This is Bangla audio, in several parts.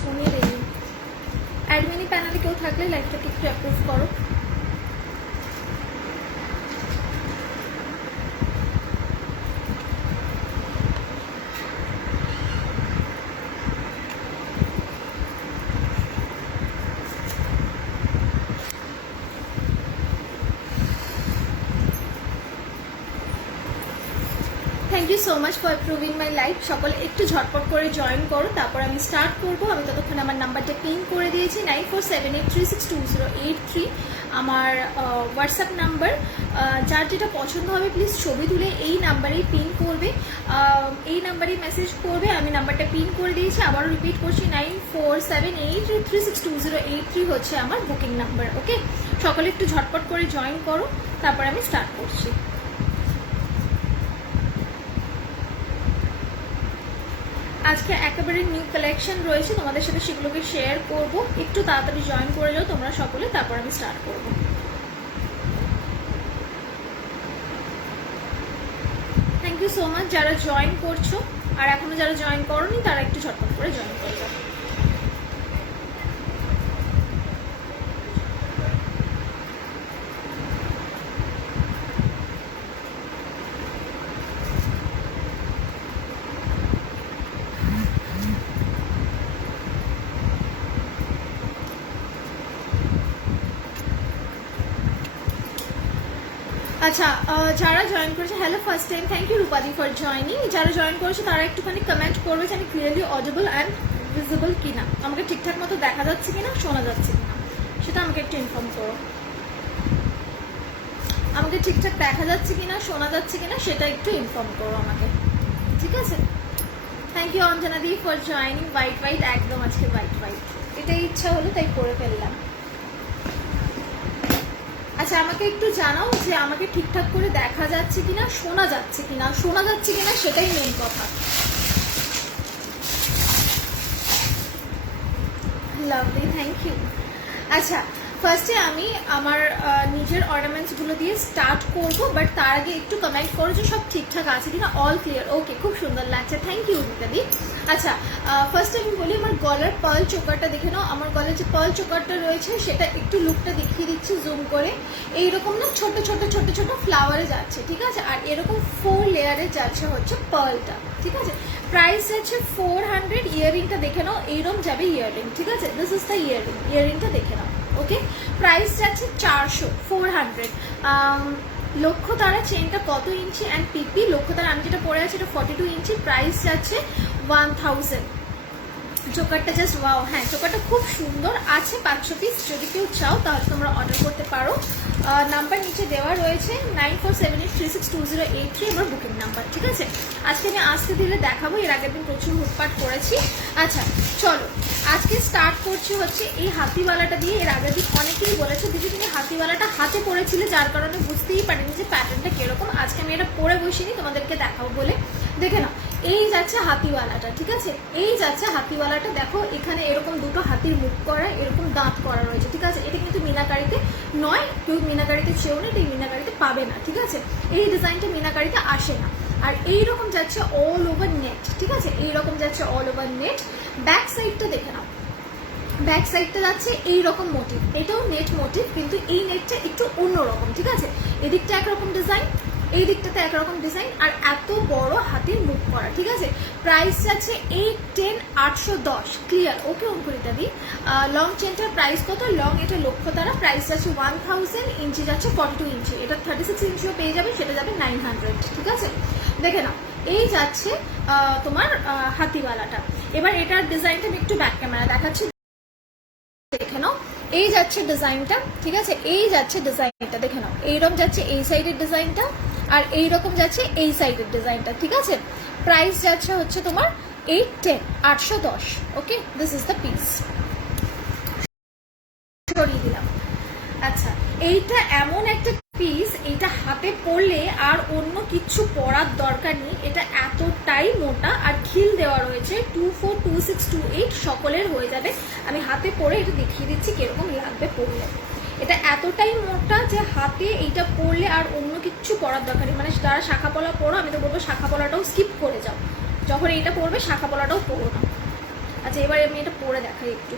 শুনিয়ে দিই। অ্যাডমিনি প্যানেলে কেউ থাকলে লাইভটাকে একটু অ্যাপ্রুভ করো। Thank you so much for approving my live. সকলে একটু ঝটপট করে জয়েন করো, তারপর আমি স্টার্ট করবো। আমি ততক্ষণ আমার নাম্বারটা পিন করে দিয়েছি 9478362083 আমার হোয়াটসঅ্যাপ নাম্বার। যার যেটা পছন্দ হবে প্লিজ ছবি তুলে এই নাম্বারেই পিন করবে, এই নাম্বারেই মেসেজ করবে। আমি নাম্বারটা পিন করে দিয়েছি, আবারও রিপিট করছি 9478362083 হচ্ছে আমার বুকিং নাম্বার। ওকে, সকলে একটু ঝটপট করে জয়েন করো, তারপর আমি স্টার্ট করছি। আজকে একেবারে নিউ কালেকশন রয়েছে, তোমাদের সাথে সেগুলোকে শেয়ার করব। একটু তাড়াতাড়ি জয়েন করে যাও তোমরা সকলে, তারপর আমি স্টার্ট করব। থ্যাংক ইউ সো মাচ যারা জয়েন করছো, আর এখনো যারা জয়েন করোনি তারা একটু ঝটপট করে জয়েন করে যাও। আচ্ছা, যারা জয়েন করেছে, hello first time, thank you রূপাদি ফর জয়নিং। যারা জয়েন করেছে তারা একটুখানি কমেন্ট করবে যে আমি ক্লিয়ারলি অডিবল অ্যান্ড ভিজিবল কিনা, আমাকে ঠিকঠাক মতো দেখা যাচ্ছে কিনা, শোনা যাচ্ছে কিনা, সেটা আমাকে একটু ইনফর্ম করো। আমাকে ঠিকঠাক দেখা যাচ্ছে কিনা, শোনা যাচ্ছে কিনা, সেটা একটু ইনফর্ম করো আমাকে, ঠিক আছে? থ্যাংক ইউ অঞ্জনা দি ফর জয়নিং। হোয়াইট হোয়াইট, একদম আজকে হোয়াইট হোয়াইট, এটাই ইচ্ছা হলো তাই করে ফেললাম। আচ্ছা, আমাকে একটু জানাও যে আমাকে ঠিকঠাক করে দেখা যাচ্ছে কিনা, শোনা যাচ্ছে কিনা। শোনা যাচ্ছে কিনা সেটাই মেন কথা। Lovely, thank you. আচ্ছা, ফার্স্টে আমি আমার নিজের অর্নামেন্টসগুলো দিয়ে স্টার্ট করবো, বাট তার আগে একটু কমেন্ট করো যে সব ঠিকঠাক আছে কিনা, অল ক্লিয়ার। ওকে, খুব সুন্দর লাগছে, থ্যাংক ইউ রীতাদি। আচ্ছা, ফার্স্টে আমি বলি আমার গলার পার্ল চোকারটা দেখে নাও। আমার গলার যে পার্ল চোকারটা রয়েছে সেটা একটু লুকটা দেখিয়ে দিচ্ছি জুম করে। এইরকম না ছোট ছোট ছোট ছোট ফ্লাওয়ারে যাচ্ছে, ঠিক আছে? আর এরকম 4 লেয়ারে যাচ্ছে হচ্ছে পার্লটা, ঠিক আছে? প্রাইস যাচ্ছে 400। ইয়াররিংটা দেখে নাও, এইরকম যাবে ইয়াররিং, ঠিক আছে? দিস ইজ দ্য ইয়াররিং, ইয়াররিংটা দেখে নাও। ওকে, প্রাইস যাচ্ছে 400, 400। লক্ষ্য তারা চেনটা কত ইঞ্চি অ্যান্ড পিপি? লক্ষ্য তারা আমি যেটা পরে আছি এটা 42 ইঞ্চি, প্রাইস যাচ্ছে 1000। চোকারটা জাস্ট ওয়াও। হ্যাঁ, চোকারটা খুব সুন্দর আছে। 500 পিস, যদি কেউ চাও তাহলে তোমরা অর্ডার করতে পারো। নাম্বার নিচে দেওয়া রয়েছে 9478362083 আমার বুকিং নাম্বার, ঠিক আছে? আজকে আমি আসতে দিলে দেখাবো, এর আগের দিন প্রচুর হুটপাট করেছি। আচ্ছা চলো, আজকে স্টার্ট করছি হচ্ছে এই হাতিওয়ালাটা দিয়ে। এর আগের দিন অনেকেই বলেছে দিদি তুমি হাতিওয়ালাটা হাতে পরেছিলে, যার কারণে বুঝতেই পারিনি যে প্যাটার্নটা কিরকম। আজকে আমি এটা পরে বসিনি, তোমাদেরকে দেখাবো বলে। দেখে নাও, এই যাচ্ছে হাতিওয়ালাটা, ঠিক আছে? এই যাচ্ছে হাতিওয়ালাটা। দেখো এখানে এরকম দুটো হাতির মুখ করা, এরকম দাঁত করা রয়েছে, ঠিক আছে? এটা কিন্তু মিনাকারিতে নয়, কেউ মিনাকারিতে চেয়েও না, এটা মিনাকারিতে পাবে না, ঠিক আছে? এই ডিজাইনটা মিনাকারিতে আসে না। আর এইরকম যাচ্ছে অল ওভার নেট, ঠিক আছে? এইরকম যাচ্ছে অল ওভার নেট। ব্যাক সাইডটা দেখে নাও, ব্যাক সাইডটা যাচ্ছে এইরকম মোটিভ, এটাও নেট মোটিভ, কিন্তু এই নেটটা একটু অন্যরকম, ঠিক আছে? এদিকটা একরকম ডিজাইন, এই দিকটাতে একরকম ডিজাইন, আর এত বড় হাতির মুখ করা, ঠিক আছে? প্রাইস যাচ্ছে 810, 810 ক্লিয়ার। ওকে অঙ্কুরিতা দি, লং চেনটার প্রাইস কত? লং এটা লক্ষ্য তারা, প্রাইস যাচ্ছে 1000, ইঞ্চি যাচ্ছে 42 ইঞ্চি। এটা 36 ইঞ্চিও পেয়ে যাবে, সেটা যাবে 900, ঠিক আছে? দেখে নাও, এই যাচ্ছে তোমার হাতিওয়ালাটা। এবার এটার ডিজাইনটা আমি একটু ব্যাক ক্যামেরা দেখাচ্ছি, দেখে নাও। এই যাচ্ছে ডিজাইনটা, ঠিক আছে? এই যাচ্ছে ডিজাইনটা, দেখে নাও। এইরকম যাচ্ছে এই সাইডের ডিজাইনটা, আর এইরকম যাচ্ছে এই সাইডের ডিজাইনটা, ঠিক আছে? প্রাইস যাচ্ছে হচ্ছে তোমার 810, 810। ওকে, দিস ইজ দ্য পিস, সরিয়ে দিলাম। আচ্ছা, এইটা এমন একটা পিস, এইটা হাতে পরলে আর অন্য কিছু পরার দরকার নেই। এটা এতটাই মোটা, আর খিল দেওয়া রয়েছে 24, 26, 28 সকলের হয়ে যাবে। আমি হাতে পরে এটা দেখিয়ে দিচ্ছি কিরকম লাগবে পরলে। এটা এতটাই মোটা যে হাতে এইটা পরলে আর অন্য কিছু পরার দরকার নেই। মানে যারা শাখা পলা পরো, আমি তো বলবো শাখা পলাটাও স্কিপ করে যাও, যখন এইটা পরবে শাখা পলাটাও পরো না। আচ্ছা এবার আমি এটা পরে দেখাই একটু।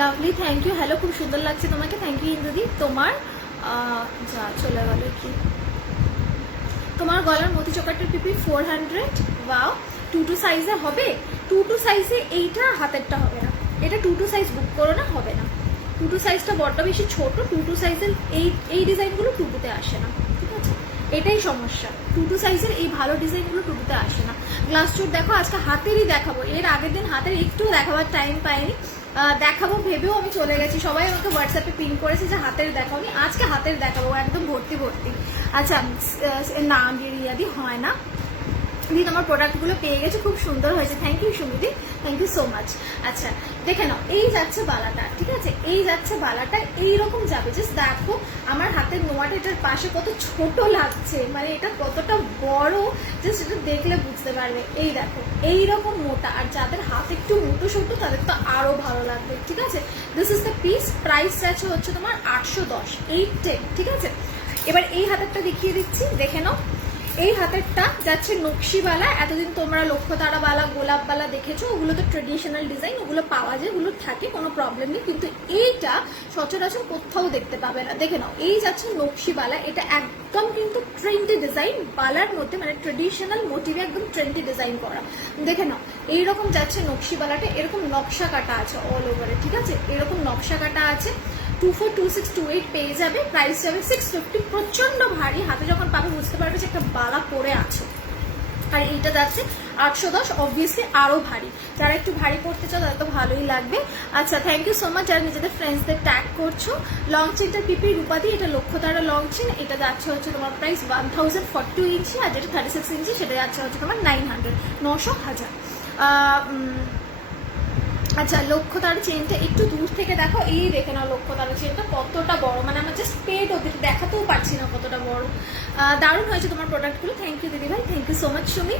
Lovely, thank you. হ্যালো, খুব সুন্দর লাগছে তোমাকে, থ্যাংক ইউ ইন্দুদি। তোমার যা চলে গেল কি, তোমার গলার মতি চোকারটার পিপি 400, ওয়াও। 2 সাইজে হবে? 2 সাইজে এইটা হাতেরটা হবে না, এটা 2 সাইজ বুক করো না, হবে না। 2 সাইজটা বড্ড বেশি ছোট, 2 সাইজের এই ডিজাইনগুলো 2 আসে না, ঠিক আছে, এটাই সমস্যা। 2 সাইজের এই ভালো ডিজাইনগুলো 2 আসে না। গ্লাস চুট দেখো, আজকে হাতেরই দেখাবো, এর আগের দিন হাতের একটু দেখাবার টাইম পাইনি, দেখাবো ভেবেও আমি চলে গেছি। সবাই আমাকে হোয়াটসঅ্যাপে পিন করেছে যে হাতের দেখাওনি, আজকে হাতের দেখাবো একদম ভর্তি ভর্তি। আচ্ছা না রিয়াদি হয় না দিদি, তোমার প্রোডাক্টগুলো পেয়ে গেছে, খুব সুন্দর হয়েছে, থ্যাংক ইউ সুমিদি, থ্যাংক ইউ সো মাচ। আচ্ছা দেখে নাও, এই যাচ্ছে বালাটা, ঠিক আছে, এই যাচ্ছে বালাটা, এইরকম যাবে। জাস্ট দেখো আমার হাতের নোয়াটা এটার পাশে কত ছোট লাগছে, মানে এটা কতটা বড়, জাস্ট এটা দেখলে বুঝতে পারবে। এই দেখো এইরকম মোটা, আর যাদের হাত একটু মোটো সোটো তাদের তো আরো ভালো লাগবে, ঠিক আছে। This is the piece, price আছে হচ্ছে তোমার 810, 810, ঠিক আছে। এবার এই হাতেরটা দেখিয়ে দিচ্ছি, দেখে নাও। এই হাতেরটা যাচ্ছে নকশিবালা। এতদিন তোমরা লক্ষ্যতারা বালা, গোলাপ বালা দেখেছো, ওগুলো তো ট্রেডিশনাল ডিজাইন, ওগুলো পাওয়া যায়, ওগুলো থাকে, কোনো প্রবলেম নেই। কিন্তু এইটা সচরাচর কোথাও দেখতে পাবে না। দেখে নাও, এই যাচ্ছে নকশিবালা, এটা একদম কিন্তু ট্রেন্ডি ডিজাইন, বালার মধ্যে মানে ট্রেডিশনাল মোটিভে একদম ট্রেন্ডি ডিজাইন করা। দেখে নাও এইরকম যাচ্ছে নকশিবালাটা, এরকম নকশা কাটা আছে অল ওভারে, ঠিক আছে, এরকম নকশা কাটা আছে। 242628 পেয়ে যাবে, প্রাইস যাবে 650। প্রচন্ড ভারী, হাতে যখন পাবে বুঝতে পারবে যে একটা বালা পরে আছে। আর এইটা যাচ্ছে 810, অবভিয়াসলি আরো ভারী, যারা একটু ভারী পড়তে চাও তাদের তো ভালোই লাগবে। আচ্ছা থ্যাংক ইউ সো মাচ যারা নিজেদের ফ্রেন্ডসদের ট্যাগ করছো। লং চেনটা পিপি রূপাদি, এটা লক্ষ্যতারা লং চেন, এটা যাচ্ছে হচ্ছে তোমার প্রাইস 1042 ইঞ্চি, আর যেটা 36 ইঞ্চি সেটা যাচ্ছে হচ্ছে তোমার 900, 900,000। আচ্ছা লক্ষ্যতারা চেনটা একটু দূর থেকে দেখো, এই দেখে নাও লক্ষ্যতারা চেনটা কতটা বড়, মানে আমার জাস্ট পেট ওদের দেখাতেও পারছি না কতটা বড়। দারুণ হয়েছে তোমার প্রোডাক্টগুলো, থ্যাংক ইউ দিদি ভাই, thank you so much Sumi.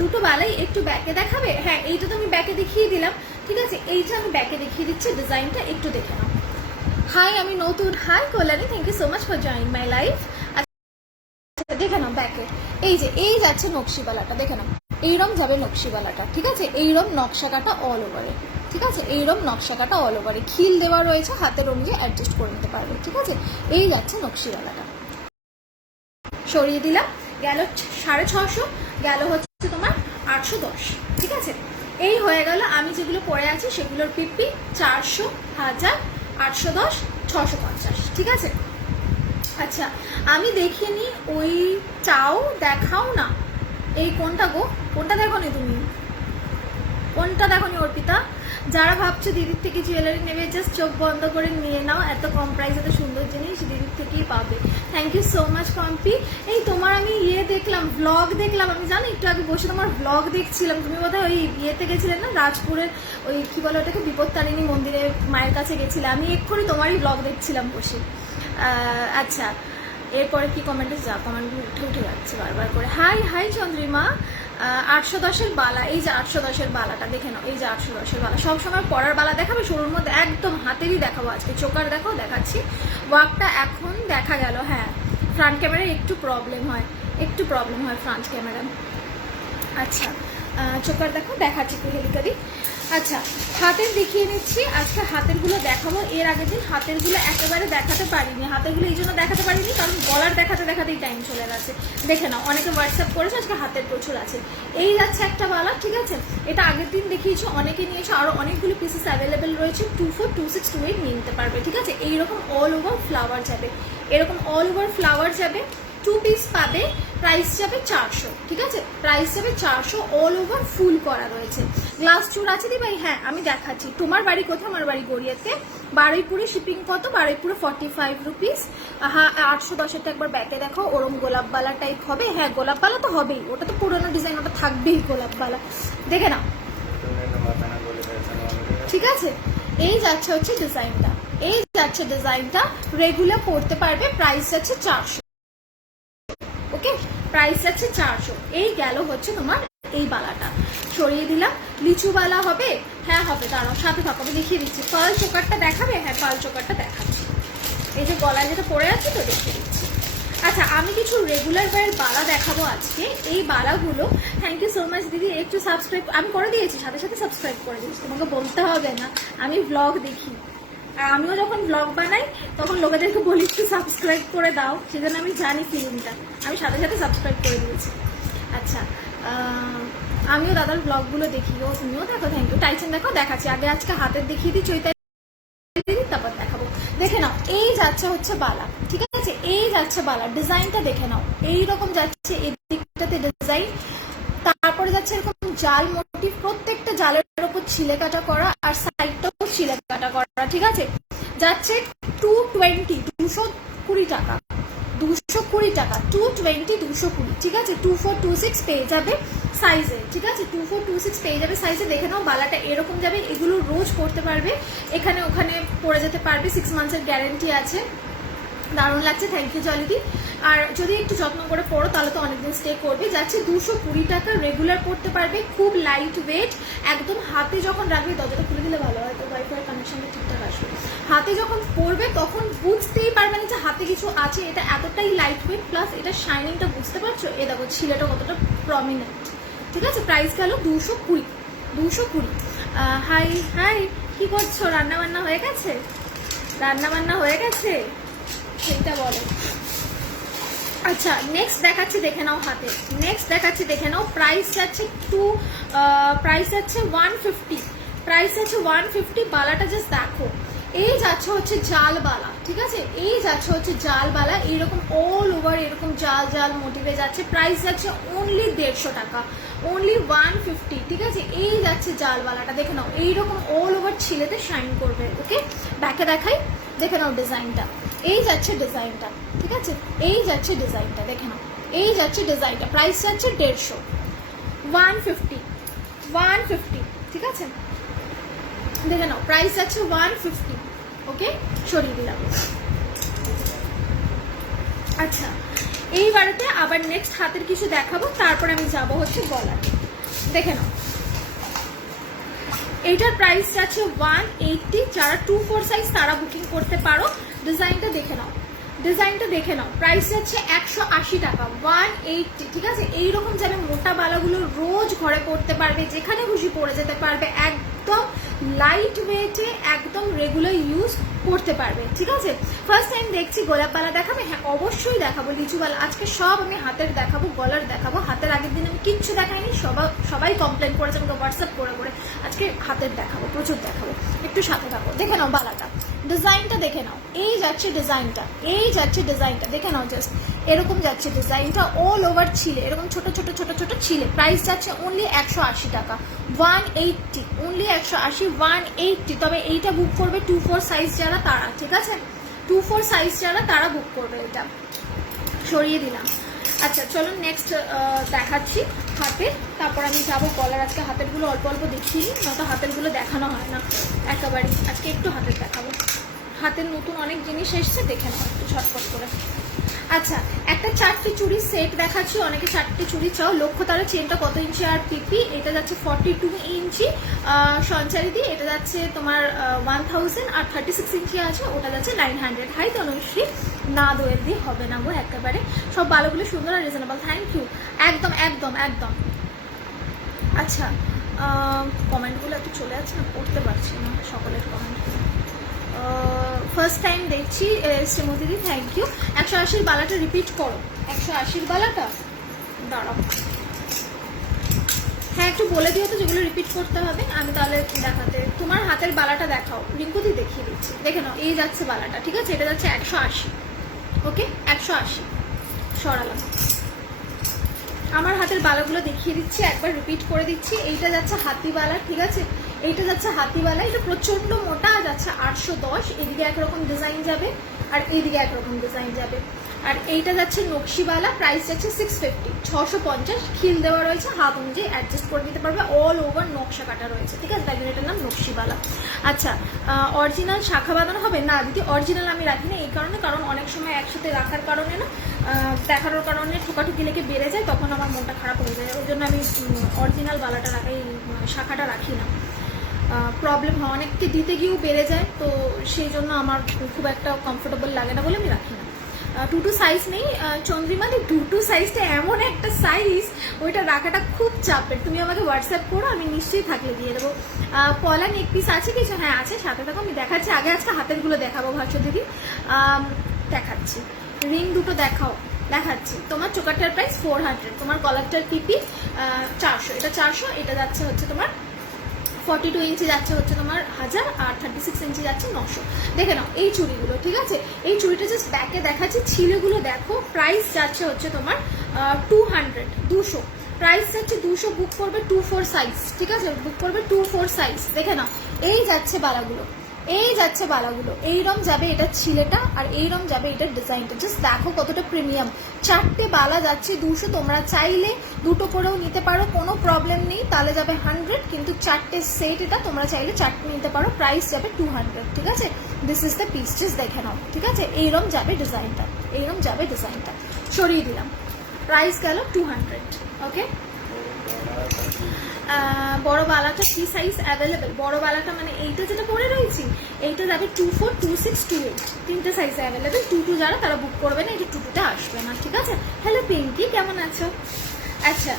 দুটো বেলাই একটু ব্যাকে দেখাবে? হ্যাঁ এইটা তো আমি ব্যাকে দেখিয়ে দিলাম, ঠিক আছে, এইটা আমি ব্যাকে দেখিয়ে দিচ্ছি, ডিজাইনটা একটু দেখে নাও। হাই আমি নতুন, hi Kalyani, thank you so much for joining my life. আচ্ছা দেখে নাও ব্যাকে, এই যে এই যাচ্ছে নকশিবালাটা, দেখে নাও এইরম যাবে নকশিবালাটা, ঠিক আছে, এইরম নকশা কাটা অল ওভারে, ঠিক আছে, এইরম নকশা কাটা অল ওভারে, খিল দেওয়া রয়েছে, হাতের অনুযায়ী অ্যাডজাস্ট করে নিতে পারবে, ঠিক আছে। এই যাচ্ছে নকশিওয়ালাটা, সরিয়ে দিলাম, গেল 650, গেল হচ্ছে তোমার 810, ঠিক আছে। এই হয়ে গেল আমি যেগুলো পরে আছি সেগুলোর পিপি 400, 1000, 810, 650, ঠিক আছে। আচ্ছা আমি দেখিনি, ওইটাও দেখাও না। এই কোনটা গো, কোনটা দেখো নি তুমি, কোনটা দেখো নি অর্পিতা? যারা ভাবছো দিদির থেকে জুয়েলারি নেবে জাস্ট চোখ বন্ধ করে নিয়ে নাও, এত কম প্রাইস এত সুন্দর জিনিস দিদির থেকেই পাবে। Thank you so much Pompi. এই তোমার আমি দেখলাম, ব্লগ দেখলাম, আমি জানি একটু আগে বসে তোমার ব্লগ দেখছিলাম, তুমি বোধহয় ওই ইয়েতে গেছিলে না, রাজপুরের ওই কি বলে ওটাকে, বিপত্তারিণী মন্দিরে মায়ের কাছে গেছিলে, আমি এক্ষুনি তোমারই ব্লগ দেখছিলাম বসে। আচ্ছা এরপরে কি কমেন্টে যা কমেন্টগুলো উঠে যাচ্ছে বারবার করে। High high Chandrima. 810-এর বালা, এই যে 810-এর বালাটা দেখে নাও, এই যে 810-এর বালা, সবসময় পরার বালা দেখাবে, শুরুর মধ্যে একদম হাতেরই দেখাবো আজকে, চোকার দেখো দেখাচ্ছি, ওয়ার্কটা এখন দেখা গেল। হ্যাঁ ফ্রন্ট ক্যামেরায় একটু প্রবলেম হয়, একটু প্রবলেম হয় ফ্রন্ট ক্যামেরা। আচ্ছা চোকার দেখো দেখাচ্ছি একটু হেলিকারি। আচ্ছা হাতের দেখিয়ে নিচ্ছি, আজকে হাতেরগুলো দেখাবো, এর আগের দিন হাতেরগুলো একেবারে দেখাতে পারিনি, হাতেরগুলো এই জন্য দেখাতে পারিনি কারণ গলার দেখাতে দেখাতেই টাইম চলে গেছে। দেখে নাও অনেকে হোয়াটসঅ্যাপ করেছে, আজকে হাতের প্রচুর আছে। এই যাচ্ছে একটা বালা, ঠিক আছে, এটা আগের দিন দেখিয়েছি, অনেকে নিয়েছে, আরও অনেকগুলো পিসেস অ্যাভেলেবেল রয়েছে, 242628 নিয়ে নিতে পারবে, ঠিক আছে। এইরকম অল ওভার ফ্লাওয়ার যাবে, এরকম অল ওভার ফ্লাওয়ার যাবে, 2 পিস পাবে, প্রাইস যাবে 400, ঠিক আছে, প্রাইস যাবে 400, অল ওভার ফুল করা রয়েছে। গ্লাস চুর আছে দি ভাই? হ্যাঁ আমি দেখাচ্ছি। তোমার বাড়ি কোথায়? আমার বাড়ি গড়িয়াতে। বারুইপুরে শিপিং কত? বারুইপুরে 45 রুপিস। হ্যাঁ 810-এরটা একবার ব্যাকে দেখো, ওরম গোলাপবালা টাইপ হবে। হ্যাঁ গোলাপবালা তো হবেই, ওটা তো পুরোনো ডিজাইন, ওটা থাকবেই গোলাপবালা, দেখে নাও, ঠিক আছে। এই যাচ্ছে হচ্ছে ডিজাইনটা, এই যাচ্ছে ডিজাইনটা, রেগুলার পড়তে পারবে, প্রাইস যাচ্ছে 400, ওকে, প্রাইস যাচ্ছে 400। এই গেল হচ্ছে তোমার এই বালাটা, সরিয়ে দিলাম। লিচু বালা হবে? হ্যাঁ হবে, দাঁড়াও সাথে থাকো, আমি দেখিয়ে দিচ্ছি। পার্ল চোকারটা দেখাবে? হ্যাঁ পার্ল চোকারটা দেখাচ্ছি, এই যে গলায় যেটা পরে আছে তো দেখিয়ে দিচ্ছি। আচ্ছা, আমি কিছু রেগুলার ওয়্যার বালা দেখাবো আজকে। এই বালাগুলো, থ্যাংক ইউ সো মাচ দিদি, একটু সাবস্ক্রাইব আমি করে দিয়েছি, সাথে সাথে সাবস্ক্রাইব করে দিয়েছি, তোমাকে বলতে হবে না, আমি ব্লগ দেখি। আর আমিও যখন ব্লগ বানাই তখন লোকেদেরকে বলি একটু সাবস্ক্রাইব করে দাও, সেজন্য আমি জানি ফিলিংটা, আমি সাথে সাথে সাবস্ক্রাইব করে দিয়েছি। আচ্ছা, আমিও দাদার ব্লগগুলো দেখি, ও তুমিও দেখো, থ্যাংক ইউ। টাইচেন দেখো, দেখাচ্ছি আগে, আজকে হাতের দেখিয়ে দিই, চৈতালি তারপর দেখাবো। দেখে নাও, এই যাচ্ছে হচ্ছে বালা, ঠিক আছে, এই যাচ্ছে বালা, ডিজাইনটা দেখে নাও, এইরকম যাচ্ছে এদিকটাতে ডিজাইন, তারপরে যাচ্ছে এরকম জাল মোটিভ, প্রত্যেকটা জালের উপর ছিলে কাটা করা, আর সাইডটাও ছিলে কাটা করা, ঠিক আছে। যাচ্ছে 220, 220 টাকা, 220 টাকা, 220, 220, ঠিক আছে। 2426 পেয়ে যাবে সাইজে, ঠিক আছে, 2426 পেয়ে যাবে সাইজে। দেখে নাও, বালাটা এরকম যাবে, এগুলো রোজ পরতে পারবে, এখানে ওখানে পরে যেতে পারবে, 6 মান্থসের গ্যারেন্টি আছে। দারুণ লাগছে, থ্যাংক ইউ জলিদি। আর যদি একটু যত্ন করে পড়ো তাহলে তো অনেকদিন স্টে করবে। যাচ্ছে 220 টাকা, রেগুলার পড়তে পারবে, খুব লাইট ওয়েট, একদম হাতে যখন রাখবে, দরজাটা খুলে দিলে ভালো হয়, তো ওয়াইফাই কানেকশনটা ঠিকঠাক আসবে। হাতে যখন পড়বে তখন বুঝতেই পারবে না যে হাতে কিছু আছে, এটা এতটাই লাইট ওয়েট, প্লাস এটা শাইনিংটা বুঝতে পারছো, এ দেখো ছিলেটা কতটা প্রমিনেন্ট, ঠিক আছে। প্রাইস গেল 220, 220। হাই হাই, কি করছো? রান্না বান্না হয়ে গেছে? রান্না বান্না হয়ে গেছে সেইটা বলো। আচ্ছা, নেক্সট দেখাচ্ছি, দেখে নাও হাতে, নেক্সট দেখাচ্ছি দেখে নাও। প্রাইস যাচ্ছে প্রাইস যাচ্ছে 150, প্রাইস যাচ্ছে 150। বালাটা জাস্ট দেখো, এই যাচ্ছে হচ্ছে জাল বালা, ঠিক আছে, এই যাচ্ছে হচ্ছে জাল বালা, এইরকম অল ওভার এরকম জাল জাল মোটিভে যাচ্ছে। প্রাইস যাচ্ছে অনলি 150 টাকা, অনলি 150, ঠিক আছে। এই যাচ্ছে জাল বালাটা, দেখে নাও, এইরকম অল ওভার ছিলেতে শাইন করবে। ওকে, ব্যাকে দেখাই, দেখে নাও ডিজাইনটা, এই যাচ্ছে ডিজাইনটা, ঠিক আছে, এই যাচ্ছে ডিজাইনটা, দেখে নাও, এই যাচ্ছে ডিজাইনটা। প্রাইস যাচ্ছে 150, 150, 150, ঠিক আছে, দেখে নাও, প্রাইস যাচ্ছে 150। ওকে, সরিয়ে দিলাম। আচ্ছা, এইবারেতে আবার নেক্সট হাতের কিছু দেখাবো, তারপর আমি যাব হচ্ছে গলার। দেখে নাও, এইটার প্রাইস যাচ্ছে 180, যারা 2-4 সাইজ তারা বুকিং করতে পারো। ডিজাইনটা দেখে নাও, ডিজাইনটা দেখে নাও। প্রাইস যাচ্ছে 180 টাকা, 180, ঠিক আছে। এইরকম যাবে, মোটা বালাগুলো রোজ ঘরে পরতে পারবে, যেখানে খুশি পরে যেতে পারবে, একদম লাইট ওয়েটে, একদম রেগুলার ইউজ করতে পারবে, ঠিক আছে। ফার্স্ট টাইম দেখছি, গোলাপ বালা দেখাবে? হ্যাঁ অবশ্যই দেখাবো, লিচু বালা। আজকে সব আমি হাতের দেখাবো, গলার দেখাবো। হাতের আগের দিন আমি কিচ্ছু দেখাইনি, সবাই কমপ্লেন করেছে আমাকে হোয়াটসঅ্যাপ করে, আজকে হাতের দেখাবো, প্রচুর দেখাবো, একটু সাথে থাকো। দেখে নাও বালাটা, ডিজাইনটা দেখে নাও, এই যাচ্ছে ডিজাইনটা, এই যাচ্ছে ডিজাইনটা, দেখে নাও, জাস্ট এরকম যাচ্ছে ডিজাইনটা, অল ওভার ছিলে, এরকম ছোট ছোট ছোট ছোট ছিলে। প্রাইস যাচ্ছে অনলি 180 টাকা, 180, অনলি 180, 180। তবে এইটা বুক করবে 2-4 সাইজ যারা তারা, ঠিক আছে, 2-4 সাইজ যারা তারা বুক করবে। এটা সরিয়ে দিলাম। আচ্ছা চলো নেক্সট দেখাচ্ছি হাতে, তারপর আমি যাবো গলার। আজকে হাতেরগুলো অল্প অল্প দেখিয়ে, নয়তো হাতেরগুলো দেখানো হয় না একেবারেই। আজকে একটু হাতের দেখাবো, হাতের নতুন অনেক জিনিস এসছে, দেখে নাও একটু ঝটপট করে। আচ্ছা, একটা 4টে চুড়ি সেট দেখাচ্ছি, অনেকে 4টে চুড়ি চাও। লক্ষ্যতারা চেনটা কত ইঞ্চি আর পিপি? এটা যাচ্ছে 42 ইঞ্চি সঞ্চারি দিয়ে, এটা যাচ্ছে তোমার 1000, আর 36 ইঞ্চি আছে, ওটা যাচ্ছে 900। হাই তনুশ্রী, না দোয়েল দিয়ে হবে না গো একেবারে, সব ভালোগুলো সুন্দর আর রিজনেবল, থ্যাংক ইউ। একদম একদম একদম। আচ্ছা, কমেন্টগুলো একটু চলে যাচ্ছে না, পড়তে পারছি না সকলের কমেন্টগুলো। ফার্স্ট টাইম দেখছি শ্রীমতিদি, থ্যাংক ইউ। 180 বালাটা রিপিট করো, 180 বালাটা দাঁড়াও, হ্যাঁ একটু বলে দিও তো যেগুলো রিপিট করতে হবে, আমি তাহলে দেখাতে। তোমার হাতের বালাটা দেখাও, রিঙ্কুদি দেখিয়ে দিচ্ছি, দেখে নাও, এই যাচ্ছে বালাটা, ঠিক আছে, এটা যাচ্ছে 180। ওকে, 180 সরালাম। আমার হাতের বালাগুলো দেখিয়ে দিচ্ছি, একবার রিপিট করে দিচ্ছি। এইটা যাচ্ছে হাতিবালা, ঠিক আছে, এইটা যাচ্ছে হাতিবালা, এটা প্রচন্ড মোটা, যাচ্ছে 810। এদিকে একরকম ডিজাইন যাবে আর এইদিকে একরকম ডিজাইন যাবে। আর এইটা যাচ্ছে নকশিবালা, প্রাইস যাচ্ছে 650, 650। খিল দেওয়া রয়েছে, হাত অনুযায়ী অ্যাডজাস্ট করে দিতে পারবে, অল ওভার নকশা কাটা রয়েছে, ঠিক আছে, তাই জন্য এটার নাম নকশিবালা। আচ্ছা, অরিজিনাল শাখা বাঁধানো হবে না দিদি? অরিজিনাল আমি রাখি না এই কারণে, কারণ অনেক সময় একসাথে রাখার কারণে না, দেখানোর কারণে ঠোকাঠুকি লেগে বেড়ে যায়, তখন আমার মনটা খারাপ হয়ে যায়, ওই জন্য আমি অরিজিনাল বালাটা রাখাই, শাখাটা রাখি না। প্রবলেম হয়, অনেককে দিতে গিয়েও বেড়ে যায়, তো সেই জন্য আমার খুব একটা কমফোর্টেবল লাগে না বলে আমি রাখি না। 2 সাইজ নেই চন্দ্রিমাদি, 2 সাইজটা এমন একটা সাইজ, ওইটা রাখাটা খুব চাপের। তুমি আমাকে হোয়াটসঅ্যাপ করো, আমি নিশ্চয়ই থাকলে দিয়ে দেবো। পলা নেক পিস আছে কিছু? হ্যাঁ আছে, সাথে থাকো, আমি দেখাচ্ছি। আগে আজকে হাতেরগুলো দেখাবো ভাষ্য দিদি, দেখাচ্ছি। রিং দুটো দেখাচ্ছি। তোমার চোকারটার প্রাইস 400, তোমার কলারটার পিপি 400, এটা 400, এটা যাচ্ছে হচ্ছে তোমার 42 ইঞ্চি যাচ্ছে হচ্ছে তোমার 1000, আর 36 ইঞ্চি যাচ্ছে 900। দেখে নাও এই চুড়িগুলো, ঠিক আছে? এই চুড়িটা জাস্ট ব্যাকে দেখাচ্ছি, ছিলেগুলো দেখো। প্রাইস যাচ্ছে হচ্ছে তোমার 200, প্রাইস যাচ্ছে 200। বুক করবে 24 সাইজ, ঠিক আছে? বুক করবে 24 সাইজ। দেখে নাও এই যাচ্ছে বালাগুলো, এইরম যাবে এটা ছিলেটা, আর এইরম যাবে এটার ডিজাইনটা। জাস্ট দেখো কতটা প্রিমিয়াম। 4টে বালা যাচ্ছে 200, তোমরা চাইলে দুটো করেও নিতে পারো, কোনো প্রবলেম নেই, তাহলে যাবে 100, কিন্তু 4টে সেট এটা, তোমরা চাইলে 4টে নিতে পারো, প্রাইস যাবে 200, ঠিক আছে? This is the piece, just দেখে নাও, ঠিক আছে? এইরম যাবে ডিজাইনটা, সরিয়ে দিলাম, প্রাইস গেল 200, ওকে? বড় বালাটা কি সাইজ অ্যাভেলেবেল? বড় বালাটা মানে এইটা যেটা পরে রয়েছি, এইটা যাবে 24, 26, 28, 3টে সাইজ অ্যাভেলেবেল। 22 যারা তারা বুক করবে না, এটা 22টা আসবে না, ঠিক আছে? হ্যালো পিঙ্কি, কেমন আছো? আচ্ছা,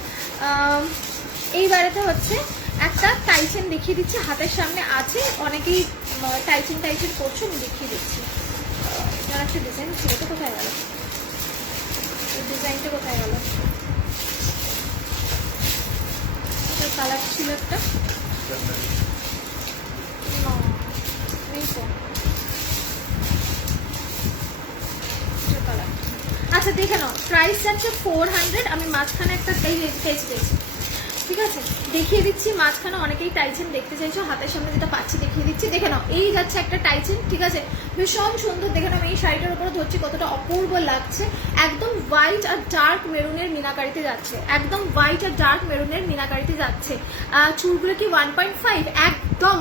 এইবারেতে হচ্ছে একটা টাইচেন দেখিয়ে দিচ্ছি, হাতের সামনে আছে, অনেকেই টাইচেন করছো, আমি দেখিয়ে দিচ্ছি। এটার একটা ডিজাইন ছিল, তো কোথায় গেল ডিজাইনটা? কোথায় গেল? কালার ছিল একটা, আচ্ছা দেখে নাও। প্রাইস যাচ্ছে 400, আমি মাঝখানে একটা পেয়েছি, ঠিক আছে? দেখিয়ে দিচ্ছি মাঝখানে, অনেকেই টাইচেন দেখতে চাইছো, হাতের সামনে যেটা পাচ্ছি দেখিয়ে দিচ্ছি। দেখে নাও এই যাচ্ছে একটা টাইচেন, ঠিক আছে? ভীষণ সুন্দর। দেখে নাও এই শাড়িটার উপরে ধরছি, কতটা অপূর্ব লাগছে। একদম হোয়াইট আর ডার্ক মেরুনের মিনাকারিতে যাচ্ছে, চুলগুলো কি 1.5? একদম,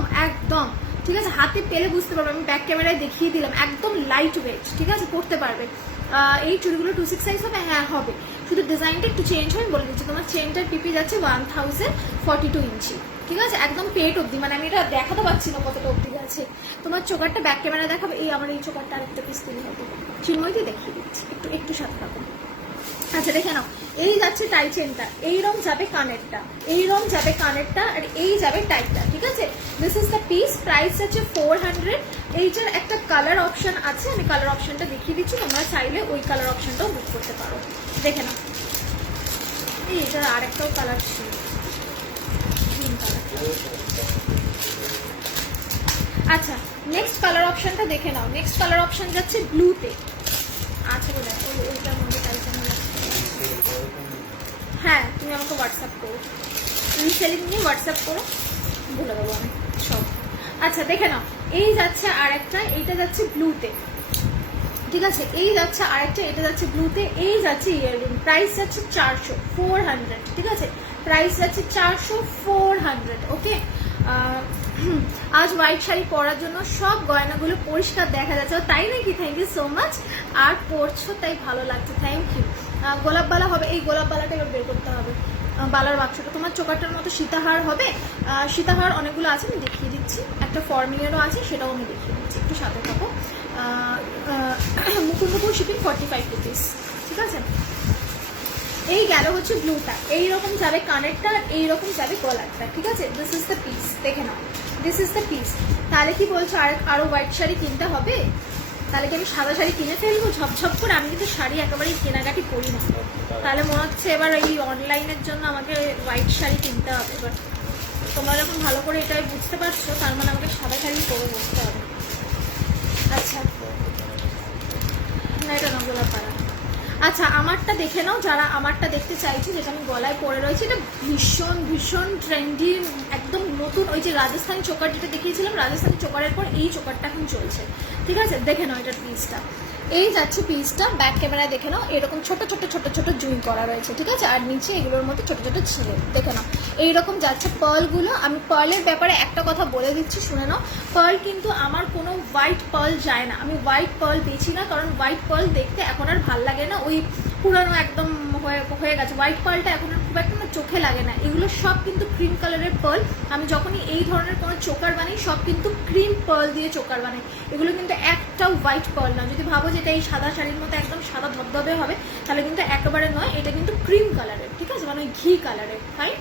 ঠিক আছে? হাতে পেলে বুঝতে পারবে, আমি ব্যাক ক্যামেরায় দেখিয়ে দিলাম, একদম লাইট ওয়েট, ঠিক আছে? পরতে পারবে। এই চুড়িগুলো 26 সাইজ হবে? হ্যাঁ হবে, শুধু ডিজাইনটা একটু চেঞ্জ হয়, বলে দিচ্ছি। তোমার চেনটার পিপি যাচ্ছে 1042 ইঞ্চি, ঠিক আছে? একদম পেট অব্দি, মানে আমি এটা দেখাতে পারছি না কতটা অব্দি আছে। তোমার চোকারটা ব্যাক ক্যামেরা দেখাবে, এই আমার এই চোকারটা আরেকটা পিস দিলে হবে, চিন্ময়তে দেখিয়ে দিচ্ছি, একটু সাথে থাকো। আচ্ছা দেখে নাও, এই যাচ্ছে টাইচেনটা, এইরকম যাবে কানেরটা, আর এই যাবে টাইটটা, ঠিক আছে? This is the piece, price যাচ্ছে 400। এইটার একটা কালার অপশন আছে, আমি কালার অপশনটা দেখিয়ে দিচ্ছি, তোমরা চাইলে ওই কালার অপশনটাও বুক করতে পারো। দেখে নাও, এইটার আর একটাও কালার ছিল, গ্রিন কালার। আচ্ছা নেক্সট কালার অপশনটা দেখে নাও, নেক্সট কালার অপশন যাচ্ছে ব্লুতে। আচ্ছা বলে ওইটার মধ্যে টাইচেন, হ্যাঁ তুমি আমাকে হোয়াটসঅ্যাপ করো, রিসেলিং নিয়ে হোয়াটসঅ্যাপ করো, বলে দেবো আমি সব। আচ্ছা দেখে নাও, এই যাচ্ছে আরেকটা, এইটা যাচ্ছে ব্লুতে, ঠিক আছে? এই যাচ্ছে আরেকটা, এটা যাচ্ছে ব্লুতে, এই যাচ্ছে ইয়াররিং। প্রাইস যাচ্ছে 400, ঠিক আছে? প্রাইস যাচ্ছে 400, ওকে? আজ হোয়াইট শাড়ি পরার জন্য সব গয়নাগুলো পরিষ্কার দেখা যাচ্ছে, তাই নাকি? Thank you so much. আর পরছো তাই ভালো লাগছে, থ্যাংক ইউ। গোলাপ বালা হবে, এই গোলাপ বালাটা এবার বের করতে হবে, বালার বাক্সটা। তোমার চোকারটার মতো সীতাহার হবে, সীতাহার অনেকগুলো আছে, আমি দেখিয়ে দিচ্ছি। একটা ফর্মিলেরও আছে, সেটাও আমি দেখিয়ে দিচ্ছি, একটু সাথে থাকো। মুকুর শিপিং 45 রুপিস, ঠিক আছে? এই গেল হচ্ছে ব্লুটা, এইরকম যাবে কানেরটা, আর এইরকম যাবে গলারটা, ঠিক আছে? দিস ইজ দ্য পিস, দেখে নাও, দিস ইজ দ্য পিস। তাহলে কি বলছো আরো হোয়াইট শাড়ি কিনতে হবে? তাহলে কি আমি সাদা শাড়ি কিনে ফেলবো ঝপঝপ করে? আমি কিন্তু শাড়ি একেবারেই কেনাকাটি করি না, তাহলে মনে হচ্ছে এবার এই অনলাইনের জন্য আমাকে হোয়াইট শাড়ি কিনতে হবে। এবার তোমরা যখন ভালো করে এটাই বুঝতে পারছো, তার মানে আমাকে সাদা শাড়ি পরে বসতে হবে। আচ্ছা না, এটা না গোলাপ পাড়া। আচ্ছা আমারটা দেখে নাও, যারা আমারটা দেখতে চাইছে, যেটা আমি গলায় পরে রয়েছে, এটা ভীষণ ট্রেন্ডি, একদম নতুন। ওই যে রাজস্থানি চোকার যেটা দেখিয়েছিলাম, রাজস্থানি চোকারের পর এই চোকারটা এখন চলছে, ঠিক আছে? দেখে নাও এটার পিসটা, এই যাচ্ছে পিসটা, ব্যাক ক্যামেরায় দেখে নাও, এরকম ছোট ছোট জুই করা রয়েছে, ঠিক আছে? আর নিচে এগুলোর মধ্যে ছোট ছিলে, দেখে নাও এইরকম যাচ্ছে পার্লগুলো। আমি পার্লের ব্যাপারে একটা কথা বলে দিচ্ছি, শুনে নাও। পার্ল কিন্তু আমার কোনো হোয়াইট পার্ল যায় না, আমি হোয়াইট পার্ল দিচ্ছি না, কারণ হোয়াইট পার্ল দেখতে এখন আর ভাল লাগে না, ওই পুরানো একদম হয়ে গেছে। হোয়াইট পার্লটা এখন আর খুব একটা না চোখে লাগে না। এগুলো সব কিন্তু ক্রিম কালারের পার্ল। আমি যখনই এই ধরনের কোনো চোকার বানাই সব কিন্তু ক্রিম পার্ল দিয়ে চোকার বানাই। এগুলো কিন্তু একটাও হোয়াইট পার্ল না। যদি ভাবো যে এটা এই সাদা শাড়ির মতো একদম সাদা ধবধবে হবে, তাহলে কিন্তু একেবারে নয়, এটা কিন্তু ক্রিম কালারের, ঠিক আছে, মানে ঘি কালারের। ফাইন।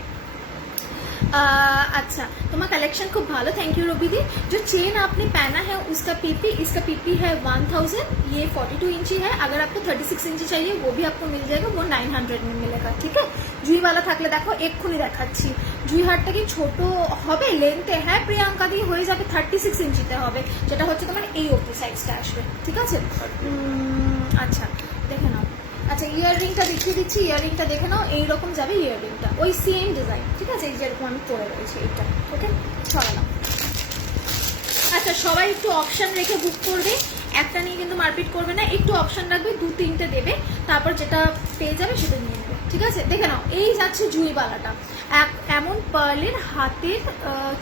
अच्छा, तुम्हारा कलेक्शन खूब भालो, थैंक यू रूबी दी। जो चेन आपने पहना है उसका पीपी, इसका पीपी है 1000, ये 42 इंची है। अगर आपको 36 इंची चाहिए वो भी आपको मिल जाएगा, वो 900 में मिलेगा, ठीक है। जुई वाला থাকলে দেখো এক্ষুনি দেখাচ্ছি। জুই হারটা কি ছোট হবে লেন্থে? হ্যাঁ প্রিয়াঙ্কা দি, হয়ে যাবে 36 ইঞ্চিতে হবে, যেটা হচ্ছে তোমার এই অবধি সাইজটা আসবে, ঠিক আছে। আচ্ছা দেখে নাও। আচ্ছা ইয়াররিংটা দেখিয়ে দিচ্ছি, ইয়াররিংটা দেখে নাও, এইরকম যাবে ইয়াররিংটা, ওই সেম ডিজাইন, ঠিক আছে, এই যেরকম আমি পরে রয়েছে এইটা, ওকে ছড়ালাম। আচ্ছা সবাই একটু অপশান রেখে বুক করবে, একটা নিয়ে কিন্তু মারপিট করবে না, একটু অপশান রাখবে, 2-3টে দেবে, তারপর যেটা পেয়ে যাবে সেটা নিয়ে নেবে, ঠিক আছে। দেখে নাও, এই যাচ্ছে জুইবালাটা, এমন পার্লের হাতের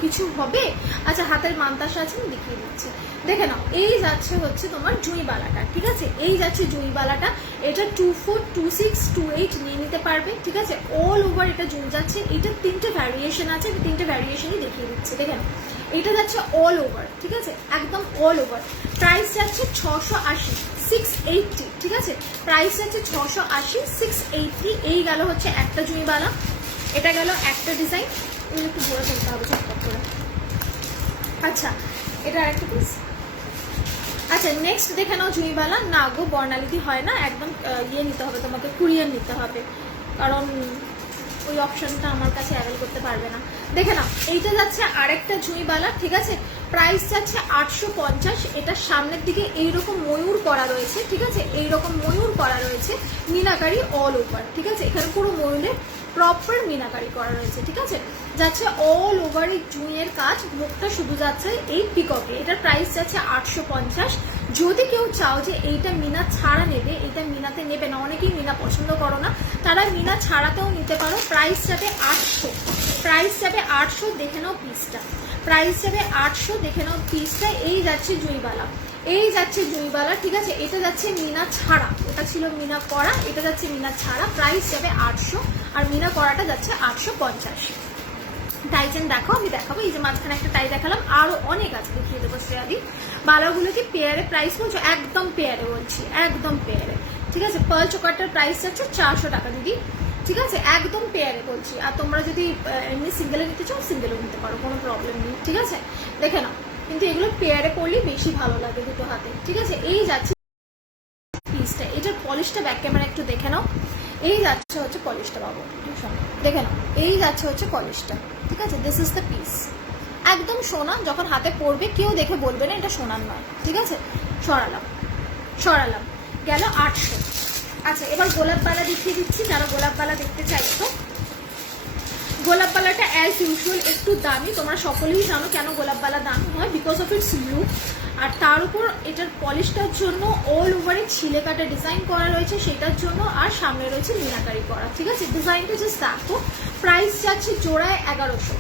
কিছু হবে। আচ্ছা হাতের মান্তাসা আছে, আমি দেখিয়ে দিচ্ছি, দেখে নাও, এই যাচ্ছে হচ্ছে তোমার জুইবালাটা, ঠিক আছে, এই যাচ্ছে জুইবালাটা। এটা 24, 26, 28 নিয়ে নিতে পারবে, ঠিক আছে। অল ওভার এটা জুই যাচ্ছে। এটা 3টে ভ্যারিয়েশন আছে, আমি 3টে ভ্যারিয়েশনই দেখিয়ে দিচ্ছি, দেখে নাও, এটা যাচ্ছে অল ওভার, ঠিক আছে, একদম অল ওভার। প্রাইস যাচ্ছে 680, 680, ঠিক আছে, প্রাইস যাচ্ছে 680, 680। এই গেল হচ্ছে একটা জুইবালা, এটা গেল একটা ডিজাইন, একটু ভরে ফেলতে হবে চটপট করে। আচ্ছা এটা আরেকটা পিস। আচ্ছা নেক্সট দেখে নাও জুইবালা। না গো বর্ণালিদি হয় না, একদম ইয়ে নিতে হবে তোমাকে, কুরিয়ার নিতে হবে, কারণ ওই অপশনটা আমার কাছে অ্যাভেল করতে পারবে না। দেখে নাও, এইটা যাচ্ছে আরেকটা জুইবালা, ঠিক আছে, প্রাইস যাচ্ছে 850। এটা সামনের দিকে এইরকম ময়ূর করা রয়েছে, ঠিক আছে, এইরকম ময়ূর করা রয়েছে, মিনাকারি অল ওভার, ঠিক আছে, এখানে পুরো ময়ূরের প্রপার মিনাকারি করা রয়েছে, ঠিক আছে, যাচ্ছে অল ওভার এই জুঁইয়ের কাজ, মুখটা শুধু যাচ্ছে এই পিককে। এটার প্রাইস যাচ্ছে 850। যদি কেউ চাও যে এইটা মিনা ছাড়া নেবে, এইটা মিনাতে নেবে না, অনেকেই মিনা পছন্দ করো না, তারা মিনা ছাড়াতেও নিতে পারো। প্রাইস যাবে 800, প্রাইস যাবে 800, দেখে নাও পিসটা, প্রাইস যাবে 800, দেখে নাও পিসটা। এই যাচ্ছে জুইবালা, এই যাচ্ছে জুইবালা, ঠিক আছে, এটা যাচ্ছে মিনা ছাড়া, ওটা ছিল মিনা করা, এটা যাচ্ছে মিনা ছাড়া, প্রাইস যাবে 800, আর মিনা করাটা যাচ্ছে 850। টাইজেন দেখো, আমি দেখাবো, এই যে মাঝখানে একটা টাই দেখালাম, আরো অনেক আছে, দেখিয়ে দেবো শ্রেয়াদি। বালাগুলো কি পেয়ারে প্রাইস বলছো? একদম পেয়ারে বলছি, একদম পেয়ারে, ঠিক আছে। পার্ল চোকারটার প্রাইস যাচ্ছে 400 টাকা দিদি, ঠিক আছে, একদম পেয়ারে বলছি। আর তোমরা যদি এমনি সিঙ্গেলে নিতে চাও সিঙ্গেলও নিতে পারো, কোনো প্রবলেম নেই, ঠিক আছে। দেখে নাও, কিন্তু এগুলো পেয়ারে পড়লে বেশি ভালো লাগে দুটো হাতে, ঠিক আছে। এই যাচ্ছে পিসটা, এটার পলিশটা ব্যাক ক্যামেরা একটু দেখে নাও, এই যাচ্ছে হচ্ছে পলিশটা, বাবু দেখে নাও, এই যাচ্ছে হচ্ছে পলিশটা, ঠিক আছে। দিস ইজ দ্য পিস, একদম সোনা, যখন হাতে পড়বে কেউ দেখে বলবে না এটা সোনার নয়, ঠিক আছে। সরালাম, সরালাম, গেল 800। আচ্ছা এবার গোলাপবালা দেখিয়ে দিচ্ছি, যারা গোলাপবালা দেখতে চাইছো। গোলাপবালাটা অ্যাজ ইউজুয়াল একটু দামি, তোমরা সকলেই জানো কেন গোলাপবালা দামি হয়, বিকজ অফ ইটস লুক, আর তার উপর এটার পলিশটার জন্য অল ওভারে ছিলে কাটা ডিজাইন করা রয়েছে সেটার জন্য, আর সামনে রয়েছে মিনাকারি করা, ঠিক আছে। ডিজাইনটা জাস্ট দেখো। প্রাইস যাচ্ছে জোড়ায় 1100,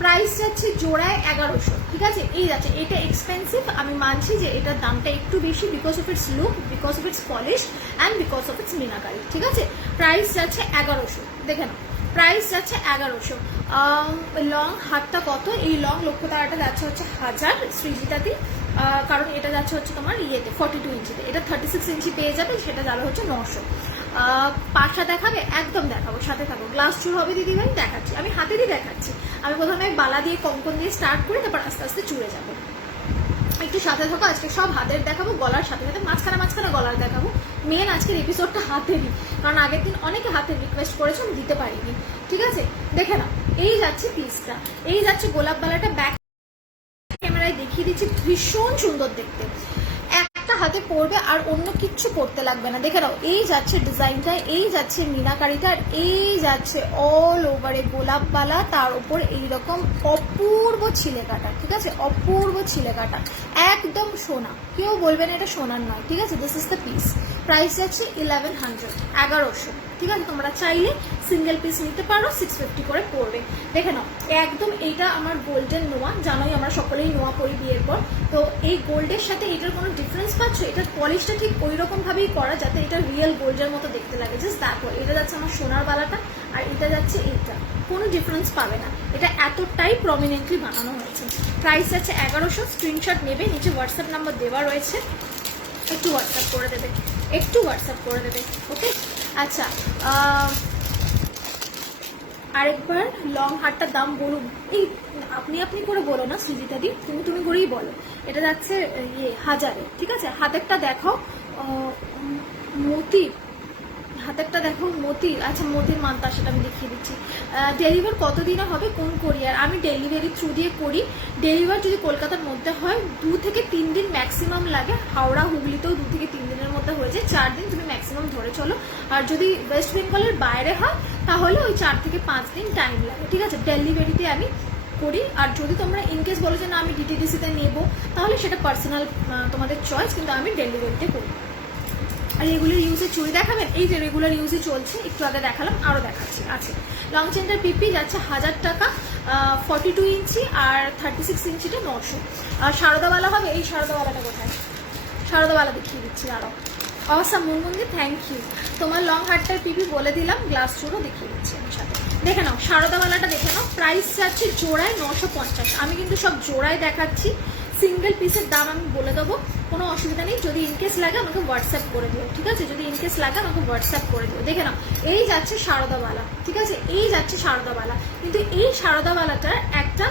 প্রাইস যাচ্ছে জোড়ায় 1100, ঠিক আছে। এই যাচ্ছে, এটা এক্সপেন্সিভ, আমি মানছি যে এটার দামটা একটু বেশি, because of it's look, because of its polish and because of it's meenakari, ঠিক আছে। প্রাইস যাচ্ছে 1100, দেখে নাও, প্রাইস যাচ্ছে 1100। লং হাতটা কত? এই লং লক্ষ্য তারাটা যাচ্ছে হচ্ছে 1000 সৃজিতাতে, কারণ এটা যাচ্ছে হচ্ছে তোমার ইয়েতে 42 ইঞ্চিতে, এটা 36 ইঞ্চি পেয়ে যাবে, সেটা যাবে হচ্ছে 900। পাশা দেখাবে? একদম দেখাবো, সাথে থাকো। গ্লাস চুর হবে দিদি ভাই, দেখাচ্ছি, আমি হাতেরই দেখাচ্ছি। আমি প্রথমে বালা দিয়ে কঙ্কন দিয়ে স্টার্ট করে তারপর আস্তে আস্তে চুড়ে যাবো, একটু সাথে থাকো। আজকে সব হাতের দেখাবো, গলার সাথে সাথে মাঝখানে মাঝখানে গলার দেখাবো। মেন আজকের এপিসোডটা হাতেরই, কারণ আগের দিন অনেকে হাতের রিকোয়েস্ট করেছে, আমি দিতে পারিনি, ঠিক আছে। দেখে নাও, এই যাচ্ছে পিসটা, এই যাচ্ছে গোলাপবালাটা, ব্যাক ক্যামেরায় দেখিয়ে দিচ্ছি, ভীষণ সুন্দর দেখতে, একটা হাতে পড়বে আর অন্য কিচ্ছু পড়তে লাগবে না। দেখে নাও, এই যাচ্ছে ডিজাইনটা, এই যাচ্ছে মিনাকারিটা, আর এই যাচ্ছে অল ওভারে গোলাপবালা, তার উপর এইরকম অপূর্ব ছিলে কাটা, ঠিক আছে, অপূর্ব ছিলে কাটা, একদম সোনা, কেউ বলবে না এটা সোনার নয়, ঠিক আছে। This is the piece, price যাচ্ছে 1100, ঠিক আছে। তোমরা চাইলে সিঙ্গেল পিস নিতে পারো, 650 করে পড়বে। দেখে নাও একদম এইটা আমার গোল্ডেন নোয়া, জানোই আমরা সকলেই নোয়া পরি বিয়ের পর। তো এই গোল্ডের সাথে এটার কোনো ডিফারেন্স পাচ্ছ? এটার পলিশটা ঠিক ওই রকম ভাবেই করা যাতে এটা রিয়েল গোল্ডের মতো দেখতে লাগে, জাস্ট তারপর এটা যাচ্ছে আমার সোনার বালাটা আর এটা যাচ্ছে এইটা, কোনো ডিফারেন্স পাবে না। এটা এতটাই প্রমিনেন্টলি বানানো হয়েছে। প্রাইস আছে 1100। স্ক্রিনশট নেবে, নিচে হোয়াটসঅ্যাপ নাম্বার দেওয়া রয়েছে, একটু হোয়াটসঅ্যাপ করে দেবে, ওকে। আচ্ছা, আরেকবার লং হারটার দাম বলুন। এই আপনি করে বলো না সৃজিতা দি, তুমি করেই বলো। এটা যাচ্ছে 1000-এ, ঠিক আছে। হাতেরটা দেখাও, মতি হাতেরটা দেখো, মতির, আচ্ছা মতির মানটা সেটা আমি দেখিয়ে দিচ্ছি। ডেলিভার কতদিনে হবে, কোন কোরিয়ার? আমি ডেলিভারি থ্রু দিয়ে করি। ডেলিভার যদি কলকাতার মধ্যে হয় 2 থেকে 3 দিন ম্যাক্সিমাম লাগে। হাওড়া হুগলিতেও 2 থেকে 3 দিনের মধ্যে হয়ে যায়, 4 দিন তুমি ম্যাক্সিমাম ধরে চলো। আর যদি ওয়েস্ট বেঙ্গলের বাইরে হয় তাহলে ওই 4 থেকে 5 দিন টাইম লাগে, ঠিক আছে। ডেলিভারিতে আমি করি। আর যদি তোমরা ইনকেস বলো যে না আমি ডিটিডিসিতে নেবো, তাহলে সেটা পার্সোনাল তোমাদের চয়েস, কিন্তু আমি ডেলিভারিতে করি। আর রেগুলার ইউজে চুড়ি দেখাবেন? এই যে রেগুলার ইউজে চলছে, একটু আগে দেখালাম, আরও দেখাচ্ছি। আছে লং চেনটার পিপি যাচ্ছে 1000 টাকা, 42 ইঞ্চি, আর 36 ইঞ্চিটা 900। আর সারদাওয়ালা হবে। এই সারদাওয়ালাটা কোথায়? সারদাওয়ালা দেখিয়ে দিচ্ছি, আরও অসাম মুনমুন্দি, থ্যাংক ইউ। তোমার লং হারটার পিপি বলে দিলাম, গ্লাস চুড়ও দেখিয়ে দিচ্ছি আমি সাথে। দেখে নাও সারদাওয়ালাটা, দেখে নাও প্রাইস যাচ্ছে জোড়ায় 950। আমি কিন্তু সব জোড়ায় দেখাচ্ছি, সিঙ্গেল পিসের দাম আমি বলে দেবো, কোনো অসুবিধা নেই। যদি ইনকেস লাগে আমাকে হোয়াটসঅ্যাপ করে দিও, ঠিক আছে। যদি ইনকেস লাগে আমাকে হোয়াটসঅ্যাপ করে দিও। দেখে নাও এই যাচ্ছে সারদাওয়ালা, ঠিক আছে, এই যাচ্ছে সারদাওয়ালা। কিন্তু এই সারদাওয়ালাটার একটা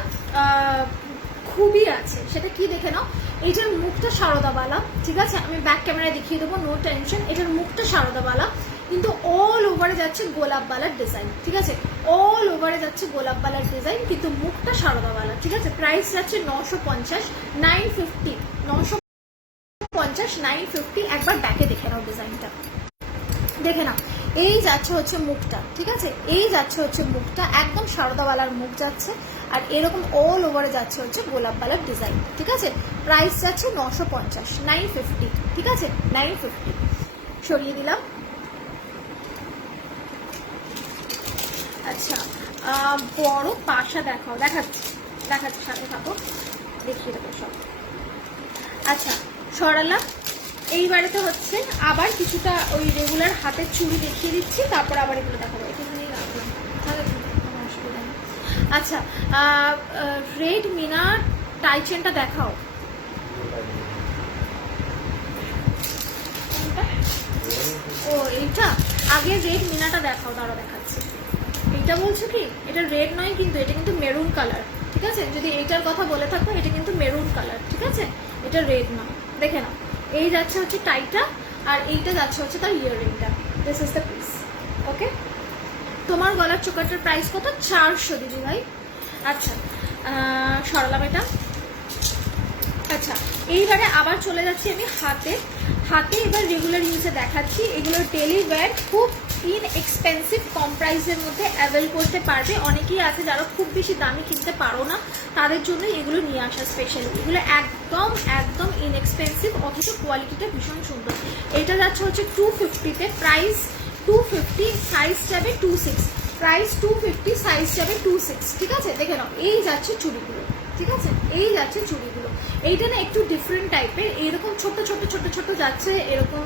খুবই আছে, সেটা কি দেখে নাও। এইটার মুখটা সারদাওয়ালা, ঠিক আছে, আমি ব্যাক ক্যামেরায় দেখিয়ে দেবো, নো টেনশন। এটার মুখটা সারদাওয়ালা, কিন্তু অল ওভারে যাচ্ছে গোলাপবালার ডিজাইন, ঠিক আছে। অল ওভারে যাচ্ছে গোলাপবালার ডিজাইন, কিন্তু মুখটা সারদাওয়ালা, ঠিক আছে। প্রাইস যাচ্ছে 950, 950, 950, 950। একবার ব্যাকে দেখে নাও ডিজাইনটা, দেখে নাও। এই যাচ্ছে হচ্ছে মুখটা, ঠিক আছে, এই যাচ্ছে হচ্ছে মুখটা, একদম সারদাওয়ালার মুখ যাচ্ছে। আর এরকম অল ওভারে যাচ্ছে হচ্ছে গোলাপবালার ডিজাইন, ঠিক আছে। প্রাইস যাচ্ছে 950, 950, ঠিক আছে, 950। সরিয়ে দিলাম। আচ্ছা, বড় পাশা দেখাও, দেখাচ্ছি সাথে থাকো, দেখিয়ে দেবো সব। আচ্ছা সরালাম। এইবারেতে হচ্ছে আবার কিছুটা ওই রেগুলার হাতের চুড়ি দেখিয়ে দিচ্ছি, তারপর আবার এগুলো দেখাবো। এখানেই রাখলাম, তাহলে কোনো অসুবিধা নেই। আচ্ছা, রেড মিনা টাইচেনটা দেখাও। ও এইটা, আগে রেড মিনাটা দেখাও, তারও দেখাচ্ছি। এইটা বলছো কি? এটা রেড নয় কিন্তু, এটা কিন্তু মেরুন কালার, ঠিক আছে। যদি এইটার কথা বলে থাকো, এটা কিন্তু মেরুন কালার, ঠিক আছে, এটা রেড নয়। দেখে নাও, এই যাচ্ছে হচ্ছে টাইটা, আর এইটা যাচ্ছে হচ্ছে তার ইয়াররিংটা। দিস ইজ দ্য পিস, ওকে। তোমার গলার চোকাটার প্রাইস কত? 400 দিদি ভাই। আচ্ছা, সরালাম এটা। আচ্ছা, এইবারে আবার চলে যাচ্ছি আমি হাতে এবার রেগুলার ইউজে দেখাচ্ছি। এগুলো ডেলি ওয়্যার, খুব ইনএক্সপেন্সিভ, কম প্রাইসের মধ্যে অ্যাভেল করতে পারবে। অনেকেই আছে যারা খুব বেশি দামি কিনতে পারো না, তাদের জন্য এগুলো নিয়ে আসা স্পেশালি। এগুলো একদম ইনএক্সপেন্সিভ, অথচ কোয়ালিটিটা ভীষণ সুন্দর। এটা যাচ্ছে হচ্ছে 250-তে, প্রাইস 250, সাইজ যাবে 26, প্রাইস 250, সাইজ যাবে 26, ঠিক আছে। দেখে নাও, এই যাচ্ছে চুড়িগুলো, ঠিক আছে, এই যাচ্ছে চুড়িগুলো। এইটা না একটু ডিফারেন্ট টাইপের, এইরকম ছোট ছোট যাচ্ছে, এরকম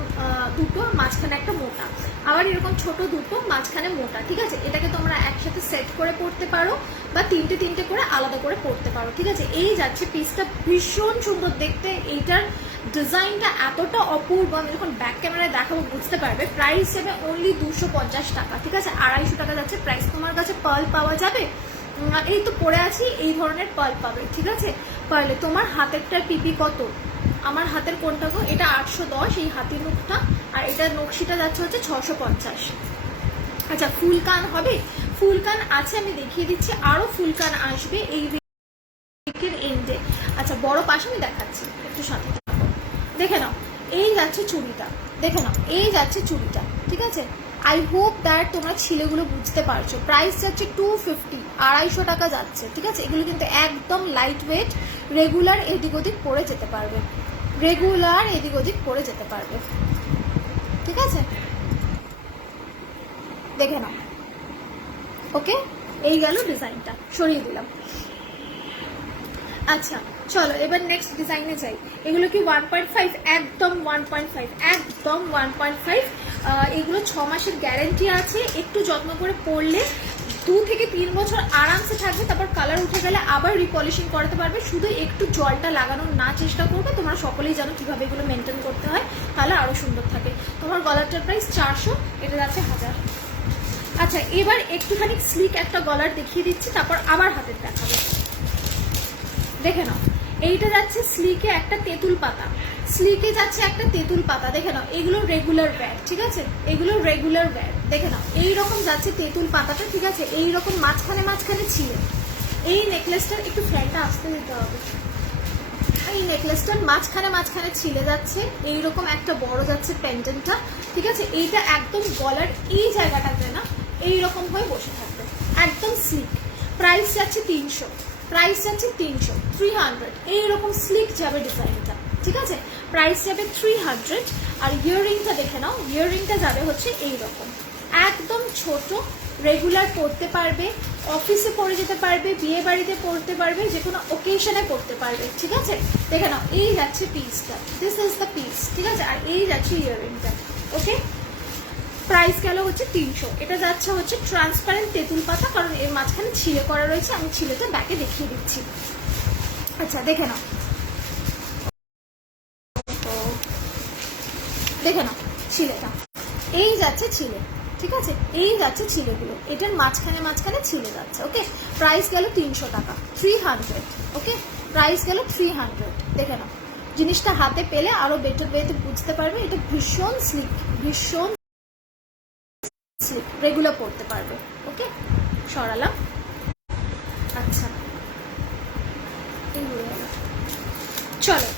দুটো, মাঝখানে একটা মোটা, আবার এরকম ছোট দুটো, মাঝখানে মোটা, ঠিক আছে। এটাকে তোমরা একসাথে সেট করে পড়তে পারো, বা তিনটে করে আলাদা করে পড়তে পারো, ঠিক আছে। এই যাচ্ছে পিসটা, ভীষণ সুন্দর দেখতে। এইটার ডিজাইনটা এতটা অপূর্ব, আমি যখন ব্যাক ক্যামেরায় দেখাবো বুঝতে পারবে। প্রাইস যাবে অনলি 250 টাকা, ঠিক আছে, 250 টাকা যাচ্ছে প্রাইস। তোমার কাছে পার্ল পাওয়া যাবে, এই তো পরে আছি, এই ধরনের পার্ল পাবে, ঠিক আছে। পার্লে তোমার হাতেরটার পিপি কত? আমার হাতের কোনটা গো? এটা 810, এই হাতির নখটা, আর এটার নকশিটা যাচ্ছে হচ্ছে 650। আচ্ছা, ফুল কান হবে? ফুল কান আছে, আমি দেখিয়ে দিচ্ছি, আরো ফুল কান আসবে এই উইকের এন্ডে। আচ্ছা, বড় পাশে আমি দেখাচ্ছি, একটু সাথে দেখে নাও। এই যাচ্ছে চুড়িটা, দেখে নাও, এই যাচ্ছে চুড়িটা, ঠিক আছে। আই হোপ দ্যাট তোমরা ছিলেগুলো বুঝতে পারছো। প্রাইস যাচ্ছে 250, 250 টাকা যাচ্ছে, ঠিক আছে। এগুলো কিন্তু একদম লাইট ওয়েট, রেগুলার এদিক ওদিক পরে যেতে পারবে, রেগুলার এদিক ওদিক পরে যেতে পারবে। ঠিক আছে, দেখে নাও। ওকে, এই গেল ডিজাইনটা, সরিয়ে দিলাম। আচ্ছা চলো এবার নেক্সট ডিজাইনে যাই। এগুলো কি 1.5? একদম 1.5, একদম 1.5। এগুলো 6 মাসের গ্যারেন্টি আছে। একটু যত্ন করে পরলে 2 থেকে 3 বছর আরামসে থাকবে। তারপর কালার উঠে গেলে আবার রিপলিশিং করাতে পারবে। শুধু একটু জলটা লাগানোর না চেষ্টা করবে। তোমরা সকলেই জানো কিভাবে এগুলো মেনটেন করতে হয়, তাহলে আরো সুন্দর থাকে। তোমার গলারটার প্রাইস 400, এটা যাচ্ছে 1000। আচ্ছা এবার একটুখানি স্লিক একটা গলার দেখিয়ে দিচ্ছি, তারপর আবার হাতের দেখাবো। দেখে নাও, এইটা যাচ্ছে স্লিকে একটা তেঁতুল পাতা, স্লিকে যাচ্ছে একটা তেঁতুল পাতা। দেখে নাও, এগুলো রেগুলার ওয়্যার, ঠিক আছে, এগুলো রেগুলার ওয়্যার। দেখে নাও, এইরকম যাচ্ছে তেঁতুল পাতাটা, ঠিক আছে, এইরকম মাঝখানে মাঝখানে ছিলে। এই নেকলেসটার একটু ফ্যানটা আসতে দিতে হবে। এই নেকলেসটার মাঝখানে মাঝখানে ছিলে যাচ্ছে, এইরকম একটা বড় যাচ্ছে পেন্ডেন্টটা, ঠিক আছে। এইটা একদম গলার এই জায়গাটাতে না এইরকম হয়ে বসে থাকবে, একদম স্লিক। প্রাইস যাচ্ছে 300, প্রাইস যাচ্ছে 300, এইরকম স্লিক যাবে ডিজাইনটা, ঠিক আছে। প্রাইস যাবে 300। আর ইয়াররিংটা দেখে নাও, ইয়াররিংটা যাবে হচ্ছে এইরকম, একদম ছোট, রেগুলার পরতে পারবে, অফিসে পরে যেতে পারবে, বিয়ে বাড়িতে পরতে পারবে, যে কোনো ওকেশনে পরতে পারবে, ঠিক আছে। দেখে নাও, এই যাচ্ছে পিসটা, দিস ইজ দ্য পিস, ঠিক আছে। আর এই যাচ্ছে ইয়াররিংটা। ওকে, প্রাইস গেল হচ্ছে 300। এটা যাচ্ছে হচ্ছে ট্রান্সপারেন্ট তেঁতুল পাতা, কারণ এর মাঝখানে ছিলে করা রয়েছে। আমি ছিলেটা ব্যাকে দেখিয়ে দিচ্ছি। আচ্ছা দেখে নাও, দেখে নাও ছিলেটা, এই যাচ্ছে ছিলে, ঠিক আছে, এই যাচ্ছে ছিলেগুলো, এটার মাঝখানে মাঝখানে ছিলে যাচ্ছে। ওকে, প্রাইস গেল 300 টাকা, 300। ওকে, প্রাইস গেল 300। দেখে নাও, জিনিসটা হাতে পেলে আরো বেটার ওয়েতে বুঝতে পারবে। এটা ভীষণ স্লিক, ভীষণ স্লিক, রেগুলার পড়তে পারবে। ওকে, সরালাম। আচ্ছা চলো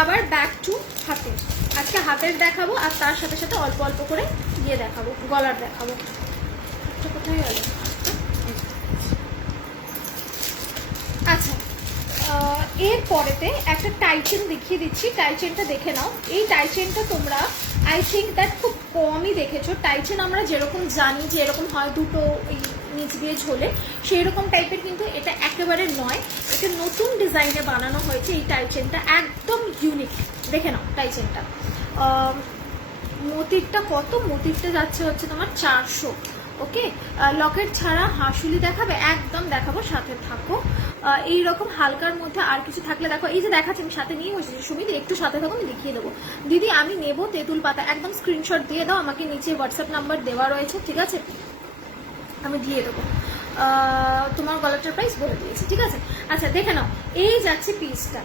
আবার ব্যাক টু হাতের। আজকে হাতের দেখাবো, আর তার সাথে সাথে অল্প অল্প করে ইয়ে দেখাবো, গলার দেখাবো। কোথায় গেল? আচ্ছা, এর পরেতে একটা টাইচেন দেখিয়ে দিচ্ছি। টাইচেনটা দেখে নাও। এই টাইচেনটা তোমরা আই থিঙ্ক দ্যাট খুব কমই দেখেছো। টাইচেন আমরা যেরকম জানি যে এরকম হয় দুটো নিচ দিয়ে ঝোলে, সেই রকম টাইপের কিন্তু এটা একেবারে নয়। এটা নতুন ডিজাইনে বানানো হয়েছে। এই টাইচেনটা একদম ইউনিক। দেখে নাও টাইচেনটা, মতিরটা কত, মতিরটা যাচ্ছে হচ্ছে তোমার 400। ওকে, লকেট ছাড়া হাঁসুলি দেখাবে, একদম দেখাবো, সাথে থাকো। এইরকম হালকার মধ্যে আর কিছু থাকলে দেখো, এই যে দেখাচ্ছি আমি সাথে নিয়ে বসেছি। সুমিত একটু সাথে থাকো, আমি দেখিয়ে দেবো। দিদি আমি নেবো তেঁতুল পাতা, একদম স্ক্রিনশট দিয়ে দাও আমাকে, নিচে হোয়াটসঅ্যাপ নাম্বার দেওয়া রয়েছে, ঠিক আছে, আমি দিয়ে দেবো। তোমার গলাটার প্রাইস বলে দিয়েছি, ঠিক আছে। আচ্ছা দেখে নাও, এই যাচ্ছে পিসটা,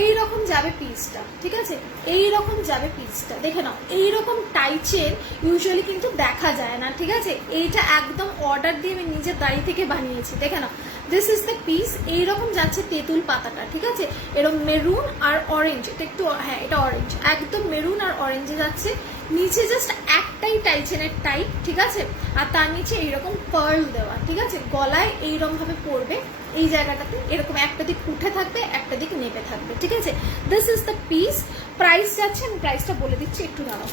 এইরকম যাবে পিসটা, ঠিক আছে, এইরকম যাবে পিসটা। দেখে নাও, এইরকম টাইচের ইউজুয়ালি কিন্তু দেখা যায় না, ঠিক আছে। এইটা একদম অর্ডার দিয়ে আমি নিজের দাড়ি থেকে বানিয়েছি। দেখে নাও, দিস ইজ দ্য পিস। এইরকম যাচ্ছে তেঁতুল পাতাটা, ঠিক আছে। এরকম মেরুন আর অরেঞ্জ, এটা একটু, হ্যাঁ এটা অরেঞ্জ, একদম মেরুন আর অরেঞ্জে যাচ্ছে। নিচে জাস্ট একটাই টাইচেনের টাইপ, ঠিক আছে। আর তার নিচে এইরকম পার্ল দেওয়া, ঠিক আছে। গলায় এইরকম ভাবে পড়বে, এই জায়গাটাতে এরকম একটা দিক উঠে থাকবে, একটা দিক নেপে থাকবে, ঠিক আছে। This is the piece. Price যাচ্ছে, আমি প্রাইসটা বলে দিচ্ছি, একটু দাঁড়াও।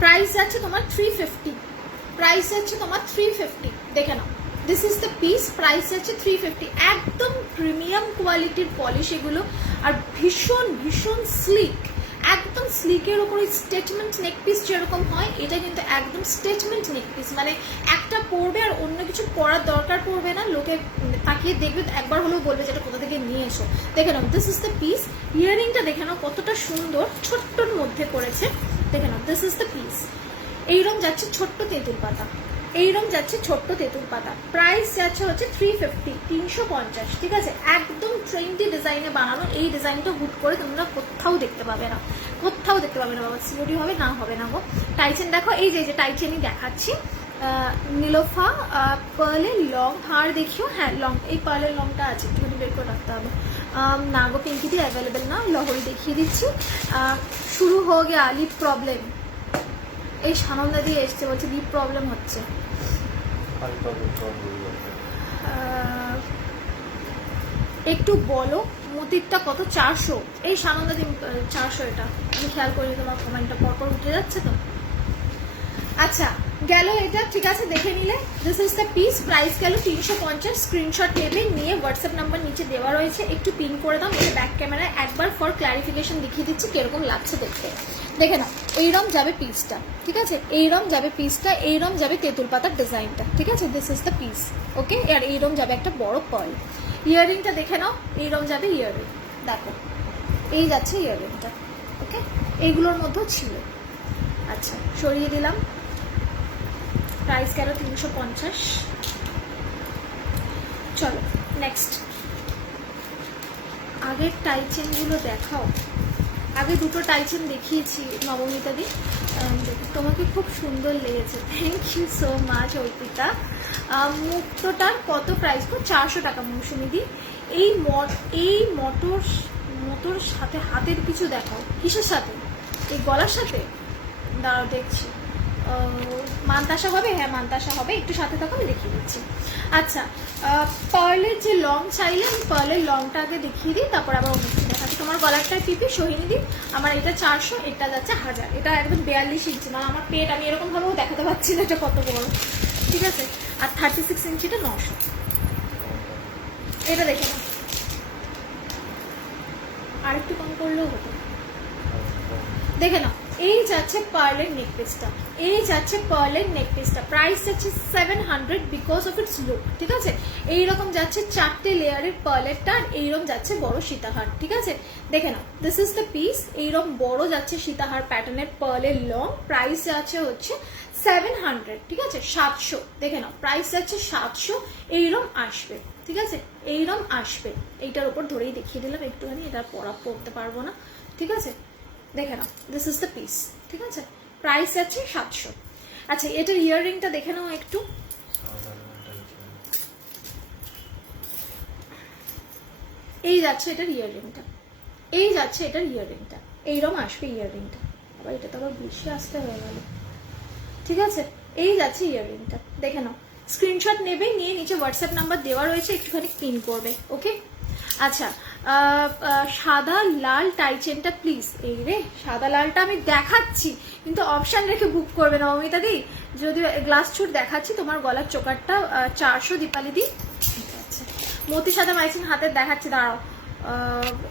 প্রাইস যাচ্ছে তোমার 350, প্রাইস যাচ্ছে তোমার 350। দেখে নাও, this is the piece. Price যাচ্ছে 350। একদম প্রিমিয়াম কোয়ালিটির পলিশ এগুলো, আর ভীষণ ভীষণ স্লিক, একদম স্লিকের ওপরে স্টেটমেন্ট নেক পিস যেরকম হয়, এটা কিন্তু একদম স্টেটমেন্ট নেক পিস। মানে একটা পরবে আর অন্য কিছু পরার দরকার পড়বে না, লোকে তাকিয়ে দেখবে একবার হলেও বলবে যেটা কোথা থেকে নিয়ে এসো। দেখে নাও, দিস ইজ দ্য পিস। ইয়াররিংটা দেখে নাও কতটা সুন্দর, ছোট্টর মধ্যে করেছে। দেখে নাও, দিস ইজ দ্য পিস। এইরকম যাচ্ছে ছোট্ট তেঁতুল পাতা, এইরকম যাচ্ছে ছোট্ট তেঁতুল পাতা। প্রাইস যাচ্ছে হচ্ছে 350, 350, ঠিক আছে। একদম ট্রেন্ডি ডিজাইনে বানানো। এই ডিজাইনটা হুট করে তোমরা কোথাও দেখতে পাবে না, কোথাও দেখতে পাবে না বাবা। সিওডি হবে না, হবে না গো। টাইচেন দেখো, এই যে টাইচেনই দেখাচ্ছি। নীলোফা পার্লের লং হার দেখিও, হ্যাঁ লং, এই পার্লের লংটা আছে, একটুখানি বের করে রাখতে হবে। না গো পিঙ্কিটি অ্যাভেলেবেল না, লহরি দেখিয়ে দিচ্ছি। শুরু হয়ে গিয়ে লিপ প্রবলেম, এই সানন্দা দিয়ে এসছে, বলছে লিপ প্রবলেম হচ্ছে। একটু বলো মতিরটা কত, 400। এই সানন্দা দিন 400, এটা আমি খেয়াল করিনি, তোমার কমেন্টটা পরপর উঠে যাচ্ছে তো। আচ্ছা গেল এটা, ঠিক আছে দেখে নিলে। This is the piece, price গেল 350। স্ক্রিনশট নেবে, নিয়ে হোয়াটসঅ্যাপ নাম্বার নিচে দেওয়া রয়েছে, একটু পিন করে দাও। এটা ব্যাক ক্যামেরায় একবার ফর ক্লারিফিকেশন দেখিয়ে দিচ্ছি কিরকম লাগছে দেখতে। দেখে নাও, এইরম যাবে পিসটা, ঠিক আছে, এইরম যাবে পিসটা, এইরম যাবে তেঁতুল পাতার ডিজাইনটা, ঠিক আছে। দিস ইজ দ্য পিস, ওকে। আর এইরম যাবে একটা বড় পার্ল। ইয়াররিংটা দেখে নাও, এইরম যাবে ইয়াররিং, দেখো এই যাচ্ছে ইয়াররিংটা, ওকে। এইগুলোর মধ্যেও ছিল। আচ্ছা সরিয়ে দিলাম, প্রাইস গেল 350। চলো নেক্সট, আগের টাইচেনগুলো দেখাও। আগে দুটো টাইচেন দেখিয়েছি নবমিতা দি, তোমাকে খুব সুন্দর লেগেছে, thank you so much Arpita. মুক্তটার কত প্রাইস গো? 400 টাকা মৌসুমি দি। এই মোটর সাথে হাতের কিছু দেখাও। কিসের সাথে? এই গলার সাথে? দাঁড়াও দেখছি। মানতাসা হবে? হ্যাঁ মানতাসা হবে, একটু সাথে থাকো আমি দেখিয়ে দিচ্ছি। আচ্ছা পার্লের যে লং চাইলে আমি পার্লের লংটা আগে দেখিয়ে দিই, তারপর আবার অন্য কিছু দেখাচ্ছি। তোমার গলারটায় পিপি সোহিনী দি, আমার এটা 400, এটা যাচ্ছে 1000। এটা একদম 42 ইঞ্চি, মানে আমার পেট আমি এরকম ভাবেও দেখাতে পারছি না এটা কত বড়, ঠিক আছে। আর 36 ইঞ্চিটা 900। এটা দেখে নাও, আরেকটু কম করলেও হতো। দেখে নাও, এই যাচ্ছে পার্লের নেক পিসটা, এই যাচ্ছে পার্লের নেক পিসটা, প্রাইস যাচ্ছে 700 বিকজ অফ ইটস লুক, ঠিক আছে। এইরকম যাচ্ছে 4টে লেয়ারের পার্লেরটা, আর এইরকম যাচ্ছে বড় সীতাহার, ঠিক আছে। দেখে নাও, দিস ইজ দ্য পিস। এইরকম বড় যাচ্ছে সীতাহার প্যাটার্নের পার্লের লং, প্রাইস যাচ্ছে হচ্ছে 700, ঠিক আছে, 700। দেখে নাও, প্রাইস যাচ্ছে 700। এইরকম আসবে, ঠিক আছে, এইরকম আসবে। এইটার উপর ধরেই দেখিয়ে দিলাম একটুখানি, এটা পড়তে পারবো না, ঠিক আছে। দেখে নাও, দিস ইজ দ্য পিস, ঠিক আছে, প্রাইস যাচ্ছে 700। আচ্ছা এটার ইয়াররিংটা দেখে নাও একটু। এই যাচ্ছে এটার ইয়াররিংটা, এই যাচ্ছে এটার ইয়াররিংটা, এইরকম আসবে ইয়াররিংটা। আবার এটা তো আবার বেশি আসতে হয়ে গেল, ঠিক আছে। এই যাচ্ছে ইয়াররিংটা, দেখে নাও। স্ক্রিনশট নেবে, নিয়ে নিচে হোয়াটসঅ্যাপ নাম্বার দেওয়া রয়েছে, একটুখানি পিন করবে, ওকে। আচ্ছা সাদা লাল টাইচেনটা প্লিজ। এই রে, সাদা লালটা আমি দেখাচ্ছি, কিন্তু অপশান রেখে বুক করবে না অমিতা দি। যদি গ্লাস ছুট দেখাচ্ছি, তোমার গলার চোকারটা 400 দীপালি দি। আচ্ছা মতির সাথে মাইসিন হাতের দেখাচ্ছি, দাঁড়াও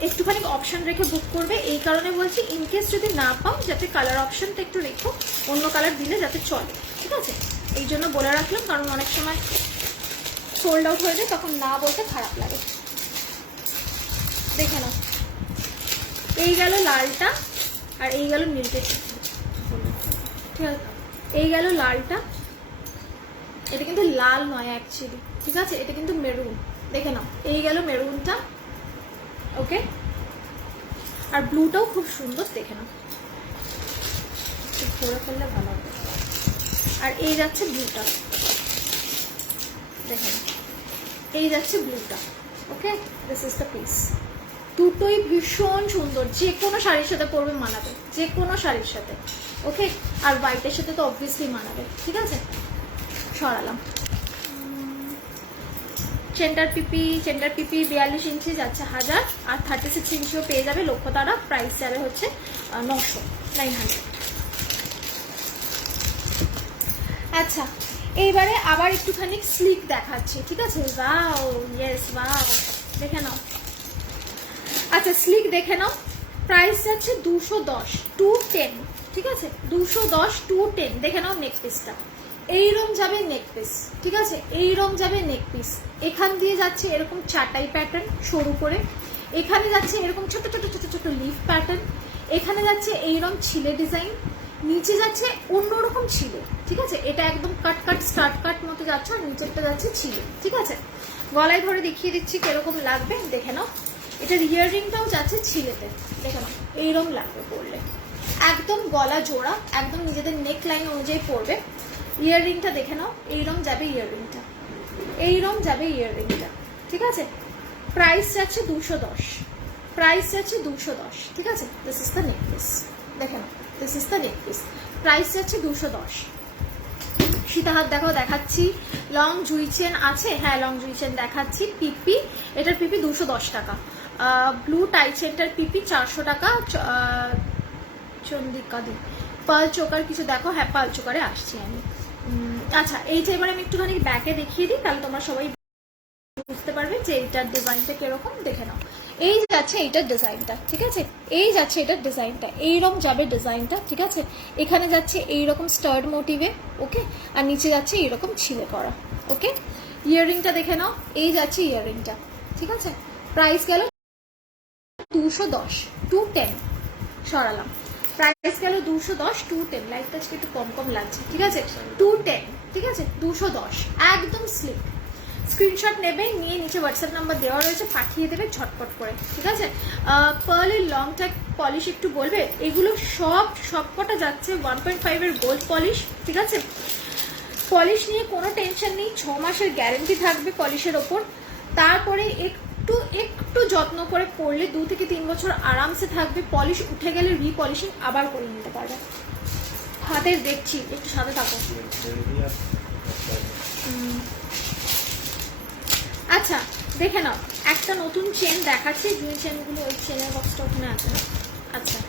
একটুখানি অপশান রেখে বুক করবে। এই কারণে বলছি, ইনকেস যদি না পাও, যাতে কালার অপশানটা একটু রেখো, অন্য কালার দিলে যাতে চলে, ঠিক আছে। এই জন্য বলে রাখলাম, কারণ অনেক সময় সোল্ড আউট হয়ে যায়, তখন না বলতে খারাপ লাগে। দেখে নাও, এই গেল লালটা, আর এই গেল নীলটা, ঠিক আছে। এই গেল লালটা, এটা কিন্তু লাল নয় অ্যাকচুয়ালি, ঠিক আছে, এটা কিন্তু মেরুন। দেখে নাও, এই গেল মেরুনটা, ওকে। আর ব্লুটাও খুব সুন্দর, দেখে নাও, ধরে ফেললে ভালো হবে। আর এই যাচ্ছে ব্লুটা, দেখে নাও, এই যাচ্ছে ব্লুটা, okay. This is the piece. দুটোই ভীষণ সুন্দর, যে কোনো শাড়ির সাথে পরবে মানাবে, যে কোনো শাড়ির সাথে, ওকে। আর হোয়াইটের সাথে তো অবভিয়াসলি মানাবে, ঠিক আছে। সরালাম। চেন্ডার পিপি 42 ইঞ্চি যাচ্ছে 1000, আর 36 ইঞ্চিও পেয়ে যাবে লক্ষ্যতারা, প্রাইস যাবে হচ্ছে 900। আচ্ছা এইবারে আবার একটুখানি স্লিক দেখাচ্ছি, ঠিক আছে। ওয়াও, ইয়েস ওয়াও, দেখে নাও। আচ্ছা স্লিক দেখে নাও, প্রাইস যাচ্ছে 210, 210, ঠিক আছে, 210, 210। দেখে নাও নেক পিসটা, এইরকম যাবে নেক পিস, ঠিক আছে, এইরকম যাবে নেক পিস। এখান দিয়ে যাচ্ছে এরকম চাটাই প্যাটার্ন সরু করে, এখানে যাচ্ছে এরকম ছোট ছোট ছোট ছোট লিফ প্যাটার্ন, এখানে যাচ্ছে এইরকম ছিলে ডিজাইন, নিচে যাচ্ছে অন্যরকম ছিলে, ঠিক আছে। এটা একদম কাট কাট স্টার্ট কাট মতো যাচ্ছে, আর নিচেরটা যাচ্ছে ছিলে, ঠিক আছে। গলায় ধরে দেখিয়ে দিচ্ছি কিরকম লাগবে, দেখে নাও। এটার ইয়াররিংটাও যাচ্ছে ছিলেতে, দেখে নাও, এইরকম লাগবে পরলে, একদম গলা জোড়া, একদম নিজেদের নেক লাইন অনুযায়ী পরবে। ইয়াররিংটা দেখে নাও, এইরকম যাবে ইয়াররিংটা, এইরকম যাবে ইয়াররিংটা, ঠিক আছে। প্রাইস যাচ্ছে 210, প্রাইস যাচ্ছে 210, ঠিক আছে। This is the neck piece, দেখে নাও, this is the neck piece, price যাচ্ছে 210। সীতাহার দেখো দেখাচ্ছি, লং জুই চেন আছে, হ্যাঁ লং জুই চেন দেখাচ্ছি। পিপি, এটার পিপি 210 টাকা। ব্লু টাই চেনটার পিপি 400 টাকা। চন্দিকা দি পাল চোকার কিছু দেখো, হ্যাঁ পাল চোকারে আসছি আমি। আচ্ছা এইটা এবার আমি একটুখানি ব্যাকে দেখিয়ে দিই, তাহলে তোমরা সবাই বুঝতে পারবে যে এইটার ডিজাইনটা কিরকম। দেখে নাও, এই যাচ্ছে এইটার ডিজাইনটা, ঠিক আছে, এই যাচ্ছে এটার ডিজাইনটা, এইরকম যাবে ডিজাইনটা, ঠিক আছে। এখানে যাচ্ছে এইরকম স্টার্ড মোটিভে, ওকে, আর নিচে যাচ্ছে এইরকম ছিলে করা, ওকে। ইয়াররিংটা দেখে নাও, এই যাচ্ছে ইয়াররিংটা, ঠিক আছে। প্রাইস গেল 210, 210 সরালাম, প্রাইস গেল 210, 210। লাইফটা আজকে একটু কম কম লাগছে, ঠিক আছে, 210, ঠিক আছে, 210 একদম স্লিপ। স্ক্রিনশট নেবে, নিয়ে নিচে হোয়াটসঅ্যাপ নাম্বার দেওয়া রয়েছে, পাঠিয়ে দেবে ঝটপট করে, ঠিক আছে। পার্লের লং ট্যাগ পলিশ একটু বলবে, এগুলো সব কটা যাচ্ছে 1.5 এর গোল্ড পলিশ, ঠিক আছে। পলিশ নিয়ে কোনো টেনশন নেই, 6 মাসের গ্যারেন্টি থাকবে পলিশের ওপর। তারপরে একটু যত্ন করে পরলে 2 থেকে 3 বছর আরামসে থাকবে। পলিশ উঠে গেলে রিপলিশিং আবার করে নিতে পারবে। হাতের দেখছি, একটু সাথে থাকো। আচ্ছা দেখে নাও, একটা নতুন চেন দেখাচ্ছি, দুই চেনগুলো ওই চেনের বক্সটা ওখানে আছে না, আচ্ছা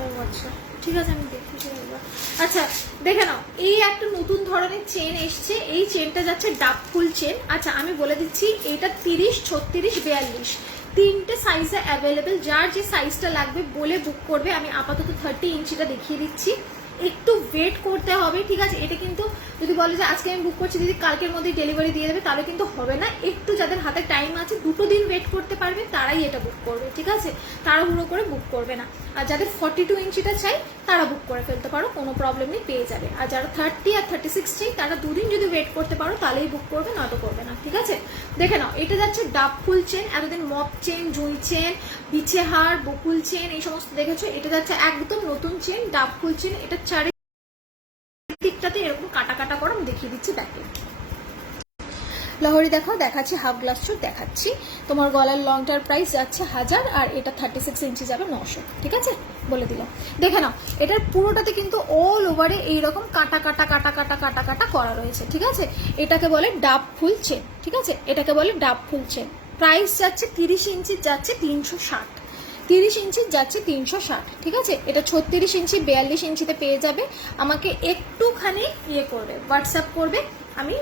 ও আচ্ছা ঠিক আছে, আমি দেখেছি একবার। আচ্ছা দেখে নাও, এই একটা নতুন ধরনের চেন এসছে, এই চেনটা যাচ্ছে ডাব ফুল চেন। আচ্ছা আমি বলে দিচ্ছি, এটা 30, 36, 42 তিনটে সাইজে অ্যাভেলেবেল, যার যে সাইজটা লাগবে বলে বুক করবে। আমি আপাতত 30 ইঞ্চিটা দেখিয়ে দিচ্ছি, একটু ওয়েট করতে হবে, ঠিক আছে। এটা কিন্তু যদি বলে যে আজকে আমি বুক করছি দিদি কালকের মধ্যে ডেলিভারি দিয়ে দেবে, তাহলে কিন্তু হবে না। একটু যাদের হাতে টাইম আছে, 2 দিন ওয়েট করতে পারবে, তারাই এটা বুক করবে, ঠিক আছে, তাড়াহুড়ো করে বুক করবে না। আর যাদের 42 ইঞ্চিটা চাই তারা বুক করে ফেলতে পারো, কোনো প্রবলেম নেই, পেয়ে যাবে। আর যারা 30 আর 36 চাই তারা 2 দিন যদি ওয়েট করতে পারো তাহলেই বুক করবে, নয়তো করবে না, ঠিক আছে। দেখে নাও, এটা যাচ্ছে ডাব ফুল চেন, এতদিন মপ চেন, জুঁই চেন, বিছে হার, বকুল চেন এই সমস্ত দেখেছো, এটা যাচ্ছে একদম নতুন চেন, ডাব ফুল চেন। এটা চারিদিকটাতে এরকম কাটা কাটা করে আমি দেখিয়ে দিচ্ছি ব্যাকে। লহরি দেখাও, দেখাচ্ছি হাফ গ্লাস চুর দেখাচ্ছি। তোমার গলার লংটার প্রাইস যাচ্ছে 1000, আর এটা 36 ইঞ্চি যাবে 900, ঠিক আছে, বলে দিলাম। দেখে নাও, এটার পুরোটাতে কিন্তু অল ওভারে এইরকম কাটা কাটা কাটা কাটা কাটা কাটা করা রয়েছে, ঠিক আছে। এটাকে বলে ডাব ফুল চেন, ঠিক আছে, এটাকে বলে ডাব ফুল চেন। প্রাইস যাচ্ছে 30 ইঞ্চি যাচ্ছে 360, 30 ইঞ্চি যাচ্ছে 360, ঠিক আছে। এটা 36 ইঞ্চি 42 ইঞ্চিতে পেয়ে যাবে। আমাকে একটুখানি ইয়ে করবে, হোয়াটসঅ্যাপ করবে, আমি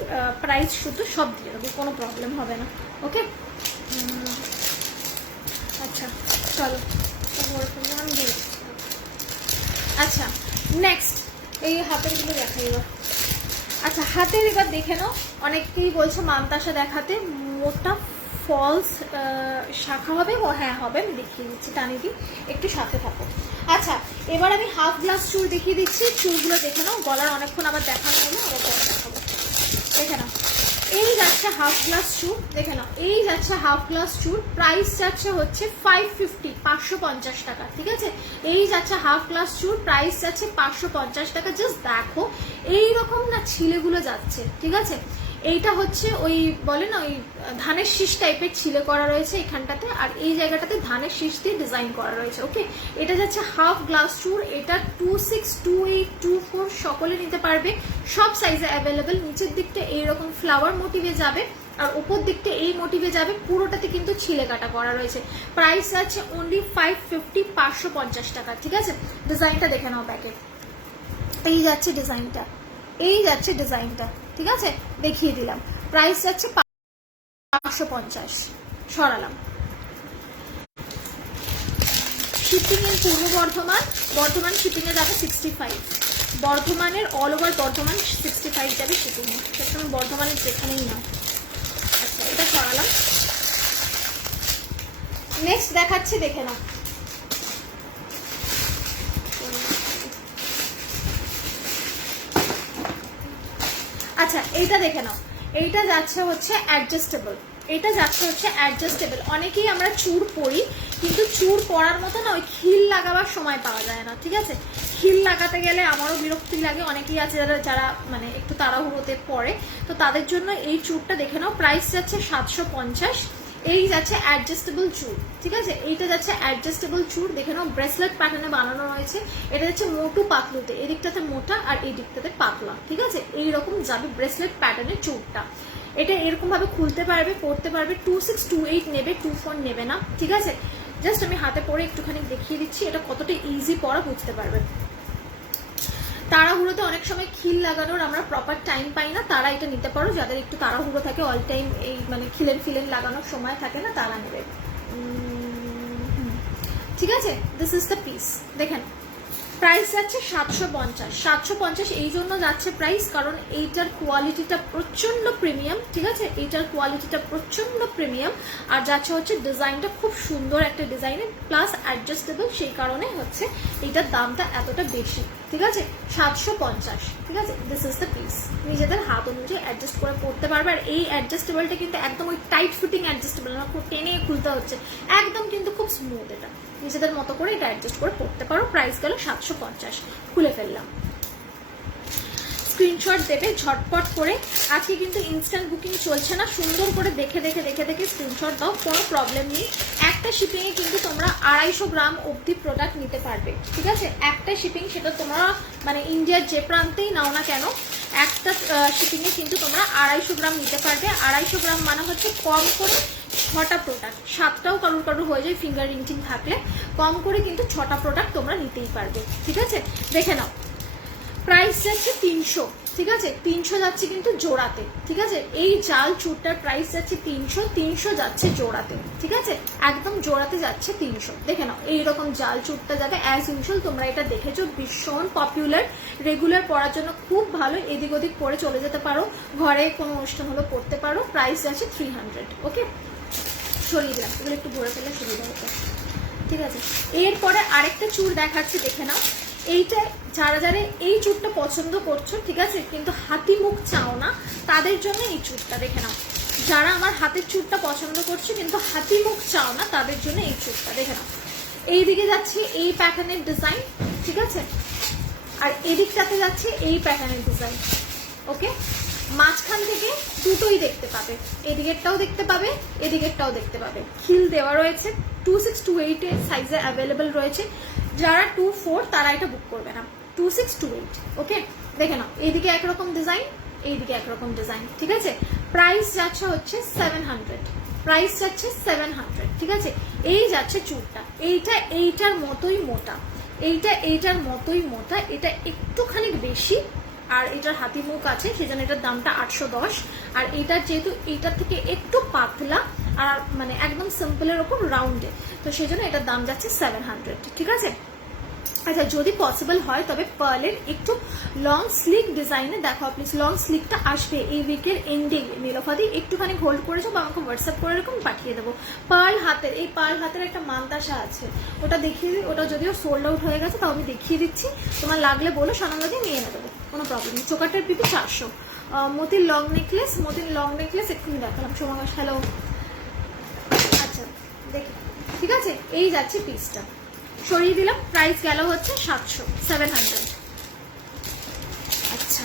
প্রাইস শুধু সব দিয়ে দেবো, কোনো প্রবলেম হবে না, ওকে। আচ্ছা চলো, আমি দিয়ে দিচ্ছি। আচ্ছা নেক্সট এই হাতেরগুলো দেখাই এবার। আচ্ছা হাতের এবার দেখে নাও, অনেকেই বলছে মানতাসা দেখাতে, মোটা ফলস শাখা হবে, ও হ্যাঁ হবে, আমি দেখিয়ে দিচ্ছি, টানি দিই, একটু সাথে থাকো। আচ্ছা এবার আমি হাফ গ্লাস চুল দেখিয়ে দিচ্ছি, চুলগুলো দেখে নাও, গলার অনেকক্ষণ আবার দেখানো হলো, আবার পরে দেখাবো। দেখে নাও, এই যাচ্ছে হাফ গ্লাস চুল, দেখে নাও, এই যাচ্ছে হাফ গ্লাস চুল, প্রাইস যাচ্ছে হচ্ছে 550, 550 টাকা, ঠিক আছে। এই যাচ্ছে হাফ গ্লাস চুল, প্রাইস যাচ্ছে 550 টাকা। জাস্ট দেখো এইরকম না ছিলেগুলো যাচ্ছে, ঠিক আছে। এইটা হচ্ছে ওই বলে না, ওই ধানের শীষ টাইপের ছিলে করা রয়েছে এখানটাতে, আর এই জায়গাটাতে ধানের শীষ দিয়ে ডিজাইন করা রয়েছে, ওকে। এটা যাচ্ছে হাফ গ্লাস চুল, এটা 26, 28, 24 সকলে নিতে পারবে, সব সাইজে অ্যাভেলেবেল। নিচের দিকটা এইরকম ফ্লাওয়ার মোটিভে যাবে, আর ওপর দিকটা এই মোটিভে যাবে, পুরোটাতে কিন্তু ছিলে কাটা করা রয়েছে। প্রাইস আছে অনলি 550, 550 টাকা, ঠিক আছে। ডিজাইনটা দেখে নাও ব্যাকে, এই যাচ্ছে ডিজাইনটা, এই যাচ্ছে ডিজাইনটা, ঠিক আছে, দেখিয়ে দিলাম। প্রাইস যাচ্ছে 550, সরালাম। Shipping in Purba Bardhaman, Bardhaman shipping এ যাবে 65, বর্ধমানের অল ওভার বর্ধমান 65 যাবে শিপিং এ, সেটা আমি বর্ধমানের যেখানেই না। আচ্ছা এটা সরালাম। নেক্সট দেখাচ্ছি, দেখে নাও। আচ্ছা এইটা দেখে নাও, এইটা যাচ্ছে হচ্ছে অ্যাডজাস্টেবল, এটা যাচ্ছে হচ্ছে অ্যাডজাস্টেবল। অনেকেই আমরা চুড় পরি, কিন্তু চুড় পরার মতো না ওই খিল লাগাবার সময় পাওয়া যায় না, ঠিক আছে। খিল লাগাতে গেলে আমারও বিরক্তি লাগে, অনেকেই আছে যারা মানে একটু তাড়াহুড়োতে পরে, তো তাদের জন্য এই চুড়টা দেখে নাও। প্রাইস যাচ্ছে 750, এই যাচ্ছে অ্যাডজাস্টেবল চুড়, ঠিক আছে। এইটা যাচ্ছে অ্যাডজাস্টেবল চুড়, দেখে নাও, ব্রেসলেট প্যাটার্নে বানানো রয়েছে। এটা যাচ্ছে মোটু পাতলুতে, এদিকটাতে মোটা আর এই দিকটাতে পাতলা, ঠিক আছে। এইরকম যাবে ব্রেসলেট প্যাটার্নের চুড়টা। এটা এরকম ভাবে খুলতে পারবে, পরতে পারবে। 2628 নেবে, 24 নেবে না, ঠিক আছে? জাস্ট আমি হাতে পরে একটুখানি দেখিয়ে দিচ্ছি এটা কতটা ইজি পরা, বুঝতে পারবে। তাড়াহুড়োতে অনেক সময় খিল লাগানোর আমরা প্রপার টাইম পাই না, তারা এটা নিতে পারো। যাদের একটু তাড়াহুড়ো থাকে, অল টাইম এই মানে খিলেন ফিলেন লাগানোর সময় থাকে না, তারা নেবে, ঠিক আছে? This is the piece. দেখেন প্রাইস যাচ্ছে 750। 750 এই জন্য যাচ্ছে প্রাইস, কারণ এইটার কোয়ালিটিটা প্রচন্ড প্রিমিয়াম, ঠিক আছে? এইটার কোয়ালিটিটা প্রচন্ড প্রিমিয়াম, আর যাচ্ছে হচ্ছে ডিজাইনটা খুব সুন্দর একটা ডিজাইনের, প্লাস অ্যাডজাস্টেবল, সেই কারণে হচ্ছে এইটার দামটা এতটা বেশি, ঠিক আছে? 750, ঠিক আছে? This is the piece. নিজেদের হাত অনুযায়ী অ্যাডজাস্ট করে পড়তে পারবে। আর এই অ্যাডজাস্টেবলটা কিন্তু একদম ওই টাইট ফিটিং অ্যাডজাস্টেবল না, খুব টেনে খুলতে হচ্ছে, একদম কিন্তু খুব স্মুথ। এটা নিজেদের মতো করে এটা অ্যাডজাস্ট করে পড়তে পারো। প্রাইস গেল 750। খুলে ফেললাম, স্ক্রিনশট দেবে ঝটপট করে। আজকে কিন্তু ইনস্ট্যান্ট বুকিং চলছে না, সুন্দর করে দেখে দেখে দেখে দেখে স্ক্রিনশট দাও, কোনো প্রবলেম নেই। একটা শিপিংয়ে কিন্তু তোমরা 250 গ্রাম অবধি প্রোডাক্ট নিতে পারবে, ঠিক আছে? একটা শিপিং, সেটা তোমরা মানে ইন্ডিয়ার যে প্রান্তেই নাও না কেন, একটা শিপিংয়ে কিন্তু তোমরা 250 গ্রাম নিতে পারবে। 250 গ্রাম মানে হচ্ছে কম করে 6টা প্রোডাক্ট, 7টাও কারোর কারোর হয়ে যায় ফিঙ্গার রিংটিং থাকলে, কম করে কিন্তু 6টা প্রোডাক্ট তোমরা নিতেই পারবে, ঠিক আছে? দেখে নাও, প্রাইস যাচ্ছে 300, ঠিক আছে? 300 যাচ্ছে কিন্তু জোড়াতে, ঠিক আছে? এই জাল চুরটার প্রাইস যাচ্ছে 300, 300 যাচ্ছে জোড়াতে, ঠিক আছে? একদম জোড়াতে যাচ্ছে 300। দেখে নাও, এইরকম জাল চুরটা যাবে অ্যাজ ইউজুয়াল, তোমরা এটা দেখেছো, ভীষণ পপুলার, রেগুলার পরার জন্য খুব ভালো, এদিক ওদিক পরে চলে যেতে পারো, ঘরে কোনো অনুষ্ঠান হলো পড়তে পারো। প্রাইস যাচ্ছে 300, ওকে? সরিয়ে দিলাম, এগুলো একটু ভরে ফেলে সুবিধা হতো, ঠিক আছে? এরপরে আরেকটা চুর দেখাচ্ছি, দেখে নাও। এইটা যারা যারা এই চুরটা পছন্দ করছো, ঠিক আছে, কিন্তু হাতি মুখ চাও না, তাদের জন্য এই চুরটা দেখে নাও। যারা আমার হাতের চুরটা পছন্দ করছো কিন্তু হাতি মুখ চাও না, তাদের জন্য এই চুরটা দেখে নাও। এইদিকে যাচ্ছে এই প্যাটার্নের ডিজাইন, ঠিক আছে? আর এদিকটাতে যাচ্ছে এই প্যাটার্নের ডিজাইন, ওকে? মাঝখান থেকে দুটোই দেখতে পাবে, এদিকেরটাও দেখতে পাবে, এদিকেরটাও দেখতে পাবে। খিল দেওয়া রয়েছে, 2628 এর সাইজে অ্যাভেলেবেল রয়েছে। যারা 24 তারা এটা বুক করবে না, 2628, ওকে? দেখে নাও, এইদিকে একরকম ডিজাইন, এইদিকে একরকম ডিজাইন, ঠিক আছে? প্রাইস যাচ্ছে হচ্ছে 700, প্রাইস যাচ্ছে 700, ঠিক আছে? এই যাচ্ছে চুরটা, এইটা এইটার মতোই মোটা, এইটা এইটার মতোই মোটা, এটা একটুখানি বেশি, আর এটার হাতি মুখ আছে, সেজন্য এটার দামটা 810। আর এটার যেহেতু এইটার থেকে একটু পাতলা আর মানে একদম সিম্পলের ওপর রাউন্ডে, তো সেজন্য এটার দাম যাচ্ছে 700, ঠিক আছে? আচ্ছা, যদি পসিবল হয় তবে পার্লের একটু লং স্লিক ডিজাইনে দেখাও প্লিজ। লং স্লিকটা আসবে এই উইকের এন্ডিং। নীলফাদি একটুখানি হোল্ড করেছো বা আমাকে হোয়াটসঅ্যাপ করে এরকম পাঠিয়ে দেবো। পার্ল হাতের, এই পার্ল হাতের একটা মানতাসা আছে, ওটা দেখিয়ে দিই। ওটা যদিও সোল্ড আউট হয়ে গেছে, তাও আমি দেখিয়ে দিচ্ছি, তোমার লাগলে বলো, সানালাদি নিয়ে নেবো, কোনো প্রবলেম নেই। চোকারটার পিপি 400। মতির লং নেকলেস, মতির লং নেকলেস এক্ষুনি দেখালাম। সোমাকাশ, হ্যালো। আচ্ছা দেখি, ঠিক আছে? এই যাচ্ছে পিসটা, সরিয়ে দিলাম। প্রাইস গেল হচ্ছে 700, 700। আচ্ছা,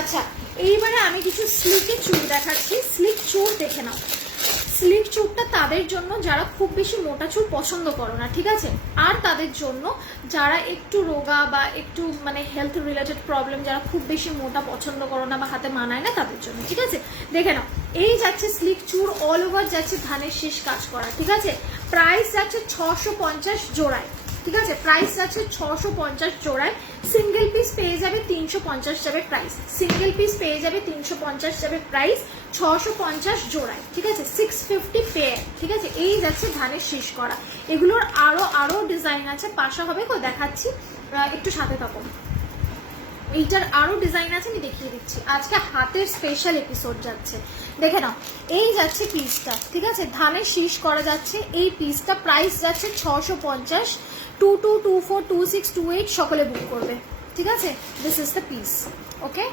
আচ্ছা এইবারে আমি কিছু স্লিকের চুল দেখাচ্ছি। স্লিক চুল দেখে নাও। স্লিক চুলটা তাদের জন্য যারা খুব বেশি মোটা চুল পছন্দ করো না, ঠিক আছে? আর তাদের জন্য যারা একটু রোগা বা একটু মানে হেলথ রিলেটেড প্রবলেম, যারা খুব বেশি মোটা পছন্দ করো না বা হাতে মানায় না, তাদের জন্য, ঠিক আছে? দেখে নাও, এই যাচ্ছে স্লিক চুল, অল ওভার যাচ্ছে ধানের শীষ কাজ করা, ঠিক আছে? প্রাইস যাচ্ছে 650 জোড়ায়, ঠিক আছে? প্রাইস যাচ্ছে 650 জোড়ায়। সিঙ্গেল পিস পেয়ে যাবে 350 যাবে প্রাইস, সিঙ্গেল পিস পেয়ে যাবে 350 যাবে প্রাইস, 650 জোড়ায়, ঠিক আছে? 650 পেয়ার, ঠিক আছে? এই যাচ্ছে ধানের শীষ করা। এগুলোর আরো ডিজাইন আছে, পাশা হবে গো, দেখাচ্ছি, একটু সাথে থাকো। এইটার আরো ডিজাইন আছে, আমি দেখিয়ে দিচ্ছি। আজকে হাতের স্পেশাল এপিসোড যাচ্ছে, দেখে নাও। এই যাচ্ছে পিসটা, ঠিক আছে? ধানের শীষ করা যাচ্ছে এই পিসটা। প্রাইস যাচ্ছে 650, 2224 2628 সকলে বুক করবে, ঠিক আছে? দিস ইজ দ্য পিস, ওকে?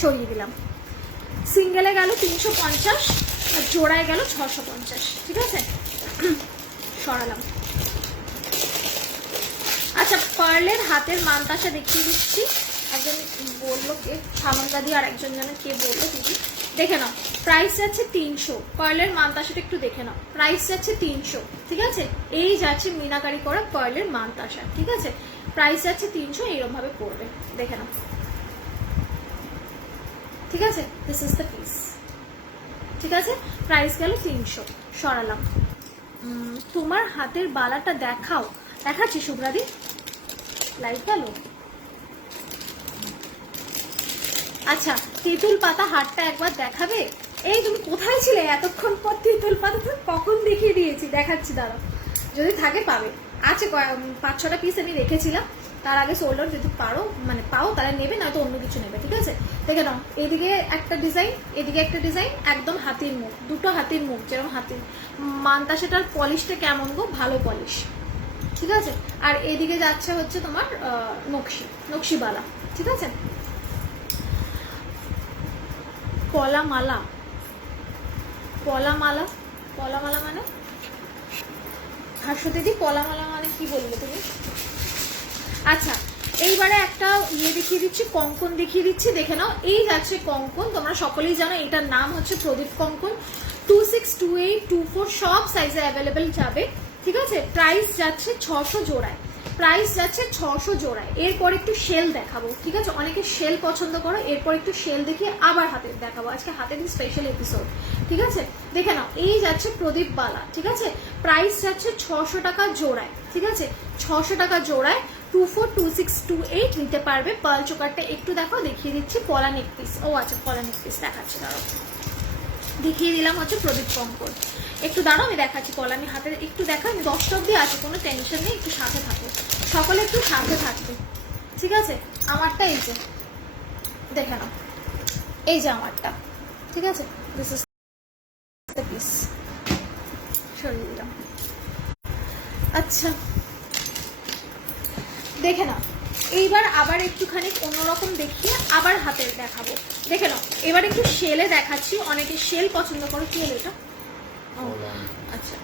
সরিয়ে দিলাম। সিঙ্গেলে গেল 350 আর জোড়ায় গেল 650, ঠিক আছে? সরালাম। আচ্ছা, পার্লের হাতের মানতাসা দেখিয়ে দিচ্ছি। একজন বললো কে, সামন্তা দিয়ে, আর একজন যেন কে বললো দিদি, দেখে নাও। প্রাইস যাচ্ছে 300। পার্লের মানতাসাটা একটু দেখে নাও, প্রাইস যাচ্ছে 300, ঠিক আছে? এই যাচ্ছে মিনাকারি করা পার্লের মানতাসা, ঠিক আছে? প্রাইস যাচ্ছে 300, এইরকম ভাবে পড়বে, দেখে নাও, ঠিক আছে। দিস ইজ দ্য পিস, ঠিক আছে। প্রাইস গেল 300, সরালাম। তোমার হাতের বালাটা দেখাও, দেখাচ্ছি শুভ্রাদি, লাইট গেল। আচ্ছা, তেঁতুল পাতা হাটটা একবার দেখাবে? এই তুমি কোথায় ছিলে এতক্ষণ পর? তেঁতুল পাতা তো কখন দেখিয়ে দিয়েছি, দেখাচ্ছি, দাঁড়াও, যদি থাকে পাবে। আছে 5-6টা পিস আমি রেখেছিলাম, তার আগে সোল্ড আউট, যদি পারো মানে পাও তাহলে নেবে, নয়তো অন্য কিছু নেবে, ঠিক আছে। দেখে নাও, এদিকে একটা ডিজাইন, এদিকে একটা ডিজাইন, একদম হাতির মুখ, দুটো হাতির মুখ, যেরকম হাতির মানতা, সেটার পলিশটা কেমন গো, ভালো পলিশ, ঠিক আছে। আর এদিকে যাচ্ছে হচ্ছে তোমার নকশিবালা, ঠিক আছে। পলামালা, পলামালা, পলামালা মানে হাস্যদিদি, পলামালা মানে কি বললে তুমি? আচ্ছা, এইবারে একটা ইয়ে দেখিয়ে দিচ্ছি, কঙ্কন দেখিয়ে দিচ্ছি, দেখে নাও। এই যাচ্ছে কঙ্কন, তোমরা সকলেই জানো এটার নাম হচ্ছে প্রদীপ কঙ্কন। 26, 28, 24 সব সাইজে অ্যাভেলেবেল যাবে, ঠিক আছে। প্রাইস যাচ্ছে 600 জোড়ায়, প্রাইস যাচ্ছে 600 জোড়ায়। এরপর একটু শেল দেখাবো, ঠিক আছে, অনেকে শেল পছন্দ করো, এরপর একটু শেল দেখিয়ে আবার হাতের দেখাবো, আজকে হাতের স্পেশাল এপিসোড, ঠিক আছে। দেখে নাও, এই যাচ্ছে প্রদীপ বালা, ঠিক আছে। প্রাইস যাচ্ছে 600 টাকা জোড়ায়, ঠিক আছে, 600 টাকা জোড়ায়। 24, 26, 28 নিতে পারবে। পার্ল চোকারটা একটু দেখো, দেখিয়ে দিচ্ছি। পলা নেক পিস, ও আচ্ছা, পলা নেক পিস দেখাচ্ছি, দাঁড়াও, দেখিয়ে দিলাম হচ্ছে প্রদীপ কঙ্কন। একটু দাঁড়াও, আমি দেখাচ্ছি পলা, আমি হাতের একটু দেখা, আমি 10টা অব্দি আছে, কোনো টেনশন নেই, একটু সাথে থাকো, সকলে একটু সাথে থাকবে, ঠিক আছে। আমারটা এই যে, দেখে নাও, এই যে আমারটা, ঠিক আছে। দিস ইজ দ্য পিস, সরিয়ে দিলাম। আচ্ছা, দেখে নাও, এইবার আবার একটুখানি অন্যরকম দেখিয়ে আবার হাতের দেখাবো, দেখে নাও। এবার একটু শেলে দেখাচ্ছি, অনেকে শেল পছন্দ করো। কি হলো এটা? আচ্ছা,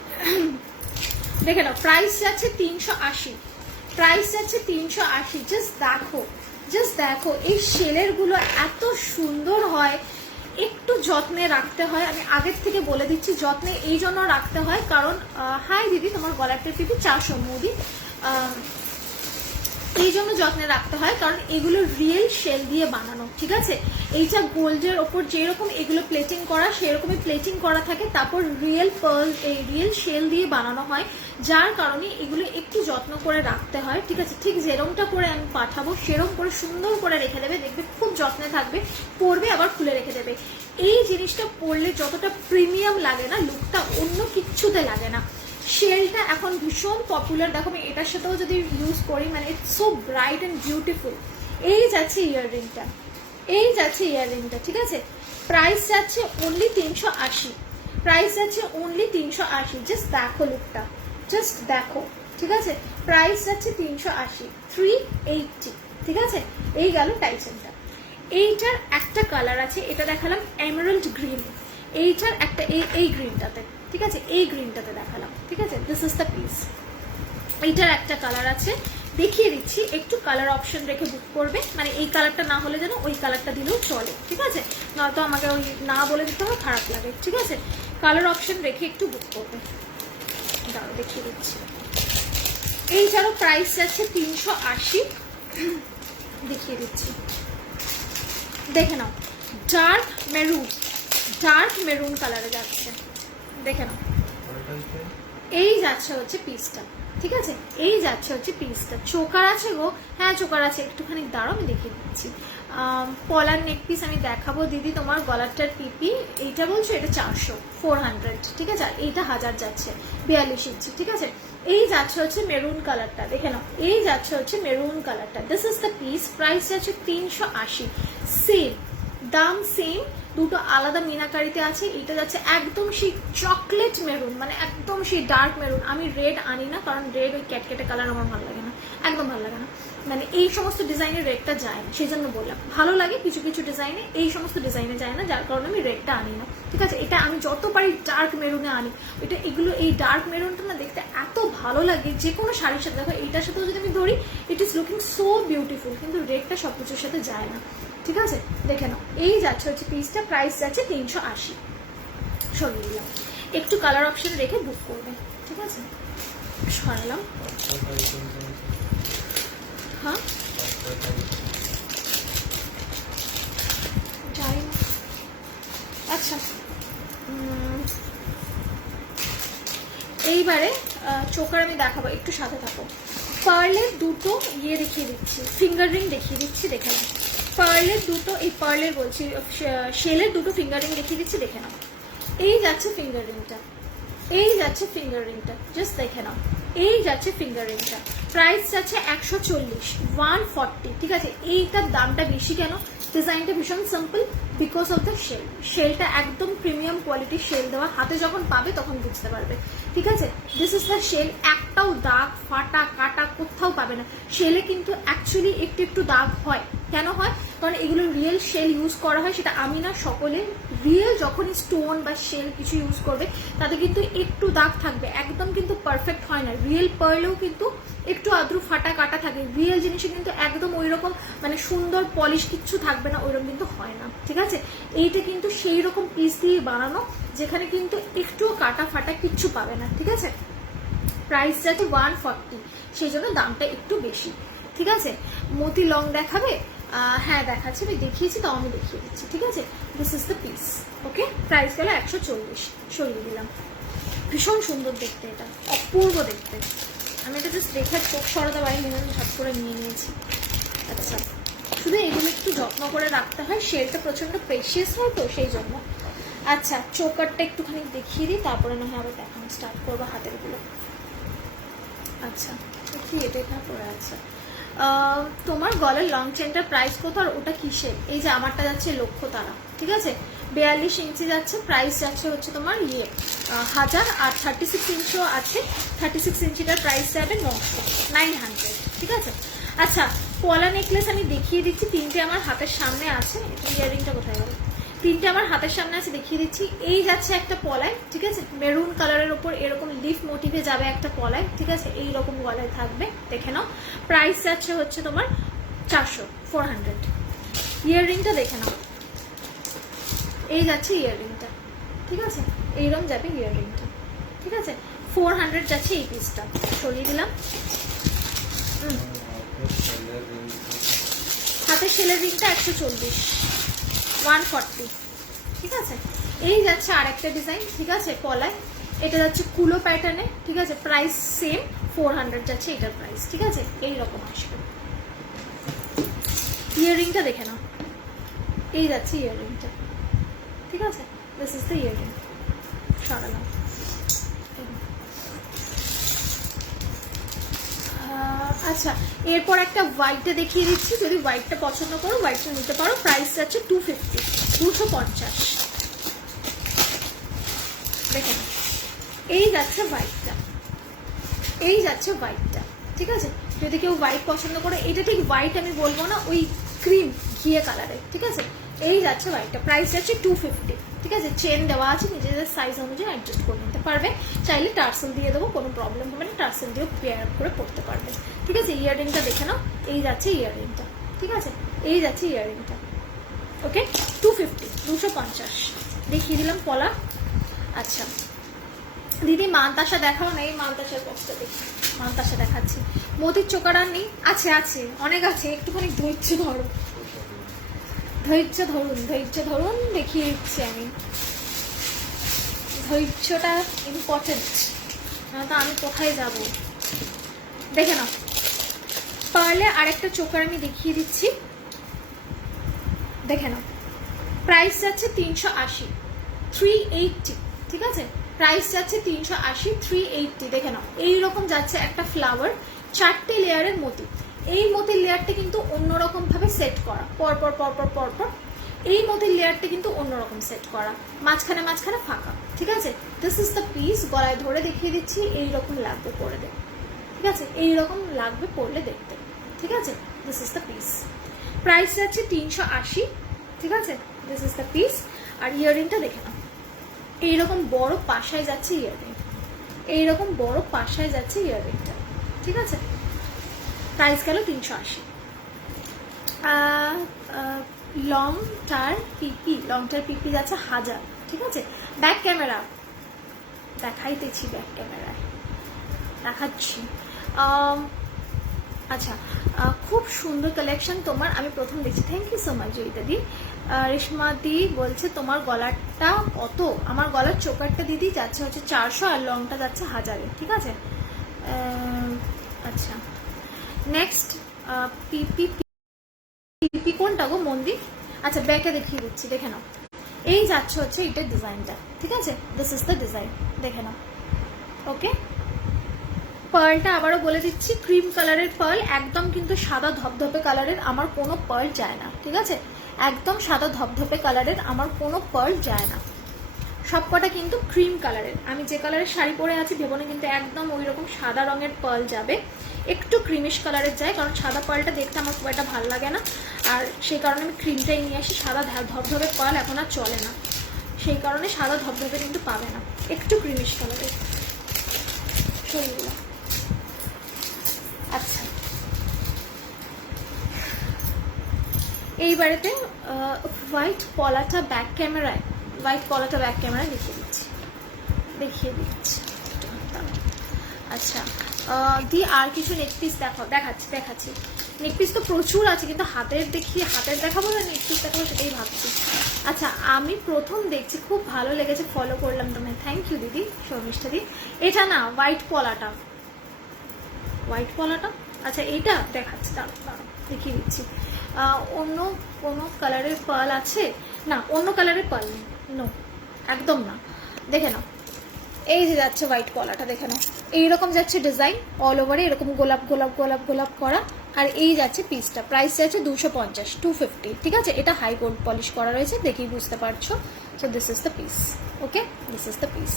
দেখে নাও, প্রাইস যাচ্ছে 380, প্রাইস যাচ্ছে 380। জাস্ট দেখো, জাস্ট দেখো, এই শেলের গুলো এত সুন্দর হয়, একটু যত্নে রাখতে হয়, আমি আগের থেকে বলে দিচ্ছি, যত্নে এই জন্য রাখতে হয় কারণ, হাই দিদি, তোমার গলার টিপি 400 মোদি, এই জন্য যত্নে রাখতে হয় কারণ এগুলো রিয়েল শেল দিয়ে বানানো, ঠিক আছে। এইটা গোল্ডের ওপর যেরকম এগুলো প্লেটিং করা, সেরকমই প্লেটিং করা থাকে, তারপর রিয়েল পার্ল, এই রিয়েল শেল দিয়ে বানানো হয়, যার কারণে এগুলো একটু যত্ন করে রাখতে হয়, ঠিক আছে। ঠিক যেরকমটা করে আমি পাঠাবো সেরকম করে সুন্দর করে রেখে দেবে, দেখবে খুব যত্নে থাকবে, পরবে আবার খুলে রেখে দেবে। এই জিনিসটা পরলে যতটা প্রিমিয়াম লাগে না, লুকটা অন্য কিচ্ছুতে লাগে না। শেলটা এখন ভীষণ পপুলার, দেখো আমি এটার সাথেও যদি ইউজ করি, মানে it's so bright and beautiful. এই যাচ্ছে ইয়াররিংটা, এই যাচ্ছে ইয়াররিংটা, ঠিক আছে। প্রাইস যাচ্ছে অনলি 380, প্রাইস যাচ্ছে অনলি 380। জাস্ট দেখো লুকটা, জাস্ট দেখো, ঠিক আছে। প্রাইস যাচ্ছে 380, 380, ঠিক আছে। এই গেল টাইসনটা। এইটার একটা কালার আছে, এটা দেখালাম এমারাল্ড গ্রিন, এইটার একটা এই গ্রিনটাতে, ঠিক আছে, এই গ্রিনটাতে দেখালাম, ঠিক আছে। This is the piece. এইটার একটা কালার আছে, দেখিয়ে দিচ্ছি, একটু কালার অপশন রেখে বুক করবে, মানে এই কালারটা না হলে যেন ওই কালারটা দিলেও চলে, ঠিক আছে, নয়তো আমাকে ওই না বলে দিতে হবে, খারাপ লাগে, ঠিক আছে। কালার অপশন রেখে একটু বুক করবে, দাঁড়াও দেখিয়ে দিচ্ছি। এইটারও প্রাইস যাচ্ছে 380, দেখিয়ে দিচ্ছি, দেখে নাও, ডার্ক মেরুন, ডার্ক মেরুন কালারে যাচ্ছে, দেখে নাও। এই যাচ্ছে হচ্ছে পিসটা, ঠিক আছে, এই যাচ্ছে হচ্ছে পিসটা। চোকার আছে গো, হ্যাঁ চোকার আছে, একটুখানি দাঁড়াও আমি দেখিয়ে দিচ্ছি। পলার নেক পিস আমি দেখাবো দিদি, তোমার গলারটার পিপি, এইটা বলছো এটা 400, 400, ঠিক আছে। আর এইটা 1000 যাচ্ছে, 42 ইঞ্চি, ঠিক আছে। এই যাচ্ছে হচ্ছে মেরুন কালারটা, দেখে নাও, এই যাচ্ছে হচ্ছে মেরুন কালারটা। This is the piece. Price যাচ্ছে 380, সেম দাম, সেম, দুটো আলাদা মিনাকারিতে আছে। এটা যাচ্ছে একদম সেই চকলেট মেরুন, মানে একদম সেই ডার্ক মেরুন। আমি রেড আনি না কারণ রেড ওই ক্যাটকেটে কালার আমার ভালো লাগে না, একদম ভালো লাগে না, মানে এই সমস্ত ডিজাইনে রেডটা যায় না, সেই জন্য বললাম। ভালো লাগে কিছু কিছু ডিজাইনে, এই সমস্ত ডিজাইনে যায় না, যার কারণে আমি রেডটা আনি না, ঠিক আছে। এটা আমি যত পারি ডার্ক মেরুনে আনি। এটা এগুলো, এই ডার্ক মেরুনটা না দেখতে এত ভালো লাগে, যে কোনো শাড়ির সাথে। দেখো এইটার সাথেও যদি আমি ধরি, it is looking so beautiful, কিন্তু রেডটা সব কিছুর সাথে যায় না, ঠিক আছে। দেখে নাও, এই যাচ্ছে হচ্ছে পিসটা। প্রাইস যাচ্ছে 380, সরিয়ে দিলাম, একটু কালার অপশন রেখে বুক করবে, ঠিক আছে। সরালাম, হ্যাঁ যাই না। আচ্ছা এইবারে চোকার আমি দেখাবো, একটু সাথে থাকো। পার্লের দুটো ইয়ে দেখিয়ে দিচ্ছি, ফিঙ্গার রিং দেখিয়ে দিচ্ছি, দেখে নাও। পার্লের দুটো, এই পার্লের বলছি, শেলের দুটো ফিঙ্গার রিং দেখিয়ে দিচ্ছি, দেখে নাও। এই যাচ্ছে ফিঙ্গার রিংটা, এই যাচ্ছে ফিঙ্গার রিংটা, জাস্ট দেখে নাও। এই যাচ্ছে ফিঙ্গার রিংটা, প্রাইস যাচ্ছে 140, 140, ঠিক আছে। এইটার দামটা বেশি কেন? ডিজাইনটা ভীষণ simple, because of the shell. শেলটা একদম প্রিমিয়াম কোয়ালিটির শেল দেওয়া, হাতে যখন পাবে তখন বুঝতে পারবে, ঠিক আছে। দিস ইজ দ্য শেল, একটাও দাগ ফাটা কাটা কোথাও পাবে না। শেলে কিন্তু অ্যাকচুয়ালি একটু একটু দাগ হয়, কেন হয়? কারণ এগুলো রিয়েল শেল ইউজ করা হয়, সেটা আমি না, সকলে রিয়েল যখনই স্টোন বা শেল কিছু ইউজ করবে তাতে কিন্তু একটু দাগ থাকবে, একদম কিন্তু পারফেক্ট হয় না। রিয়েল পার্লেও কিন্তু একটু আদ্রু ফাটা কাটা থাকে, রিয়েল জিনিসে কিন্তু একদম ওই রকম মানে সুন্দর পলিশ কিচ্ছু থাকবে না, ওইরকম কিন্তু হয় না, ঠিক আছে। এইটা কিন্তু সেই রকম পিস দিয়ে বানানো যেখানে কিন্তু একটুও কাটা ফাটা কিচ্ছু পাবে না, ঠিক আছে। প্রাইস যাচ্ছে 140, সেই জন্য দামটা একটু বেশি, ঠিক আছে। মতি লং দেখাবে? হ্যাঁ দেখাচ্ছি, আমি দেখিয়েছি তাও আমি দেখিয়ে দিচ্ছি, ঠিক আছে। This is the piece, okay. Price গেল 140, সরিয়ে দিলাম। ভীষণ সুন্দর দেখতে, এটা অপূর্ব দেখতে। আমি এটা জাস্ট দেখে চোখ সরাতে পারিনি, আমি ঝট করে নিয়ে নিয়েছি। আচ্ছা, শুধু এগুলো একটু যত্ন করে রাখতে হয়, শেলটা প্রচন্ড প্রেশিয়াস হয় তো সেই জন্য। আচ্ছা, চোকারটা একটুখানি দেখিয়ে দিই, তারপরে না হয় আবার দেখানো স্টার্ট করবো হাতের গুলো। আচ্ছা, কি এটা এখানে পড়ে আছে। তোমার গলার লং চেনটার প্রাইস কত আর ওটা কিসের? এই যে আমারটা যাচ্ছে লক্ষ্য তারা, ঠিক আছে। 42 ইঞ্চি যাচ্ছে, প্রাইস যাচ্ছে হচ্ছে তোমার 1000, আর 36 ইঞ্চিও আছে। 36 ইঞ্চিটার প্রাইস যাবে 900, ঠিক আছে। আচ্ছা, পলা নেকলেস আমি দেখিয়ে দিচ্ছি, তিনটে আমার হাতের সামনে আছে। ইয়াররিংটা কোথায় গেল? তিনটে আমার হাতের সামনে আছে, দেখিয়ে দিচ্ছি। এই যাচ্ছে একটা পলায়, ঠিক আছে, মেরুন কালারের ওপর এরকম লিফ মোটিভে যাবে একটা পলায়, ঠিক আছে। এই রকম গলায় থাকবে, দেখে নাও। প্রাইস যাচ্ছে হচ্ছে তোমার 400। ইয়াররিংটা দেখে নাও, এই যাচ্ছে ইয়াররিংটা, ঠিক আছে। এইরকম যাবে ইয়াররিংটা, ঠিক আছে। 400 যাচ্ছে এই পিসটা, সরিয়ে দিলাম। হাতের শেলের রিংটা 140, 140, ঠিক আছে। এই যাচ্ছে আরেকটা ডিজাইন, ঠিক আছে, পলায়। এটা যাচ্ছে কুলো প্যাটার্নে, ঠিক আছে। প্রাইস সেম, 400 যাচ্ছে এটার প্রাইস, ঠিক আছে। এইরকম আসবে। ইয়াররিংটা দেখে নাও, এই যাচ্ছে ইয়াররিংটা, ঠিক আছে। দিস ইজ দ্য ইয়াররিং, সরালাম। আচ্ছা, এরপর একটা হোয়াইটটা দেখিয়ে দিচ্ছি, যদি হোয়াইটটা পছন্দ করো হোয়াইটটা নিতে পারো। প্রাইস যাচ্ছে 250, 250, দেখেন। এই যাচ্ছে হোয়াইটটা, এই যাচ্ছে হোয়াইটটা, ঠিক আছে। যদি কেউ হোয়াইট পছন্দ করে, এটা ঠিক হোয়াইট আমি বলবো না, ওই ক্রিম ঘিয়ে কালারের, ঠিক আছে। এই যাচ্ছে হোয়াইটটা, প্রাইস যাচ্ছে 250, ঠিক আছে। চেন দেওয়া আছে, নিজেদের সাইজ অনুযায়ী অ্যাডজাস্ট করে নিতে পারবে। চাইলে টার্সেল দিয়ে দেবো, কোনো প্রবলেম হবে না, টার্সেল দিয়েও পেয়ার আপ করে পড়তে পারবে, ঠিক আছে। ইয়াররিংটা দেখে নাও, এই যাচ্ছে ইয়াররিংটা, ঠিক আছে। এই যাচ্ছে ইয়াররিংটা, ওকে। 250, 250 দেখিয়ে দিলাম পলা। আচ্ছা দিদি, মানতাসা দেখাও না, এই মানতাসার বক্সটা দেখি, মানতাসা দেখাচ্ছি। মোতির চোকার আর নেই? আছে, আছে, অনেক আছে, একটুখানি ধৈর্য ধরো, ধৈর্য ধরুন, ধৈর্য ধরুন, দেখিয়ে দিচ্ছি আমি। ধৈর্যটা ইম্পর্টেন্ট, তো আমি কোথায় যাব? দেখে নাও, পারলে আরেকটা চোকার আমি দেখিয়ে দিচ্ছি, দেখে নাও। প্রাইস যাচ্ছে 380, 380, ঠিক আছে। প্রাইস যাচ্ছে 380, 380, দেখে নাও। এইরকম যাচ্ছে একটা ফ্লাওয়ার, 4টে লেয়ারের মতি। এই মতির লেয়ারটা কিন্তু অন্যরকম ভাবে সেট করা, পরপর পরপর পরপর। এই মতির লেয়ারটা কিন্তু অন্যরকম সেট করা, মাঝখানে মাঝখানে ফাঁকা, ঠিক আছে। দিস ইজ দ্য পিস, গলায় ধরে দেখিয়ে দিচ্ছি। এইরকম লাগবে পরে দেখতে, ঠিক আছে। এইরকম লাগবে পরলে দেখতে, ঠিক আছে। This is the piece, price যাচ্ছে 380, ঠিক আছে। This is the piece. আর ইয়াররিংটা দেখে নাও, এইরকম বড় পাশায় যাচ্ছে ইয়াররিং, এইরকম বড় পাশায় যাচ্ছে ইয়াররিংটা, ঠিক আছে। প্রাইস গেল 380। লংটার পিপি, লংটার পিপি যাচ্ছে 1000, ঠিক আছে। ব্যাক ক্যামেরা দেখাইতেছি, ব্যাক ক্যামেরায় দেখাচ্ছি। আচ্ছা, খুব সুন্দর কালেকশন তোমার, আমি প্রথম দেখছি। Thank you so much Joyita di. Reshma di বলছে তোমার গলাটা কত? আমার গলার চোকারটা দিদি যাচ্ছে হচ্ছে 400 আর লংটা যাচ্ছে 1000-এ, ঠিক আছে। আচ্ছা, নেক্সট পিপি পিপি কোনটা গো মন্দির? আচ্ছা, ব্যাকে দেখিয়ে দিচ্ছি, দেখে নাও। এই যাচ্ছে হচ্ছে এটার ডিজাইনটা, ঠিক আছে। দিস ইজ দ্য ডিজাইন, দেখে নাও। ওকে, পার্লটা আবারও বলে দিচ্ছি, ক্রিম কালারের পার্ল, একদম কিন্তু সাদা ধপধপে কালারের আমার কোনো পার্ল যায় না, ঠিক আছে। একদম সাদা ধপধপে কালারের আমার কোনো পার্ল যায় না, সবকটা কিন্তু ক্রিম কালারের। আমি যে কালারের শাড়ি পরে আছি ভেবো না কিন্তু একদম ওই রকম সাদা রঙের পার্ল যাবে, একটু ক্রিমিশ কালারের যায়, কারণ সাদা পার্লটা দেখতে আমার খুব একটা ভালো লাগে না, আর সেই কারণে আমি ক্রিমটাই নিয়ে আসি। সাদা ধপধপে পার্ল এখন আর চলে না, সেই কারণে সাদা ধপধপে কিন্তু পাবে না, একটু ক্রিমিশ কালারের সেইগুলো। আচ্ছা, এইবারেতে হোয়াইট পলাটা ব্যাক ক্যামেরায়, হোয়াইট পলাটা ব্যাক ক্যামেরায় দেখিয়ে দিচ্ছি। আচ্ছা দি, আর কিছু নেকপিস দেখাচ্ছি। নেকপিস তো প্রচুর আছে, কিন্তু হাতের দেখাবো না নেকপিস দেখাবো সেটাই ভাবছি। আচ্ছা, আমি প্রথম দেখছি, খুব ভালো লেগেছে, ফলো করলাম তোমায়, থ্যাংক ইউ দিদি, শর্মিষ্ঠা দি। এটা না হোয়াইট পলাটা, আচ্ছা এইটা দেখাচ্ছি, দাঁড়াও দেখিয়ে দিচ্ছি। অন্য কোনো কালারের পার্ল আছে? না, অন্য কালারের পার্ল নেই, নো, একদম না। দেখে নাও, এই যে যাচ্ছে হোয়াইট পলাটা, দেখে নাও, এইরকম যাচ্ছে ডিজাইন অল ওভারে, এরকম গোলাপ গোলাপ গোলাপ গোলাপ করা, আর এই যাচ্ছে পিসটা, প্রাইস যাচ্ছে 250, 250, ঠিক আছে। এটা হাই গোল্ড পলিশ করা রয়েছে, দেখেই বুঝতে পারছো। So this is the piece, okay, this is the piece.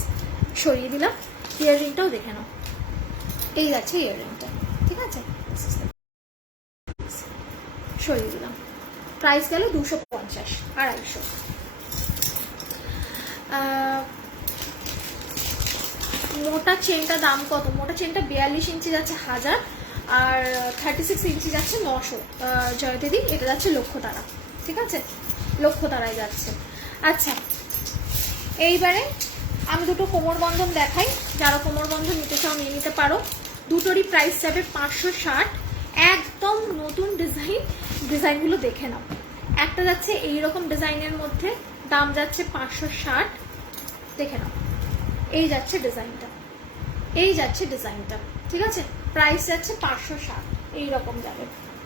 সরিয়ে দিলাম, ইয়াররিংটাও দেখে নাও, এই যাচ্ছে ইয়াররিংটা, ঠিক আছে। সরিয়ে দিলাম, প্রাইস গেল 250, 250। মোটা চেনটা দাম কত? মোটা চেনটা 42 ইঞ্চি যাচ্ছে 1000, আর 36 ইঞ্চি যাচ্ছে 900 জয়দিদি। এটা যাচ্ছে লক্ষ্যতারা, ঠিক আছে, লক্ষ্যতারায় যাচ্ছে। আচ্ছা, এইবারে আমি দুটো কোমর বন্ধন দেখাই, যারা কোমর বন্ধন নিতে চাও নিয়ে নিতে পারো। দুটোরই প্রাইস যাবে 560, একদম নতুন ডিজাইনগুলো দেখে নাও। একটা যাচ্ছে এইরকম ডিজাইনের মধ্যে, দাম যাচ্ছে 560, দেখে নাও। এই যাচ্ছে ডিজাইনটা, ঠিক আছে, প্রাইস যাচ্ছে 560, এইরকম যাবে,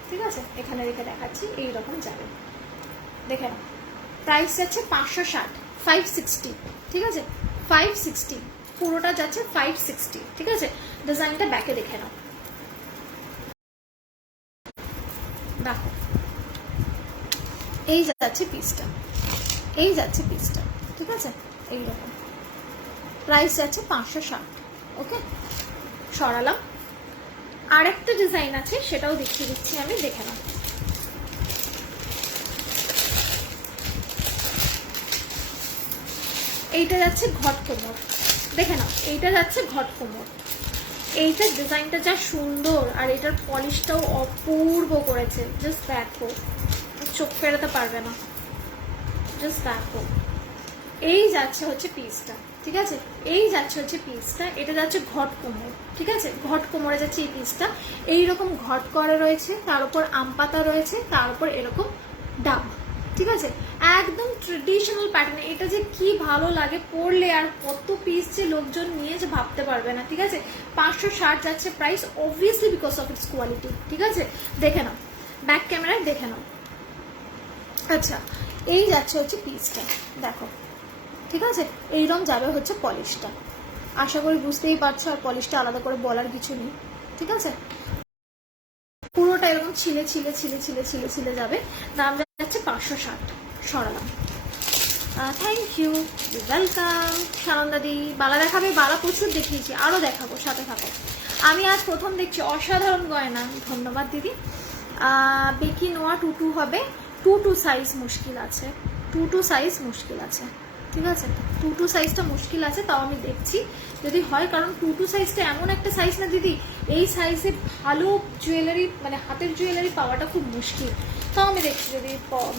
ঠিক আছে। এখানে রেখে দেখাচ্ছি, এইরকম যাবে, দেখে নাও। প্রাইস যাচ্ছে 560, 560, ঠিক আছে, 560, পুরোটা যাচ্ছে 560, ঠিক আছে। ডিজাইনটা ব্যাকে দেখে নাও, দেখো, এই যাচ্ছে পিসটা, ঠিক আছে, এইরকম। প্রাইস যাচ্ছে 560, ওকে। সরালাম, আর একটা ডিজাইন আছে, সেটাও দেখিয়ে দিচ্ছি আমি, দেখে নাও। এইটা যাচ্ছে ঘট কোমর, দেখে নাও, এইটা যাচ্ছে ঘট কোমর। এইটার ডিজাইনটা যা সুন্দর, আর এটার পলিশটাও অপূর্ব করেছে, জাস্ট দেখো, চোখ ফেরাতে পারবে না, জাস্ট দেখো। এই যাচ্ছে হচ্ছে পিসটা, ঠিক আছে, এই যাচ্ছে হচ্ছে পিসটা। এটা যাচ্ছে ঘট কোমর, ঠিক আছে, ঘট কোমরে যাচ্ছে এই পিসটা। এইরকম ঘট করা রয়েছে, তার উপর আম পাতা রয়েছে, তার উপর এরকম ডাব, ঠিক আছে, একদম ট্রেডিশনাল প্যাটার্নে। এটা যে কি ভালো লাগে পরলে, আর কত পিস যে লোকজন নিয়েছে ভাবতে পারবে না, ঠিক আছে। 560 যাচ্ছে price, obviously because of it's quality, ঠিক আছে। দেখে নাও, ব্যাক ক্যামেরায় দেখে নাও। আচ্ছা, এই যাচ্ছে হচ্ছে পিসটা, দেখো, ঠিক আছে। এইরকম যাবে হচ্ছে পলিশটা, আশা করি বুঝতেই পারছো, আর পলিশটা আলাদা করে বলার কিছু নেই, ঠিক আছে। পুরোটা এরকম ছিলে ছিলে ছিলে ছিলে ছিলে ছিলে যাবে, দাম যাচ্ছে 560। সরালাম, থ্যাংক ইউ, ওয়েলকাম সানন্দাদি। বালা দেখাবে? বালা প্রচুর দেখিয়েছি, আরও দেখাবো, সাথে থাকো। আমি আজ প্রথম দেখছি, অসাধারণ গয়না, ধন্যবাদ দিদি। বেকি নোয়া 22 হবে, 22 সাইজ মুশকিল আছে, 22 সাইজ মুশকিল আছে, ঠিক আছে, 22 সাইজটা মুশকিল আছে, তাও আমি দেখছি যদি হয়, কারণ 22 সাইজটা এমন একটা সাইজ না দিদি, এই সাইজে ভালো জুয়েলারি, মানে হাতের জুয়েলারি পাওয়াটা খুব মুশকিল, তাও আমি দেখছি যদি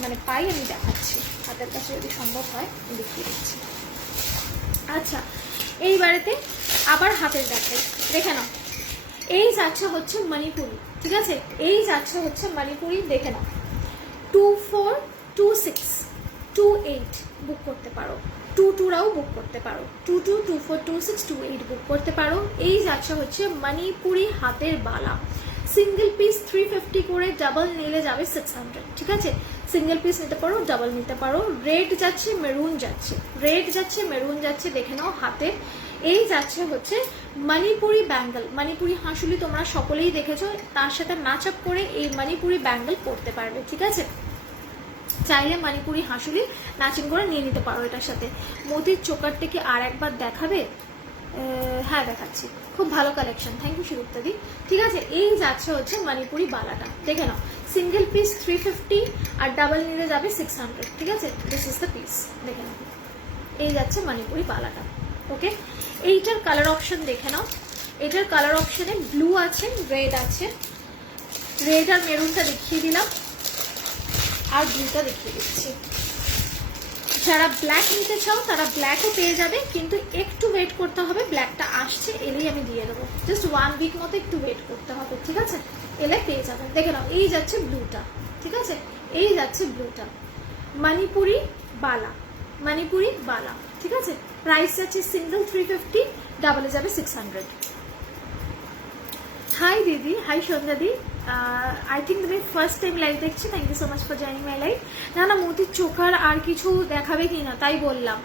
মানে পাই, আমি দেখাচ্ছি, হাতের কাছে যদি সম্ভব হয় আমি দেখিয়ে দিচ্ছি। আচ্ছা, এইবারেতে আবার হাতের দেখাই, দেখে নাও, এই যাচ্ছে হচ্ছে মণিপুরি, ঠিক আছে, এই যাচ্ছে হচ্ছে মণিপুরি, দেখে নাও 242628 বুক করতে পারো, 22রাও বুক করতে পারো, 22242628 বুক করতে পারো। এই যাচ্ছে হচ্ছে মণিপুরি হাতের বালা, সিঙ্গেল পিস 350 করে, ডাবল নিলে যাবে 600, ঠিক আছে, সিঙ্গেল পিস নিতে পারো, ডাবল নিতে পারো। রেড যাচ্ছে, মেরুন যাচ্ছে, রেড যাচ্ছে, মেরুন যাচ্ছে, দেখে নাও হাতের। এই যাচ্ছে হচ্ছে মণিপুরি ব্যাঙ্গল, মণিপুরি হাঁসুলি তোমরা সকলেই দেখেছো, তার সাথে ম্যাচ আপ করে এই মণিপুরি ব্যাঙ্গল পরতে পারবে, ঠিক আছে, চাইলে মণিপুরি হাঁসুলি ম্যাচিং করে নিয়ে নিতে পারো এটার সাথে। মোতির চোকারটা কি আর একবার দেখাবে? হ্যাঁ দেখাচ্ছি, খুব ভালো কালেকশন, থ্যাংক ইউ সুরুক্তাদি। ঠিক আছে, এই যাচ্ছে হচ্ছে মণিপুরি বালাটা, দেখে নাও সিঙ্গেল পিস 350 আর ডাবল নিলে যাবে 600, ঠিক আছে, দিস ইজ দ্য পিস, দেখে নাও এই যাচ্ছে মণিপুরি বালাটা। ওকে, এইটার কালার অপশন দেখে নাও, এটার কালার অপশনে ব্লু আছে, রেড আছে, রেড আর মেরুনটা দেখিয়ে দিলাম, আর ব্লুটা দেখিয়ে দিচ্ছি। যারা ব্ল্যাক নিতে চাও তারা ব্ল্যাকও পেয়ে যাবে, কিন্তু একটু ওয়েট করতে হবে, ব্ল্যাকটা আসছে, এলেই আমি দিয়ে দেবো, জাস্ট 1 উইক মতো একটু ওয়েট করতে হবে, ঠিক আছে, এলে পেয়ে যাবে। দেখে নাও এই যাচ্ছে ব্লুটা, ঠিক আছে, এই যাচ্ছে ব্লুটা, মণিপুরি বালা, মণিপুরি বালা, ঠিক আছে, প্রাইস যাচ্ছে সিঙ্গেল 350, ডাবলে যাবে 600। হাই দিদি, হাই সন্ধ্যা দি, আই থিঙ্ক তুমি ফার্স্ট টাইম লাইভ দেখছি, thank you so much for joining my live. না না, মোতির চোকার আর কিছু দেখাবে কি না তাই বললাম।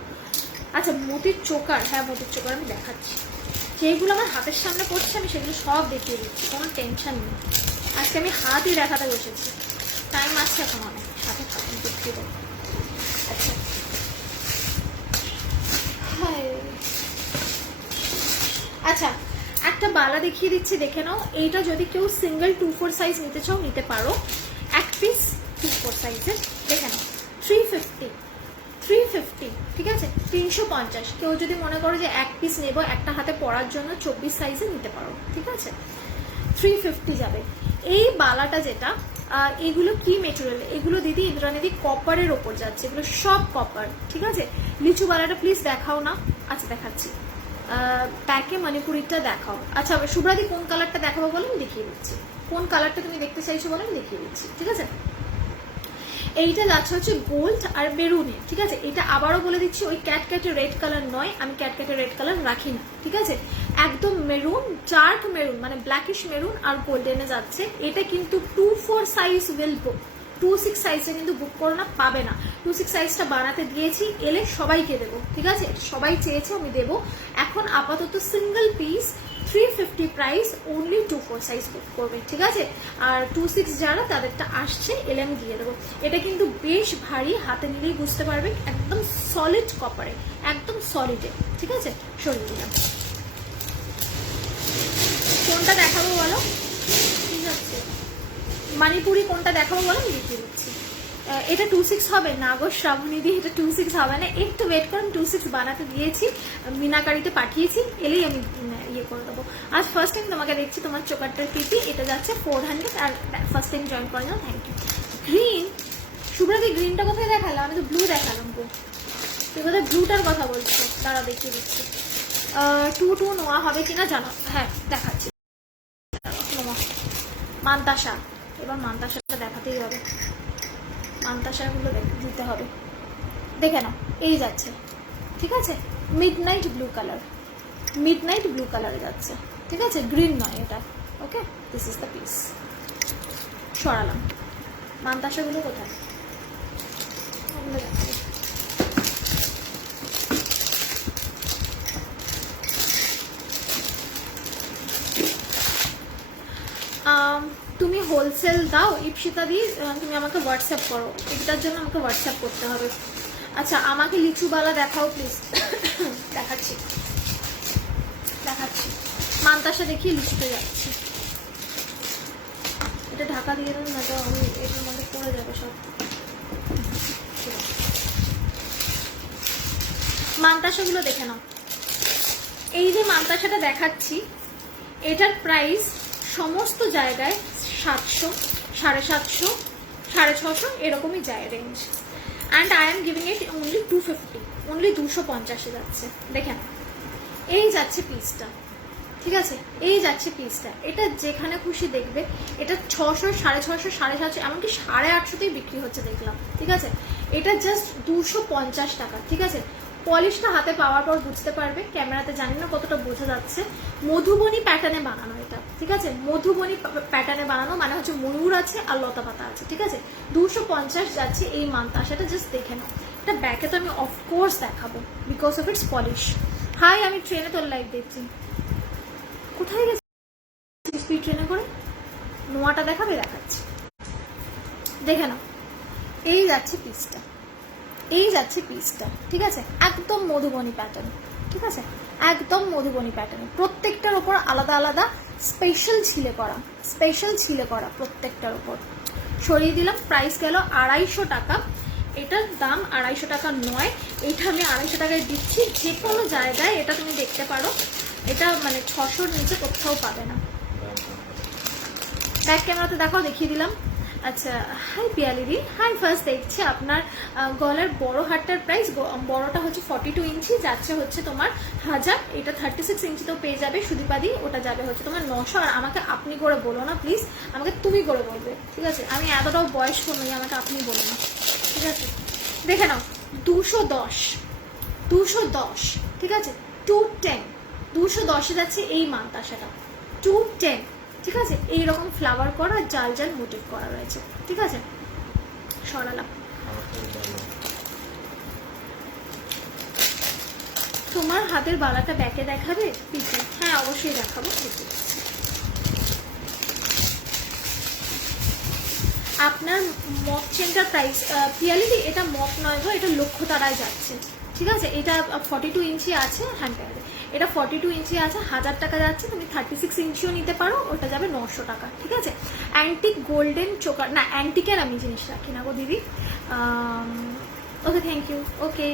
আচ্ছা মোতির চোকার, হ্যাঁ মোতির চোকার আমি দেখাচ্ছি, যেগুলো আমার হাতের সামনে পড়ছে আমি সেগুলো সব দেখিয়ে দিচ্ছি, কোনো টেনশন নেই। আজকে আমি হাতই দেখাতে বসেছি, টাইম আসছে এখন অনেক, হাতে থাকুন দেখিয়ে দেবো। আচ্ছা আচ্ছা, একটা বালা দেখিয়ে দিচ্ছি, দেখে নাও। এইটা যদি কেউ সিঙ্গেল 2-4 সাইজ নিতে চাও নিতে পারো, এক পিস 2-4 সাইজের, দেখে নাও 350, ঠিক আছে, 350। কেউ যদি মনে করো যে এক পিস নেবো একটা হাতে পরার জন্য 24 সাইজে নিতে পারো, ঠিক আছে, 350 যাবে। এই বালাটা যেটা, এগুলো কি মেটেরিয়াল, এগুলো দিদি ইন্দ্রানিদি কপারের ওপর যাচ্ছে, এগুলো সব কপার, ঠিক আছে। লিচু বালাটা প্লিজ দেখাও না। আচ্ছা দেখাচ্ছি, প্যাকে মণিপুরিটা দেখাও। আচ্ছা শুভ্রাদি কোন কালারটা দেখাবো বলো, আমি দেখিয়ে দিচ্ছি, কোন কালারটা তুমি দেখতে চাইছো বলো, আমি দেখিয়ে দিচ্ছি, ঠিক আছে। এইটা যাচ্ছে হচ্ছে গোল্ড আর মেরুনে, ঠিক আছে, এটা আবারও বলে দিচ্ছি ওই ক্যাটক্যাটে রেড কালার নয়, আমি ক্যাটক্যাটে রেড কালার রাখি না, ঠিক আছে, একদম মেরুন, ডার্ক মেরুন, মানে ব্ল্যাকিশ মেরুন আর গোল্ডেনে যাচ্ছে। এটা কিন্তু 2-4 সাইজ উইল বুক, 2-6 সাইজে কিন্তু বুক করো না, পাবে না। 2-6 সাইজটা বানাতে দিয়েছি, এলে সবাইকে দেবো, ঠিক আছে, সবাই চেয়েছে আমি দেবো। এখন আপাতত single piece 350 price, only 2-4 size book করবে, ঠিক আছে, আর 2-6 যারা তাদেরটা আসছে এলে আমি দিয়ে দেবো। এটা কিন্তু বেশ ভারী, হাতে নিলেই বুঝতে পারবে, একদম সলিড কপারে, একদম সলিডে, ঠিক আছে, সরিয়ে দিলাম। কোনটা দেখাবো বলো, ঠিক আছে, মণিপুরি কোনটা দেখাবো বলো, আমি দেখিয়ে দিচ্ছি। এটা 2-6 হবে না গো শ্রাবণী দি, এটা 2-6 হবে না, একটু ওয়েট করুন, 2-6 বানাতে দিয়েছি, মিনাকারিতে পাঠিয়েছি, এলেই আমি ইয়ে করে দেবো। আজ ফার্স্ট টাইম তোমাকে দেখছি, তোমার চোকারটার পিপি, এটা যাচ্ছে 400, আর ফার্স্ট টাইম জয়েন করে নাও, থ্যাংক ইউ। গ্রিন, শুভ্রাদি গ্রিনটা কোথায় দেখালাম, আমি তো ব্লু দেখালাম গো, তুই কোথায় ব্লুটার কথা বলছো, তারা দেখিয়ে দিচ্ছি। 2 নোয়া হবে কিনা জানো, হ্যাঁ দেখাচ্ছি, মান্তাসা, এবার মান্তাসাটা দেখাতেই হবে, মান্তাসাগুলো দিতে হবে, দেখে নাও এই যাচ্ছে, ঠিক আছে, midnight blue colour, midnight blue কালারে যাচ্ছে, ঠিক আছে, গ্রিন নয় এটা। ওকে, দিস ইজ দ্য পিস, সরালাম। মান্তাসাগুলো কোথায়, ওগুলো দেখাবো। তুমি হোলসেল দাও ইপসিতা দি, তুমি আমাকে হোয়াটসঅ্যাপ করো, এটার জন্য আমাকে হোয়াটসঅ্যাপ করতে হবে। আচ্ছা আমাকে লিচুবালা দেখাও প্লিজ, দেখাচ্ছি দেখাচ্ছি, মান্তাসা দেখিয়ে লিচুতে যাচ্ছি, এটা ঢাকা দিয়ে দেন না, তো আমি এটার মধ্যে পড়ে যাবে সব। মান্তাসাগুলো দেখে নাও, এই যে মান্তাসাটা দেখাচ্ছি এটার প্রাইস সমস্ত জায়গায় 700, 750, 650 এরকমই যায় range, and I am giving it only 250, only 250 যাচ্ছে, দেখেন এই যাচ্ছে পিসটা, ঠিক আছে, এই যাচ্ছে পিসটা। এটা যেখানে খুশি দেখবে, এটা 600, 650, 750, এমনকি 850তেই বিক্রি হচ্ছে দেখলাম। ঠিক আছে, এটা জাস্ট 250 টাকা। ঠিক আছে, পলিশটা হাতে পাওয়ার পর বুঝতে পারবে, ক্যামেরাতে জানি না কতটা বোঝা যাচ্ছে। মধুবনী প্যাটার্নে বানানো এটা। ঠিক আছে, মধুবনী প্যাটার্নে বানানো, মানে হচ্ছে ময়ূর আছে আর লতা পাতা আছে। ঠিক আছে, 250 যাচ্ছে এই মান্তাসাটা। জাস্ট দেখে নাও। এটা ব্যাকে তো আমি অফকোর্স দেখাবো because of its polish. Hi, আমি ট্রেনে তোর লাইভ দেখছি। কোথায় গেছি স্পিড ট্রেনে করে? নোয়াটা দেখাবে, দেখাচ্ছি, দেখে নাও। এই যাচ্ছে পিসটা, এই যাচ্ছে পিসটা। ঠিক আছে, একদম মধুবনী প্যাটার্ন। ঠিক আছে, একদম মধুবনী প্যাটার্ন। প্রত্যেকটার ওপর আলাদা আলাদা স্পেশাল ছিলে করা, স্পেশাল ছিলে করা প্রত্যেকটার ওপর। সরিয়ে দিলাম। প্রাইস গেল 250 টাকা। এটার দাম 250 টাকা নয়, এটা আমি 250 টাকায় দিচ্ছি। যে কোনো জায়গায় এটা তুমি দেখতে পারো, এটা মানে 600-র নিচে কোথাও পাবে না। ব্যাক ক্যামেরাতে দেখাও, দেখিয়ে দিলাম। আচ্ছা, হাই পিয়ালিদি, হাই। ফার্স্ট দেখছি আপনার গলার বড় হারটার প্রাইস, বড়টা হচ্ছে 42 ইঞ্চি, যাচ্ছে হচ্ছে তোমার 1000। এটা 36 ইঞ্চিতেও পেয়ে যাবে সুদীপাদি, ওটা যাবে হচ্ছে তোমার 900। আর আমাকে আপনি করে বলো না প্লিজ, আমাকে তুমি করে বলবে। ঠিক আছে, আমি এতটাও বয়স্ক নই, আমাকে আপনি বলো না। ঠিক আছে, দেখে নাও। 210, 210। ঠিক আছে, 210, 210-এ যাচ্ছে এই মান্তাসাটা। 210। ঠিক আছে, এইরকম ফ্লাওয়ার করা, জাল জাল মোটিভ করা রয়েছে। ঠিক আছে, সরালাম। তোমার হাতের বালাটা ব্যাকে দেখাবে পিঠে? হ্যাঁ, অবশ্যই দেখাবো। আপনার মক চেনটার প্রাইস পিয়ালিদি, এটা মক নয় গো, এটা লক্ষ্য তারায় যাচ্ছে। ঠিক আছে, এটা 42 ইঞ্চি আছে হ্যান্ড ব্যাগে, এটা 42 ইঞ্চি আছে, 1000 টাকা যাচ্ছে। তুমি 36 ইঞ্চিও নিতে পারো, ওটা যাবে 900 টাকা। ঠিক আছে, অ্যান্টিক গোল্ডেন চোকার না, অ্যান্টিকের আমি জিনিস রাখি না গো দিদি। ওকে, থ্যাংক ইউ। ওকে,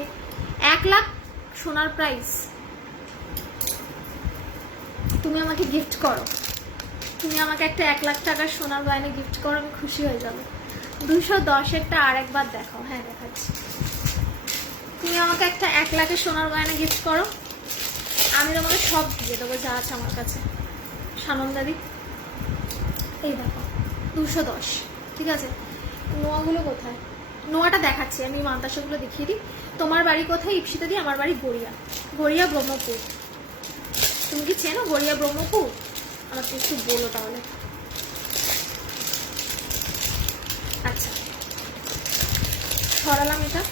1 লাখ সোনার প্রাইস। তুমি আমাকে গিফট করো, তুমি আমাকে একটা 1 লাখ টাকার সোনার গয়না গিফট করো, আমি খুশি হয়ে যাবো। 210-এরটা আর একবার দেখাও। হ্যাঁ, দেখাচ্ছি। তুমি আমাকে একটা 1 লাখের সোনার গয়না গিফট করো, আমি তোমাকে সব দিয়ে দেবো যা আছে আমার কাছে। সানন্দাদি, এই দেখো 210। ঠিক আছে, নোয়াগুলো কোথায়? নোয়াটা দেখাচ্ছি আমি, মান্তাসাগুলো দেখিয়ে দিই। তোমার বাড়ি কোথায় ইপসিতা দি? আমার বাড়ি গড়িয়া, গড়িয়া ব্রহ্মপুর। তুমি কি চেনো গড়িয়া ব্রহ্মপুর? আমাকে একটু বলো তাহলে। আচ্ছা, সরালাম এটা।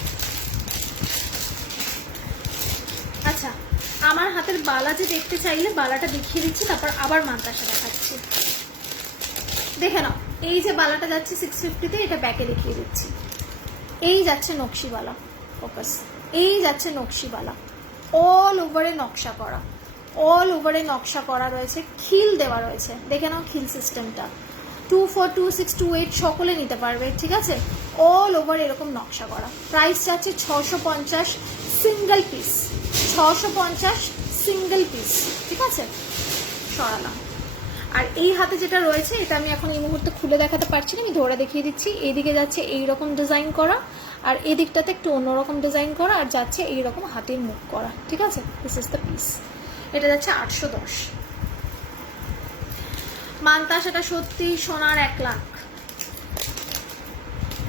আচ্ছা, আমার হাতের বালা যে দেখতে চাইলে বালাটা দেখিয়ে দিচ্ছি, তারপর আবার মান্তাসা দেখাচ্ছি। দেখে নাও, এই যে বালাটা যাচ্ছে 650-তে, এটা ব্যাকে দেখিয়ে দিচ্ছি। এই যাচ্ছে নকশিবালা, ফোকাস। এই যাচ্ছে নকশিবালা, অল ওভারে নকশা করা, অল ওভারে নকশা করা রয়েছে, খিল দেওয়া রয়েছে। দেখে নাও খিল সিস্টেমটা। 24, 26, 28 সকলে নিতে পারবে। ঠিক আছে, অল ওভার এরকম নকশা করা। প্রাইস যাচ্ছে 650 সিঙ্গেল পিস, 650 সিঙ্গেল পিস। ঠিক আছে, সরালাম। আর এই হাতে যেটা রয়েছে, এটা আমি এখন এই মুহূর্তে খুলে দেখাতে পারছি না, আমি ধরে দেখিয়ে দিচ্ছি। এইদিকে যাচ্ছে এইরকম ডিজাইন করা, আর এদিকটাতে একটু অন্যরকম ডিজাইন করা, আর যাচ্ছে এইরকম হাতের মুখ করা। ঠিক আছে, দিস ইজ দ্য পিস। এটা যাচ্ছে 810। মান্তাসাটা সত্যি সোনার 1 লাখ।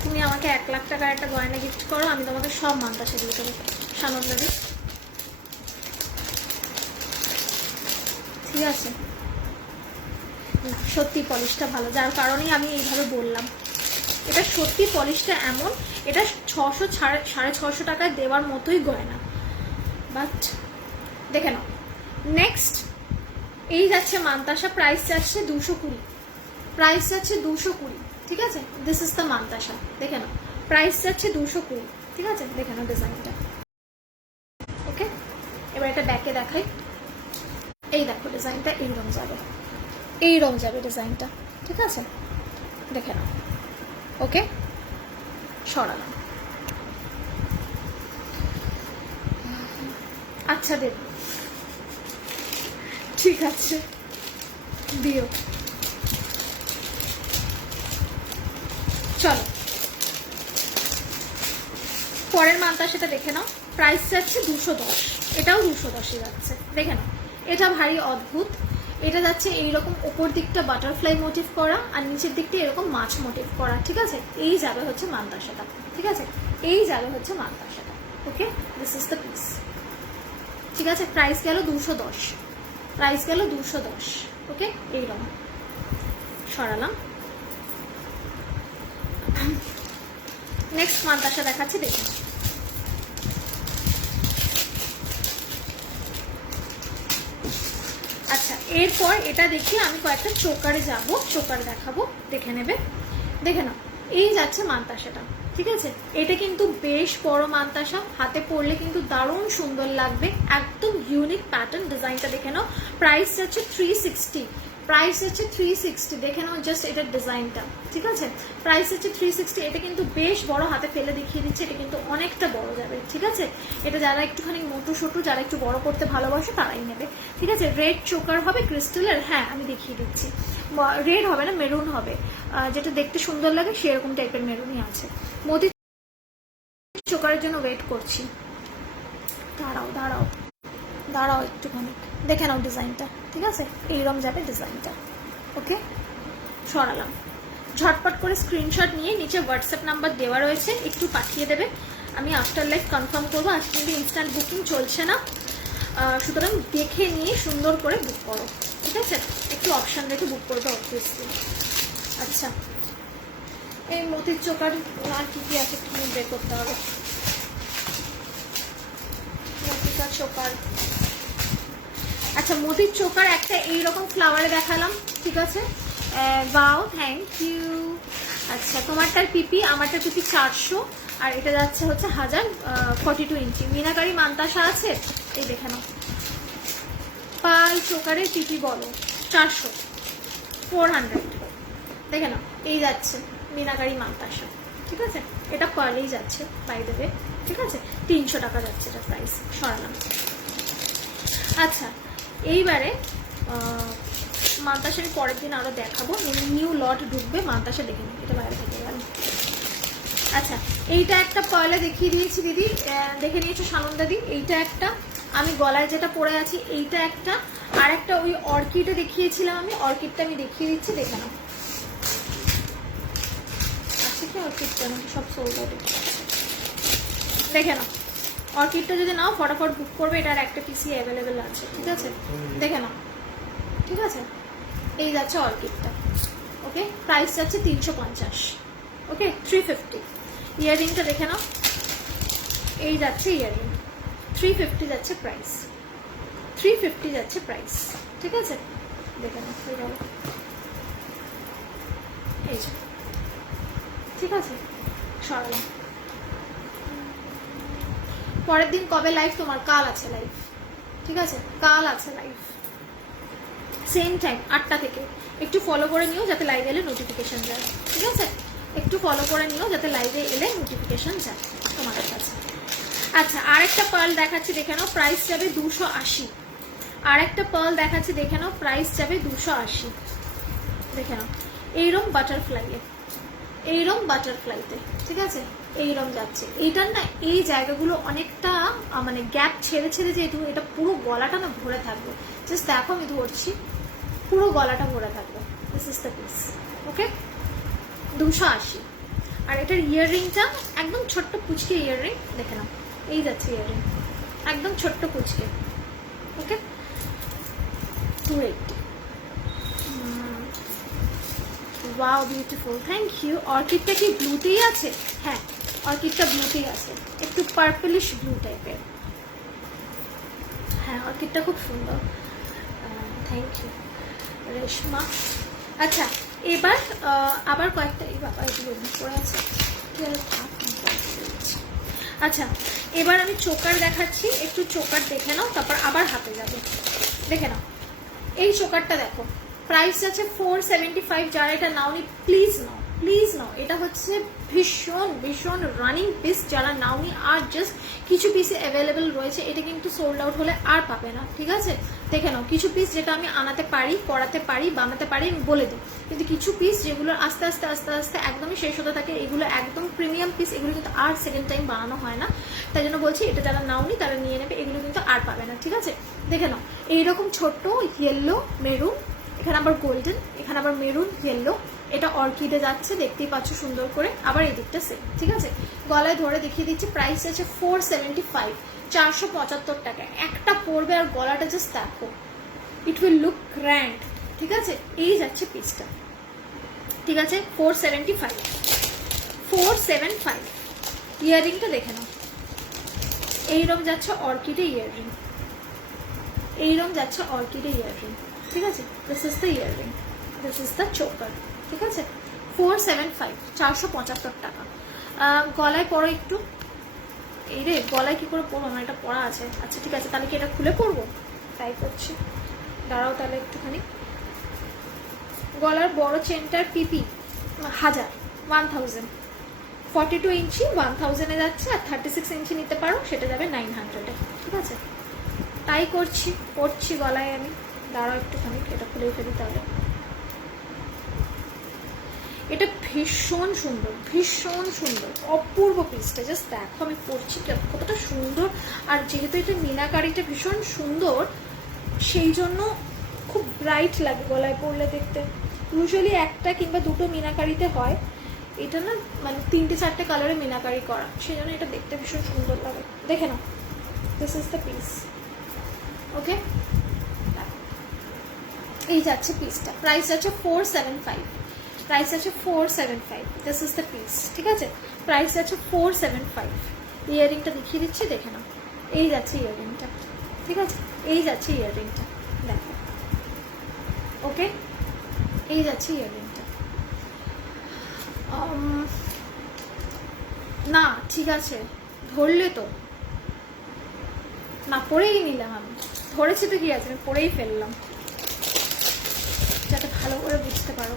তুমি আমাকে 1 লাখ টাকার একটা গয়না গিফট করো, আমি তোমাকে সব মান্তাসা দিয়ে দেবো। সানন্দাদি, ঠিক আছে। সত্যি পলিশটা ভালো, যার কারণেই আমি এইভাবে বললাম। এটা সত্যি পলিশটা এমন, এটা 600, 650 টাকায় দেওয়ার মতোই গয়না। বাট দেখে নাও। নেক্সট এই যাচ্ছে মান্তাসা, প্রাইস যাচ্ছে 220, প্রাইস যাচ্ছে 220। ঠিক আছে, দিস ইজ দ্য মান্তাসা। দেখে নাও, প্রাইস যাচ্ছে 220। ঠিক আছে, দেখে নাও ডিজাইনটা। ওকে, এবার এটা ব্যাকে দেখাই। এই দেখো ডিজাইনটা এইরকম যাবে, এইরকম যাবে ডিজাইনটা। ঠিক আছে, দেখে নাও। ওকে, সরালাম। আচ্ছা দেব, ঠিক আছে, দিও। চলো পরের মানটা সেটা দেখে নাও। প্রাইস যাচ্ছে 210, এটাও 210-ই যাচ্ছে। দেখে নাও, এটা ভারী অদ্ভুত। এটা যাচ্ছে এইরকম ওপর দিকটা বাটারফ্লাই মোটিভ করা আর নিচের দিকটা এরকম মাছ মোটিভ করা, ঠিক আছে? এই যাবে হচ্ছে মান্তাসাটা, ঠিক আছে? এই যাবে হচ্ছে মান্তাসাটা। ওকে, দিস ইজ দ্য পিস, ঠিক আছে? প্রাইস গেল 210, প্রাইস গেল 210। ওকে, এইরকম সরালাম। নেক্সট মান্তাসা দেখাচ্ছি, দেখুন। আচ্ছা, এরপর এটা দেখি আমি কয়েকটা চোকারে যাব, চোকার দেখাবো, দেখে নেবে। দেখে নাও, এই যাচ্ছে মান্তাসাটা, ঠিক আছে? এটা কিন্তু বেশ বড় মান্তাসা, হাতে পরলে কিন্তু দারুণ সুন্দর লাগবে, একদম ইউনিক প্যাটার্ন। ডিজাইনটা দেখে নাও। প্রাইস যাচ্ছে 360, প্রাইস হচ্ছে 360। দেখে নাও জাস্ট এটার ডিজাইনটা, ঠিক আছে? প্রাইস হচ্ছে 360। এটা কিন্তু বেশ বড়, হাতে ফেলে দেখিয়ে দিচ্ছে, এটা কিন্তু অনেকটা বড় যাবে, ঠিক আছে? এটা যারা একটুখানি মোটু সোটু, যারা একটু বড় করতে ভালোবাসে তারাই নেবে, ঠিক আছে? রেড চোকার হবে ক্রিস্টালের, হ্যাঁ আমি দেখিয়ে দিচ্ছি। রেড হবে না, মেরুন হবে, যেটা দেখতে সুন্দর লাগে সেরকম টাইপের মেরুনই আছে। মোদি চোকারের জন্য ওয়েট করছি, দাঁড়াও দাঁড়াও দাঁড়াও একটুখানি, দেখে নাও ডিজাইনটা, ঠিক আছে? এইরকম যাবে ডিজাইনটা। ওকে, সরালাম। ঝটপট করে স্ক্রিনশট নিয়ে নিচে হোয়াটসঅ্যাপ নাম্বার দেওয়া রয়েছে, একটু পাঠিয়ে দেবে, আমি আফটার লাইফ কনফার্ম করবো। আজকে কিন্তু ইনস্ট্যান্ট বুকিং চলছে না, সুতরাং দেখে নিয়ে সুন্দর করে বুক করো, ঠিক আছে? একটু অপশান রেখে বুক করবে অবভিয়াসলি। আচ্ছা, এই মতির চোকার আর কি কি আছে একটু বের করতে হবে। মতিকার চোকার, আচ্ছা মতির চোকার একটা এইরকম ফ্লাওয়ারে দেখালাম, ঠিক আছে? Wow, thank you. আচ্ছা, তোমারটার পিপি, আমারটার পিপি 400, আর এটা যাচ্ছে হচ্ছে 1042 ইঞ্চি। মিনাকারি মান্তাসা আছে, এই দেখে নাও। পাল চোকারের পিপি বলো 400, 400, দেখে নাও। এই যাচ্ছে মিনাকারি মান্তাসা, ঠিক আছে? এটা পার্লেই যাচ্ছে, পাই দেবে, ঠিক আছে? 300 টাকা যাচ্ছে এটা প্রাইস, সরালাম। আচ্ছা, এইবারে মান্তাসা আমি পরের দিন আরো দেখাবো, নিউ লট ঢুকবে, মান্তাসা দেখে নিই, এটা বাইরে থেকে গেল। আচ্ছা, এইটা একটা পার্লে দেখিয়ে দিয়েছি দিদি, দেখে নিয়েছো সানন্দাদি। এইটা একটা, আমি গলায় যেটা পরে আছি এইটা একটা, আর একটা ওই অর্কিডে দেখিয়েছিলাম আমি, অর্কিডটা আমি দেখিয়ে দিচ্ছি, দেখে নাও। আছে কি অর্কিডটা? নাকি সব সোল্ড আউট? দেখে নাও, অর্কিডটা যদি নাও ফটাফট বুক করবে, এটার একটা পিসি অ্যাভেলেবেল আছে, ঠিক আছে? দেখে নাও, ঠিক আছে? এই যাচ্ছে অর্কিডটা। ওকে, প্রাইস যাচ্ছে 350। ওকে, 350। ইয়াররিংটা দেখে নাও, এই যাচ্ছে ইয়াররিং, 350 যাচ্ছে প্রাইস, 350 যাচ্ছে প্রাইস, ঠিক আছে? দেখে নাও, এই যে, ঠিক আছে? সরালাম। পরের দিন কবে লাইভ তোমার? কাল আছে লাইভ, ঠিক আছে? কাল আছে লাইভ, সেম টাইম 8টা থেকে। একটু ফলো করে নিও যাতে লাইভে এলে নোটিফিকেশন যায়, ঠিক আছে? একটু ফলো করে নিও যাতে লাইভে এলে নোটিফিকেশন যায় তোমাদের কাছে। আচ্ছা, আরেকটা পার্ল দেখাচ্ছি, দেখে নাও। প্রাইস যাবে 280। আরেকটা পার্ল দেখাচ্ছি, দেখে নাও। প্রাইস যাবে 280, দেখে নাও। এইরকম বাটারফ্লাইয়ে, এইরকম বাটারফ্লাইতে, ঠিক আছে? এইরকম যাচ্ছে। এইটার না এই জায়গাগুলো অনেকটা মানে গ্যাপ ছেড়ে ছেড়ে যেহেতু, এটা পুরো গলাটা না ভরে থাকবে। জাস্ট দেখো, আমি ধরছি, পুরো গলাটা ভরে থাকবে। This is the piece. Okay, 280। আর এটার ইয়াররিংটা একদম ছোট্ট পুচকে ইয়াররিং, দেখে নাও। এই যাচ্ছে ইয়াররিং, একদম ছোট্ট পুচকে। Okay, 280। Wow, beautiful, thank you. অর্কিডটা কি ব্লুতেই আছে? হ্যাঁ, অর্কিডটা ব্লুতেই আছে, একটু পার্পলিশ ব্লু টাইপের। হ্যাঁ, অর্কিডটা খুব সুন্দর, থ্যাংক ইউ রেশমা। আচ্ছা, এবার আবার কয়েকটা, এই বাবা এগুলো পড়ে আছে। আচ্ছা, এবার আমি চোকার দেখাচ্ছি, একটু চোকার দেখে নাও, তারপর আবার হাতে যাবে। দেখে নাও, এই চোকারটা দেখো। প্রাইস আছে 475। যারা এটা নাওনি প্লিজ নাও, প্লিজ নাও। এটা হচ্ছে ভীষণ ভীষণ রানিং পিস, যারা নাওনি আর জাস্ট কিছু পিসে অ্যাভেলেবেল রয়েছে। এটা কিন্তু সোল্ড আউট হলে আর পাবে না, ঠিক আছে? দেখে নাও, কিছু পিস যেটা আমি আনাতে পারি, করাতে পারি, বানাতে পারি, আমি বলে দিই। কিন্তু কিছু পিস যেগুলো আস্তে আস্তে আস্তে আস্তে একদমই শেষ হতে থাকে, এগুলো একদম প্রিমিয়াম পিস, এগুলো কিন্তু আর সেকেন্ড টাইম বানানো হয় না। তাই জন্য বলছি, এটা যারা নাওনি তারা নিয়ে নেবে, এগুলো কিন্তু আর পাবে না, ঠিক আছে? দেখে নাও, এইরকম ছোট্ট ইয়েলো মেরুন, এখানে আবার গোল্ডেন, এখানে আবার মেরুন ইয়েলো, এটা অর্কিডে যাচ্ছে, দেখতেই পাচ্ছ সুন্দর করে। আবার এই দিকটা সেম, ঠিক আছে। গলায় ধরে দেখিয়ে দিচ্ছি, প্রাইস আছে 475, 475 টাকা। একটা পরবে আর গলাটা জাস্ট দেখো, ইট উইল লুক গ্র্যান্ড, ঠিক আছে। এই যাচ্ছে পিসটা, ঠিক আছে, 475, 475। ইয়াররিংটা দেখে নাও, এইরকম যাচ্ছে অর্কিডে ইয়াররিং, এইরকম যাচ্ছে অর্কিডে ইয়াররিং, ঠিক আছে। This is the earring, this is the choker, ঠিক আছে। 475, 475 টাকা। গলায় পরো একটু, এই রে গলায় কি করে পরবো, আমার এটা পরা আছে। আচ্ছা ঠিক আছে, তাহলে কি এটা খুলে পরবো, তাই করছি, দাঁড়াও তাহলে একটুখানি। গলার বড় চেনটার পিপি 1000, 1000, 42 ইঞ্চি 1000-এ যাচ্ছে, আর 36 ইঞ্চি নিতে পারো, সেটা যাবে 900-এ, ঠিক আছে। তাই করছি, পরছি গলায় আমি। দাঁড়াও একটুখানি, এটা খুলেই ফেলি তাহলে। এটা ভীষণ সুন্দর, ভীষণ সুন্দর, অপূর্ব পিসটা, জাস্ট দেখো আমি পরছি কতটা সুন্দর। আর যেহেতু এটা মিনাকারিটা ভীষণ সুন্দর, সেই জন্য খুব ব্রাইট লাগে গলায় পরলে দেখতে। ইউজুয়ালি একটা কিংবা দুটো মিনাকারিতে হয়, এটা না মানে 3-4টে কালারে মিনাকারি করা, সেই জন্য এটা দেখতে ভীষণ সুন্দর লাগে। দেখে নাও, দিস ইজ দ্য পিস, ওকে। এই যাচ্ছে পিসটা, প্রাইস আছে 475, প্রাইস আছে 475, দিস ইজ দ্য পিস, ঠিক আছে। প্রাইস আছে 475। ইয়াররিংটা দেখিয়ে দিচ্ছি, দেখে নাও। এই যাচ্ছে ইয়াররিংটা, ঠিক আছে, এই যাচ্ছে ইয়াররিংটা, দেখো, ওকে। এই যাচ্ছে ইয়াররিংটা। না ঠিক আছে, ধরলে তো না, পরেই নিলাম আমি, ধরেছি তো কি আছে, আমি পরেই ফেললাম, যাতে ভালো করে বুঝতে পারো।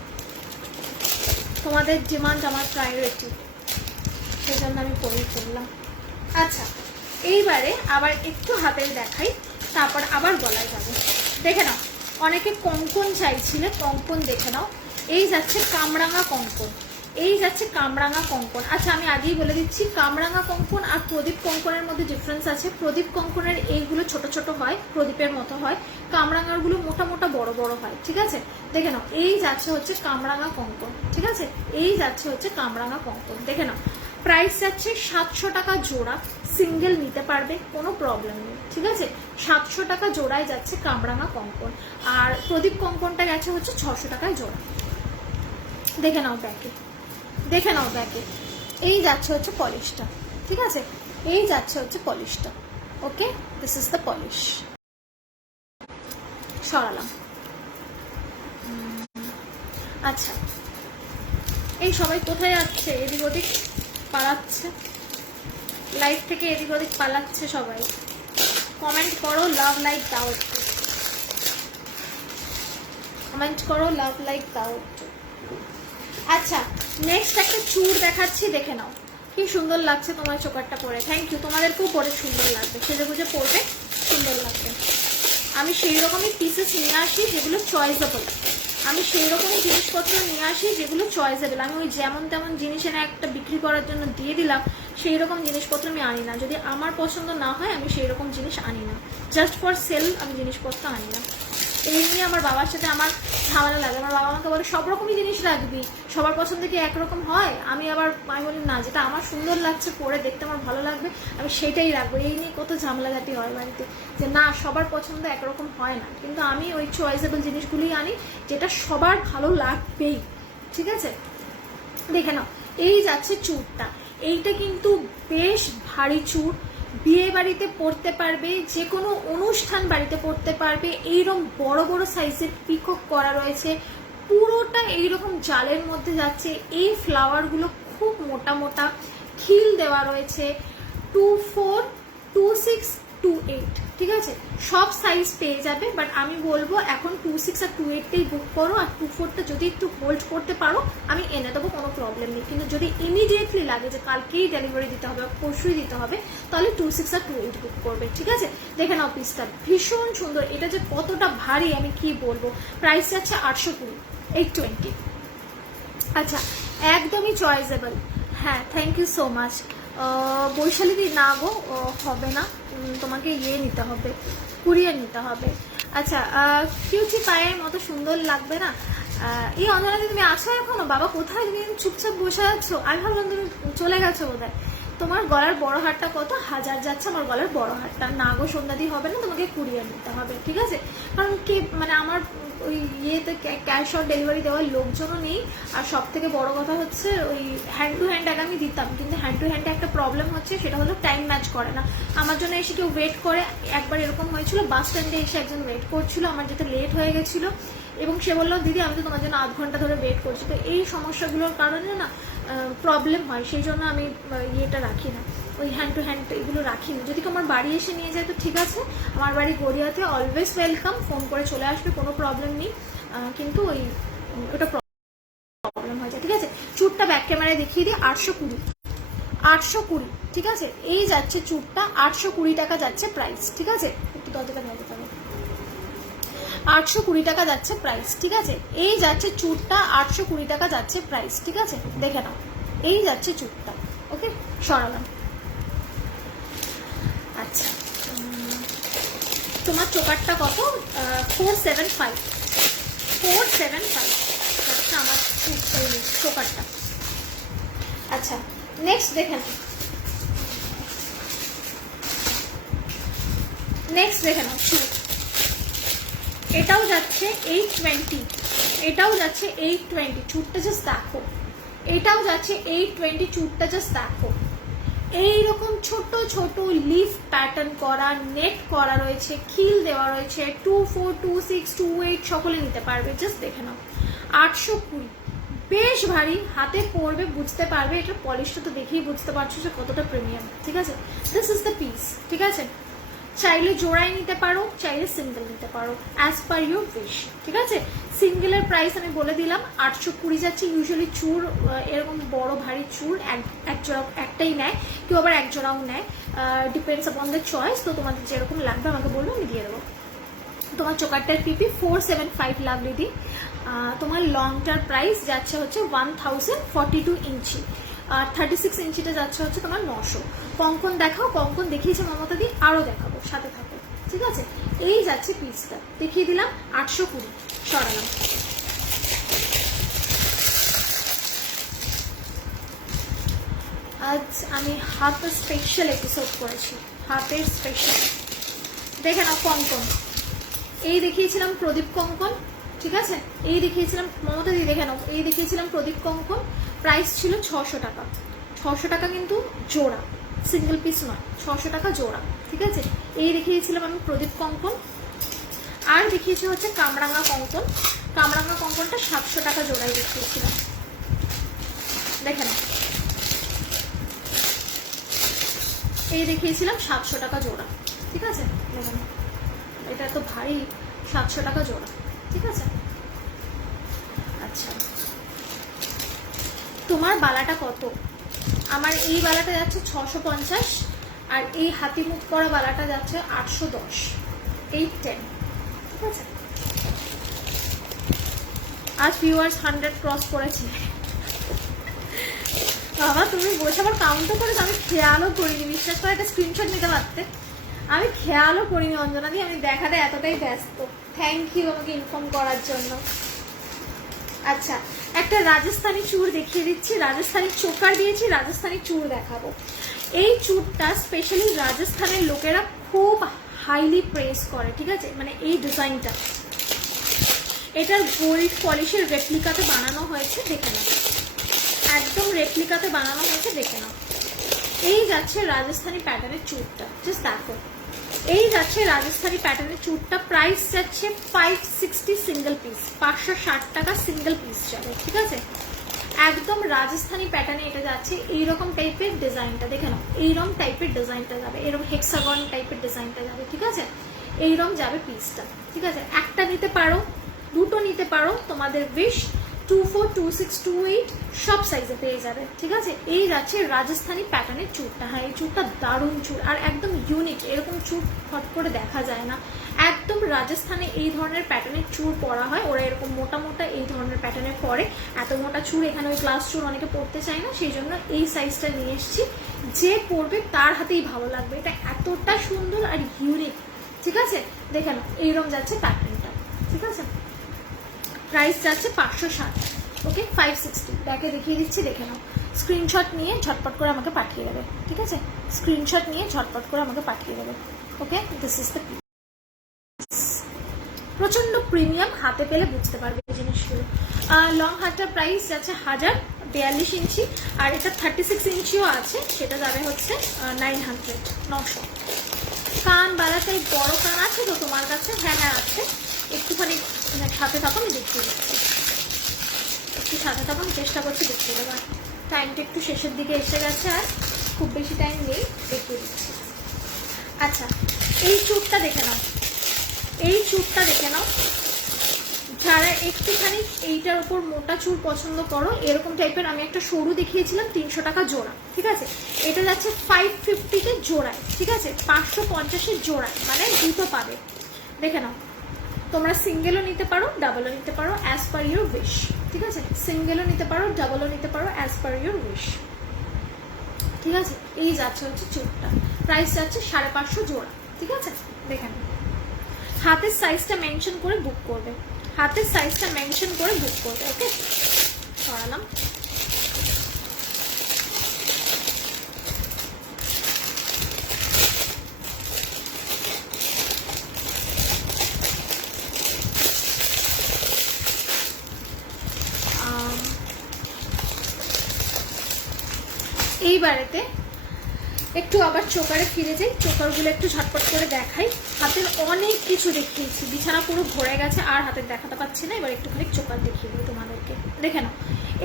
তোমাদের ডিমান্ড আমার প্রায়োরিটি, সেই জন্য আমি পরেই ফেললাম। আচ্ছা, এইবারে আবার একটু হাতের দেখাই, তারপর আবার গলায় যাবো। দেখে নাও, অনেকে কঙ্কন চাইছিলে, কঙ্কন দেখে নাও। এই যাচ্ছে কামরাঙা কঙ্কন, এই যাচ্ছে কামরাঙা কঙ্কন। আচ্ছা আমি আগেই বলে দিচ্ছি, কামরাঙা কঙ্কন আর প্রদীপ কঙ্কনের মধ্যে ডিফারেন্স আছে। প্রদীপ কঙ্কনের এইগুলো ছোট ছোট হয়, প্রদীপের মতো হয়, কামরাঙার গুলো মোটা মোটা বড় বড় হয়, ঠিক আছে। দেখে নাও, এই যাচ্ছে হচ্ছে কামরাঙা কঙ্কন, ঠিক আছে, এই যাচ্ছে হচ্ছে কামরাঙা কঙ্কন, দেখে নাও। প্রাইস যাচ্ছে 700 টাকা জোড়া, সিঙ্গেল নিতে পারবে, কোনো প্রবলেম নেই, ঠিক আছে। 700 টাকা জোড়ায় যাচ্ছে কামরাঙা কঙ্কন, আর প্রদীপ কঙ্কনটা গেছে হচ্ছে 600 টাকায় জোড়া। দেখে নাও ব্যাকে, দেখে নাও ব্যাকে। এই যাচ্ছে হচ্ছে পলিশটা, ঠিক আছে, এই যাচ্ছে হচ্ছে পলিশটা, okay. This is the polish. সরালাম। আচ্ছা, এই সবাই কোথায় যাচ্ছে, এদিক ওদিক পালাচ্ছে, লাইফ থেকে এদিক ওদিক পালাচ্ছে সবাই। কমেন্ট করো, লাভ লাইক দাও একটু, কমেন্ট করো, লাভ লাইক দাও একটু। আচ্ছা, নেক্সট একটা চুড় দেখাচ্ছি, দেখে নাও কি সুন্দর লাগছে তোমার চোকারটা পরে। থ্যাংক ইউ, তোমাদেরকেও পরে সুন্দর লাগবে, সেজে গুজে পরবে, সুন্দর লাগবে। আমি সেই রকমই পিসেস নিয়ে আসি যেগুলো চয়েসেবল, আমি সেই রকমই জিনিসপত্র নিয়ে আসি যেগুলো চয়েসেবল। আমি ওই যেমন তেমন জিনিস এনে একটা বিক্রি করার জন্য দিয়ে দিলাম, সেই রকম জিনিসপত্র আমি আনি না। যদি আমার পছন্দ না হয় আমি সেই রকম জিনিস আনি না, জাস্ট ফর সেল আমি জিনিসপত্র আনি না। এই নিয়ে আমার বাবার সাথে আমার ঝামেলা লাগে। আমার বাবা আমাকে বলে সব রকমই জিনিস রাখবি, সবার পছন্দ কি একরকম হয়? আমি বলি না, যেটা আমার সুন্দর লাগছে পরে দেখতে আমার ভালো লাগবে আমি সেটাই রাখবো। এই নিয়ে কত ঝামেলাঘাটি হয় বাড়িতে, যে না সবার পছন্দ একরকম হয় না, কিন্তু আমি ওই চয়েসেবল জিনিসগুলোই আনি যেটা সবার ভালো লাগবেই, ঠিক আছে। দেখে নাও, এই যাচ্ছে চুড়টা, এইটা কিন্তু বেশ ভারী চুড়, বিয়ে বাড়িতে পরতে পারবে, যে কোনো অনুষ্ঠান বাড়িতে পরতে পারবে। এইরকম বড় বড় সাইজের পিকক করা রয়েছে, পুরোটা এইরকম জালের মধ্যে যাচ্ছে। এই ফ্লাওয়ারগুলো খুব মোটা মোটা, খিল দেওয়া রয়েছে। 24, 26, 28, ঠিক আছে, সব সাইজ পেয়ে যাবে। বাট আমি বলবো এখন 26 আর 28টাই বুক করো, আর 24টা যদি একটু হোল্ড করতে পারো আমি এনে দেবো, কোনো প্রবলেম নেই। কিন্তু যদি ইমিডিয়েটলি লাগে যে কালকেই ডেলিভারি দিতে হবে, পরশুই দিতে হবে, তাহলে 26 আর 28 বুক করবে, ঠিক আছে। দেখে নাও পিসটা ভীষণ সুন্দর, এটা যে কতটা ভারী আমি কি বলবো। প্রাইস যাচ্ছে 820, 820। আচ্ছা, একদমই চয়েসেবল। হ্যাঁ, thank you so much. Baishali di, না গো হবে না, তোমাকে ইয়ে নিতে হবে, কুরিয়ার নিতে হবে। আচ্ছা, কিউটি পায়ের মতো সুন্দর লাগবে না? এই অঞ্জনা তুমি আছো এখনো? বাবা কোথায়, তুমি চুপচাপ বসে আছো? আমি ভাবলাম তুমি চলে গেছো বোধহয়। তোমার গলার বড় হারটা কত? 1000 যাচ্ছে আমার গলার বড় হারটা। না গো সন্ধ্যাদি হবে না, তোমাকে কুরিয়ার নিতে হবে, ঠিক আছে? কারণ কি মানে আমার ওই ইয়েতে ক্যাশ অন ডেলিভারি দেওয়ার লোকজনও নেই। আর সব থেকে বড় কথা হচ্ছে ওই হ্যান্ড টু হ্যান্ড আগে আমি দিতাম, কিন্তু হ্যান্ড টু হ্যান্ডে একটা প্রবলেম হচ্ছে, সেটা হলো টাইম ম্যাচ করে না। আমার জন্য এসে কেউ ওয়েট করে। একবার এরকম হয়েছিল, বাস স্ট্যান্ডে এসে একজন ওয়েট করছিল, আমার যেতে লেট হয়ে গেছিলো এবং সে বললো দিদি আমি তো তোমার জন্য আধ ঘন্টা ধরে ওয়েট করছি। তো এই সমস্যাগুলোর কারণে না প্রবলেম হয়, সেই জন্য আমি ইয়েটা রাখি না, ওই হ্যান্ড টু হ্যান্ড এগুলো রাখি না। যদি আমার বাড়ি এসে নিয়ে যায় তো ঠিক আছে, আমার বাড়ি গড়িয়াতে, অলওয়েজ ওয়েলকাম, ফোন করে চলে আসবে, কোনো প্রবলেম নেই। কিন্তু ওই ওটা প্রবলেম হয়ে যায়, ঠিক আছে? চুটটা ব্যাক ক্যামেরায় দেখিয়ে দিই, 820, 820, ঠিক আছে? এই যাচ্ছে চুটটা 820 টাকা যাচ্ছে প্রাইস, ঠিক আছে? একটু দরজাটা ভেঙে দিতে হবে। 820 টাকা যাচ্ছে প্রাইস, ঠিক আছে? এই যাচ্ছে চুটটা 820 টাকা যাচ্ছে প্রাইস, ঠিক আছে? দেখে নাও, এই যাচ্ছে চুটটা। ওকে, সরালাম। আচ্ছা, তোমার চোকারটা কত? 475, 475 আচ্ছা আমার চোকারটা। আচ্ছা, নেক্সট দেখে নাও, নেক্সট দেখে নাও চুট। এটাও যাচ্ছে 820, এটাও যাচ্ছে 820, চুটটা জাস্ট দেখো। এটাও যাচ্ছে 820, চুটটা জাস্ট দেখো। এইরকম ছোট ছোট লিফ প্যাটার্ন করা, নেট করা রয়েছে, খিল দেওয়া রয়েছে, 24, 26, 28 সকলে নিতে পারবে। জাস্ট দেখে নাও, 820, বেশ ভারী, হাতে পরবে বুঝতে পারবে। এটা পলিশটা তো দেখেই বুঝতে পারছো যে কতটা প্রিমিয়াম, ঠিক আছে? দিস ইজ দ্য পিস, ঠিক আছে? চাইলে জোড়াই নিতে পারো, চাইলে সিঙ্গেল নিতে পারো, অ্যাজ পার ইউর উইশ, ঠিক আছে? সিঙ্গেলের প্রাইস আমি বলে দিলাম, 820 যাচ্ছে। ইউজুয়ালি চুর এরকম বড় ভারী চুর এক জোড়া একটাই নেয়, কেউ আবার এক জোড়াও নেয়, ডিপেন্ডস আপন দ্য চয়েস। তো তোমাদের যেরকম লাগবে আমাকে বলবো, আমি দিয়ে দেবো। তোমার চোকারটার পিপি 475 লাভলি দি। তোমার লংটার প্রাইস যাচ্ছে হচ্ছে 1042 ইঞ্চি, আর 36 ইঞ্চিটা যাচ্ছে হচ্ছে তোমার 900। কঙ্কন দেখাও, কঙ্কন দেখিয়েছে মমতা দি, আরও দেখাবো, সাথে থাকো, ঠিক আছে? এই যাচ্ছে পিসটা, দেখিয়ে দিলাম 820, সরালাম। আজ আমি হাতের স্পেশাল এপিসোড করেছি, হাতের স্পেশাল। দেখে নাও কঙ্কন, এই দেখিয়েছিলাম প্রদীপ কঙ্কন, ঠিক আছে? এই দেখিয়েছিলাম মমতা দি, দেখে নাও, এই দেখিয়েছিলাম প্রদীপ কঙ্কন, প্রাইস ছিল 600 টাকা। 600 টাকা কিন্তু জোড়া, সিঙ্গেল পিস নয়, 600 টাকা জোড়া, ঠিক আছে? এই দেখিয়েছিলাম আমি প্রদীপ কঙ্কন। আর দেখিয়েছি হচ্ছে কামরাঙা কঙ্কন। কামরাঙা কঙ্কনটা 700 টাকা জোড়াই দেখিয়েছিলাম, দেখে নাও। এই দেখিয়েছিলাম 700 টাকা জোড়া, ঠিক আছে? দেখে নাও, এটা তো ভারী, 700 টাকা জোড়া, ঠিক আছে? আচ্ছা, তোমার বালাটা কত? আমার এই বালাটা যাচ্ছে 650, আর এই হাতি মুখ করা বালাটা যাচ্ছে 810, 810, ঠিক আছে? আজ ভিউয়ার্স 100 ক্রস করেছে। বাবা তুমি বসে আবার কাউন্টও করেছো, আমি খেয়ালও করিনি, বিশ্বাস করে একটা স্ক্রিনশট নিতে পারতে। আমি খেয়ালও করিনি অঞ্জনা দি, আমি দেখাতে এতটাই ব্যস্ত। থ্যাংক ইউ আমাকে ইনফর্ম করার জন্য। আচ্ছা, একটা রাজস্থানি চুড় দেখিয়ে দিচ্ছি, রাজস্থানি চোকার দিয়েছি, রাজস্থানি চুড় দেখাবো। এই চুড়টা স্পেশালি রাজস্থানের লোকেরা খুব হাইলি প্রেস করে, ঠিক আছে? মানে এই ডিজাইনটা, এটার গোল্ড পলিশের রেপ্লিকাতে বানানো হয়েছে, দেখে নাও, একদম রেপ্লিকাতে বানানো হয়েছে, দেখে নাও। এই যাচ্ছে রাজস্থানি প্যাটার্নের চুড়টা, জাস্ট দেখো। এই যাচ্ছে রাজস্থানি প্যাটার্নের চুড়টা, প্রাইস যাচ্ছে 560 সিঙ্গেল পিস, 560 টাকা সিঙ্গেল পিস যাবে, ঠিক আছে? একদম রাজস্থানি প্যাটার্নে এটা যাচ্ছে। এইরকম টাইপের ডিজাইনটা দেখে নাও, এইরকম টাইপের ডিজাইনটা যাবে, এরকম হেক্সাগন টাইপের ডিজাইনটা যাবে, ঠিক আছে? এইরকম যাবে পিসটা, ঠিক আছে? একটা নিতে পারো, দুটো নিতে পারো, তোমাদের উইশ। 24, 26, 28 সব সাইজে পেয়ে যাবে, ঠিক আছে? এই যাচ্ছে রাজস্থানি প্যাটার্নের চুড়টা। হ্যাঁ, এই চুড়টা দারুণ চুড়, আর একদম ইউনিক, এরকম চুড় ফট করে দেখা যায় না। একদম রাজস্থানে এই ধরনের প্যাটার্নের চুড় পরা হয়, ওরা এরকম মোটা মোটা এই ধরনের প্যাটার্নের পরে। এত মোটা চুড় এখানে ওই গ্লাস চুড় অনেকে পরতে চায় না, সেই জন্য এই সাইজটা নিয়ে এসেছি। যে পরবে তার হাতেই ভালো লাগবে, এটা এতটা সুন্দর আর ইউনিক, ঠিক আছে, দেখে নাও এইরকম যাচ্ছে প্যাটার্নটা। ঠিক আছে, প্রাইস যাচ্ছে 560। ওকে, 560। ব্যাকে দেখিয়ে দিচ্ছি, দেখে নাও। স্ক্রিনশট নিয়ে ঝটপট করে আমাকে পাঠিয়ে দেবে। ঠিক আছে, স্ক্রিনশট নিয়ে ঝটপট করে আমাকে পাঠিয়ে দেবে। ওকে, দিস ইজ দ্য পিস। প্রচন্ড প্রিমিয়াম, হাতে পেলে বুঝতে পারবে এই জিনিসগুলো। লং হাতটার প্রাইস যাচ্ছে 1042 ইঞ্চি, আর এটা 36 ইঞ্চিও আছে, সেটা যাবে হচ্ছে 900, 900। কান বালাটাই বড় কান আছে তো তোমার কাছে? হ্যাঁ হ্যাঁ আছে, একটুখানি সাথে থাকো, আমি দেখিয়ে দিচ্ছি। একটু সাথে থাকো, আমি চেষ্টা করছি দেখিয়ে দেবার। টাইমটা একটু শেষের দিকে এসে গেছে, আর খুব বেশি টাইম নেই, দেখিয়ে দিচ্ছি। আচ্ছা, এই চুটটা দেখে নাও, এই চুটটা দেখে নাও। যারা একটুখানি এইটার উপর মোটা চুল পছন্দ করো, এরকম টাইপের, আমি একটা সরু দেখিয়েছিলাম 300 টাকা জোড়া। ঠিক আছে, এটা যাচ্ছে 550-তে জোড়ায়। ঠিক আছে, 550-এর জোড়ায়, মানে দুটো পাবে। দেখে নাও, তোমরা সিঙ্গেলও নিতে পারো, ডাবলও নিতে পারো, অ্যাজ পার ইউর উইশ। ঠিক আছে, সিঙ্গেলও নিতে পারো, ডাবলও নিতে পারো, অ্যাজ পার ইউর উইশ। ঠিক আছে, এই যাচ্ছে হচ্ছে চুটটা, প্রাইস যাচ্ছে 550 জোড়া। ঠিক আছে, দেখে নাও। হাতের সাইজটা মেনশন করে বুক করবে, হাতের সাইজটা মেনশন করে বুক করবে। ওকে, সরালাম। এইবারেতে একটু আবার চোকারে ফিরে যাই, চোকারগুলো একটু ঝটপট করে দেখাই। হাতের অনেক কিছু দেখিয়েছি, বিছানা পুরো ভরে গেছে, আর হাতের দেখাতে পাচ্ছি না। এবার একটুখানি চোকার দেখিয়ে দিই তোমাদেরকে, দেখে নাও।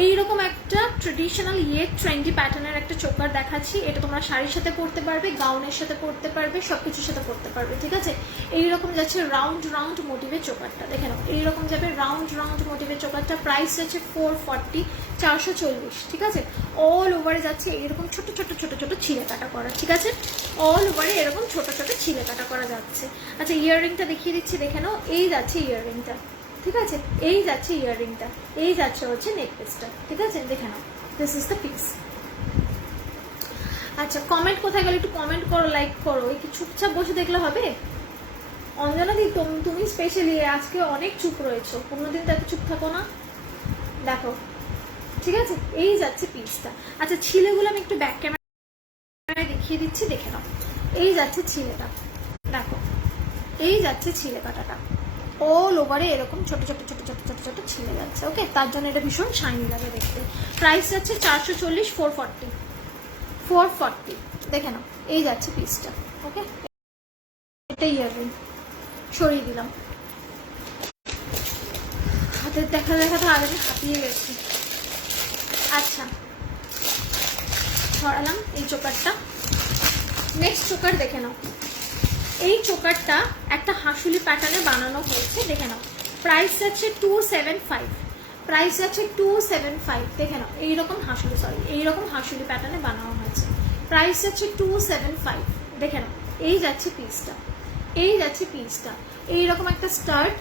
এইরকম একটা ট্রেডিশনাল ট্রেন্ডি প্যাটার্নের একটা চোকার দেখাচ্ছি। এটা তোমরা শাড়ির সাথে পরতে পারবে, গাউনের সাথে পরতে পারবে, সবকিছুর সাথে পরতে পারবে। ঠিক আছে, এইরকম যাচ্ছে রাউন্ড রাউন্ড মোটিভের চোকারটা, দেখে নাও। এইরকম যাবে রাউন্ড রাউন্ড মোটিভের চোকারটা, প্রাইস যাচ্ছে 440, 440। ঠিক আছে, অল ওভারে যাচ্ছে এরকম ছোট ছোট ছোট ছোট ছিঁড়ে কাটা করা। ঠিক আছে, অল ওভারে এরকম ছোট ছোট ছিঁড়ে কাটা করা যাচ্ছে। আচ্ছা, ইয়াররিংটা দেখিয়ে দিচ্ছি, দেখে নাও। এই যাচ্ছে ইয়াররিংটা। ঠিক আছে, এই যাচ্ছে ইয়াররিংটা, এই যাচ্ছে হচ্ছে নেকলেসটা। ঠিক আছে, দেখে নাও, দিস ইজ দ্য পিস। আচ্ছা, কমেন্ট কোথায় গেল? একটু কমেন্ট করো, লাইক করো। একটু চুপচাপ বসে দেখলে হবে? অঞ্জনা দি, তুমি স্পেশালি আজকে অনেক চুপ রয়েছো, কোনোদিন তো এত চুপ থাকো না, দেখো। ঠিক আছে, এই যাচ্ছে পিসটা। আচ্ছা, ছিলেগুলো আমি একটু ব্যাক ক্যামেরায় দেখিয়ে দিচ্ছি, দেখে নাও। এই যাচ্ছে ছিলেটা, দেখো, এই যাচ্ছে ছিলে কাটাটা, অল ওভারে এরকম ছোট ছোট ছোট ছোট ছোট ছোট ছিলে যাচ্ছে। ওকে, তার জন্য এটা ভীষণ শাইনি লাগে দেখতে। প্রাইস যাচ্ছে 440, 440, 440। দেখে নাও, এই যাচ্ছে পিসটা। ওকে, এটা ইয়াররিং সরিয়ে দিলাম। হাতের দেখা দেখাতে আগে হাতিয়ে গেছি। আচ্ছা, ধরালাম এই চোকারটা। নেক্সট চোকার দেখে নাও। এই চোকারটা একটা হাসুলি প্যাটার্নে বানানো হয়েছে, দেখে নাও। প্রাইস যাচ্ছে 275, প্রাইস যাচ্ছে 275। দেখে নাও, এইরকম হাসুলি, এইরকম হাসুলি প্যাটার্নে বানানো হয়েছে, প্রাইস যাচ্ছে 275। দেখে নাও, এই যাচ্ছে পিসটা, এই যাচ্ছে পিসটা। এইরকম একটা স্টার্ট,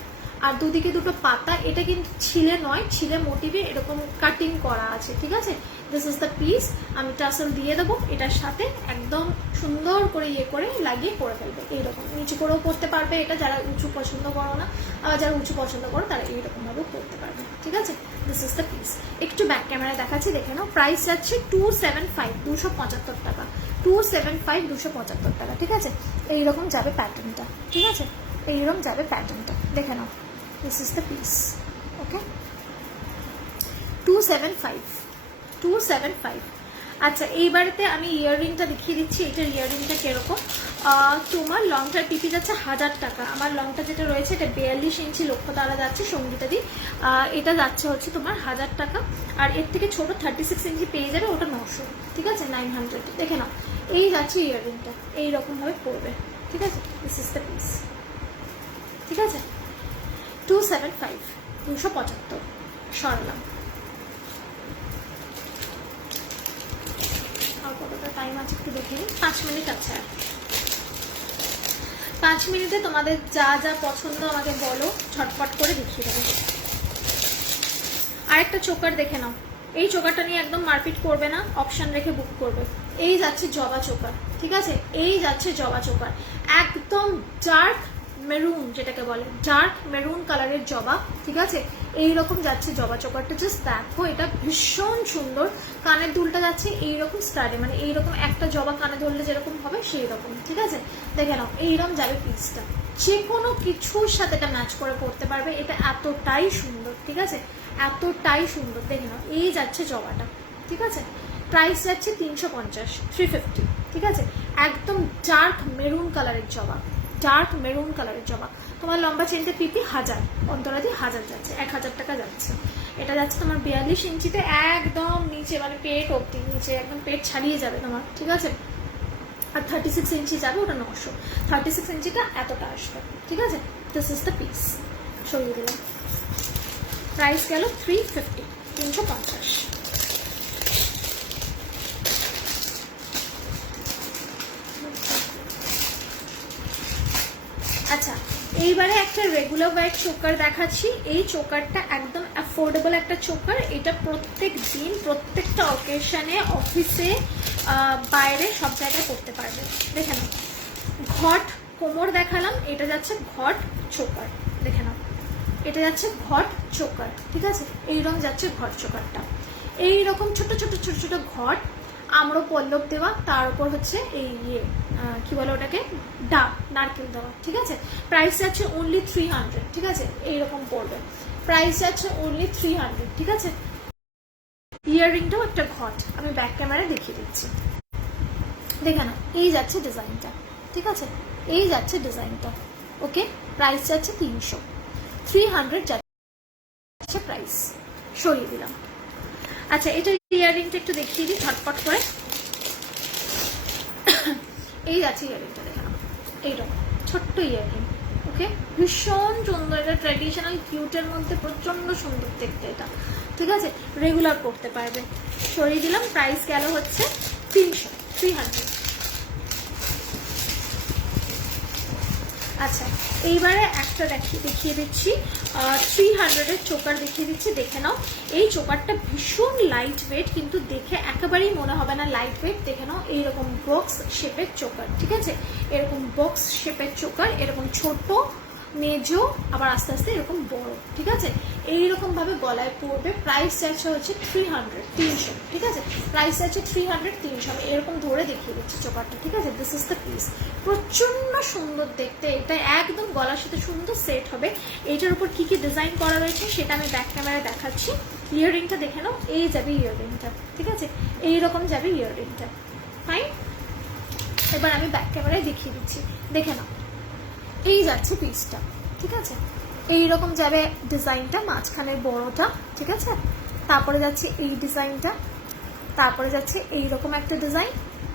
আর দুদিকে দুটো পাতা। এটা কিন্তু ছিলে নয়, ছিলে মোটিভে এরকম কাটিং করা আছে। ঠিক আছে, দিস ইজ দ্য পিস। আমি টাসেল দিয়ে দেবো এটার সাথে, একদম সুন্দর করে ইয়ে করে লাগিয়ে পরে ফেলবে। এইরকম নিচু করেও পরতে পারবে, এটা যারা উঁচু পছন্দ করো না, আবার যারা উঁচু পছন্দ করো তারা এইরকম ভাবেও পরতে পারবে। ঠিক আছে, দিস ইজ দ্য পিস। একটু ব্যাক ক্যামেরায় দেখাচ্ছি, দেখে নাও। প্রাইস যাচ্ছে 275, 275 টাকা, 275, 275 টাকা। ঠিক আছে, এইরকম যাবে প্যাটার্নটা। ঠিক আছে, এইরকম যাবে প্যাটার্নটা, দেখে নাও। This is the piece. Okay, 275, 275। আচ্ছা, এইবারেতে আমি ইয়াররিংটা দেখিয়ে দিচ্ছি। এটার ইয়াররিংটা কিরকম? তোমার লংটার পিপি যাচ্ছে 1000 টাকা। আমার লংটা যেটা রয়েছে এটা 42 ইঞ্চি লক্ষ্যতারা যাচ্ছে সঙ্গীতাদি। এটা যাচ্ছে হচ্ছে তোমার 1000 টাকা। আর এর থেকে ছোট 36 ইঞ্চি পেয়ে যাবে, ওটা 900। ঠিক আছে, 900। দেখে নাও, এই যাচ্ছে ইয়াররিংটা, এইরকম ভাবে পড়বে। ঠিক আছে, দিস ইজ দ্য পিস। ঠিক আছে, 275, 275। সরালাম। আর কতটা টাইম আছে একটু দেখে নিই, 5 মিনিট আছে। আর 5 মিনিটে তোমাদের যা যা পছন্দ আমাকে বলো, ঝটপট করে দেখিয়ে দেবো। আরেকটা চোকার দেখে নাও। এই চোকারটা নিয়ে একদম মারপিট করবে না, অপশন রেখে বুক করবে। এই যাচ্ছে জবা চোকার, ঠিক আছে, এই যাচ্ছে জবা চোকার, একদম ডার্ক মেরুন, যেটাকে বলে ডার্ক মেরুন কালারের জবা, ঠিক আছে, এইরকম যাচ্ছে জবা চোকারটা। জাস্ট দেখো, এটা ভীষণ সুন্দর। কানের দুলটা যাচ্ছে এইরকম স্টাডি, মানে এইরকম একটা জবা কানে ধরলে যেরকম হবে সেই রকম, ঠিক আছে, দেখে নাও এইরকম যাবে পিসটা। যে কোনো কিছুর সাথে এটা ম্যাচ করে পড়তে পারবে, এটা এতটাই সুন্দর, ঠিক আছে, এতটাই সুন্দর। দেখে নাও, এই যাচ্ছে জবাটা, ঠিক আছে। প্রাইস যাচ্ছে 350, 350, ঠিক আছে। একদম ডার্ক মেরুন কালারের জবা, ডার্ক মেরুন কালারের জবা। তোমার লম্বা চেনটা পিপি 1000, অন্তরাদি 1000 যাচ্ছে, 1000 টাকা যাচ্ছে। এটা যাচ্ছে তোমার 42 ইঞ্চিতে, একদম নিচে, মানে পেট অব্দি নিচে, একদম পেট ছাড়িয়ে যাবে তোমার, ঠিক আছে। আর 36 ইঞ্চি যাবে, ওটা 900। 36 ইঞ্চিটা এতটা আসবে, ঠিক আছে। দিস ইজ দ্য পিস, সরিয়ে দিলাম। প্রাইস গেল 350, 350। আচ্ছা, এইবারে একটা রেগুলার হোয়াইট চোকার দেখাচ্ছি। এই চোকারটা একদম অ্যাফোর্ডেবল একটা চোকার। এটা প্রত্যেক দিন, প্রত্যেকটা অকেশনে, অফিসে, বাইরে সব জায়গায় করতে পারবে। দেখে নাও, ঘট কোমর দেখালাম, এটা যাচ্ছে ঘট চোকার, দেখে নাও, এটা যাচ্ছে ঘট চোকার, ঠিক আছে। এইরকম যাচ্ছে ঘট চোকারটা, এইরকম ছোট ছোট ছোট ছোট ঘট, আমড়ো পল্লব দেওয়া, তার উপর হচ্ছে এই কি বলে ওটাকে, ডাব, নারকেল দেওয়া, ঠিক আছে। প্রাইস আছে অনলি 300, ঠিক আছে, এইরকম পড়বে। প্রাইস আছে অনলি 300, ঠিক আছে। ইয়াররিংটাও একটা ঘট, আমি ব্যাক ক্যামেরায় দেখিয়ে দিচ্ছি, দেখে না, এই যাচ্ছে ডিজাইনটা, ঠিক আছে, এই যাচ্ছে ডিজাইনটা, ওকে। প্রাইস যাচ্ছে 300, 300 যাচ্ছে প্রাইস, সরিয়ে দিলাম। আচ্ছা, এটা ইয়াররিংটা একটু দেখিয়ে দিই ঝটপট করে। এই যাচ্ছে ইয়াররিংটা, দেখে নাও, এইরকম ছোট্ট ইয়াররিং, ওকে, ভীষণ সুন্দর। এটা ট্র্যাডিশনাল কিউটের মধ্যে প্রচন্ড সুন্দর দেখতে এটা, ঠিক আছে, রেগুলার পড়তে পারবে। সরিয়ে দিলাম। প্রাইস গেল হচ্ছে 300, 300। আচ্ছা, এইবারে একটা দেখিয়ে দিচ্ছি, 300-এর চোকার দেখিয়ে দিচ্ছি, দেখে নাও। এই চোকারটা ভীষণ লাইট ওয়েট, কিন্তু দেখে একেবারেই মনে হবে না লাইট ওয়েট। দেখে নাও, এইরকম বক্স শেপের চোকার, ঠিক আছে, এরকম বক্স শেপের চোকার, এরকম ছোট মেজো, আবার আস্তে আস্তে এরকম বড়, ঠিক আছে, এইরকম ভাবে গলায় পড়বে। প্রাইস যাচ্ছে হচ্ছে 300, 300, ঠিক আছে। প্রাইস যাচ্ছে 300, 300। আমি এরকম ধরে দেখিয়ে দিচ্ছি চোকারটা, ঠিক আছে। দিস ইজ দ্য পিস, প্রচন্ড সুন্দর দেখতে। এটা একদম গলার সাথে সুন্দর সেট হবে। এইটার উপর কি কি ডিজাইন করা রয়েছে সেটা আমি ব্যাক ক্যামেরায় দেখাচ্ছি। ইয়াররিংটা দেখে নাও, এই যাবে ইয়াররিংটা, ঠিক আছে, এইরকম যাবে ইয়াররিংটা, ফাইন। এবার আমি ব্যাক ক্যামেরায় দেখিয়ে দিচ্ছি, দেখে নাও, এই যাচ্ছে পিসটা, ঠিক আছে, এইরকম যাবে ডিজাইনটা, মাঝখানের বড়টা, ঠিক আছে। তারপরে যাচ্ছে এই ডিজাইনটা, তারপরে যাচ্ছে এইরকম একটা ডিজাইন,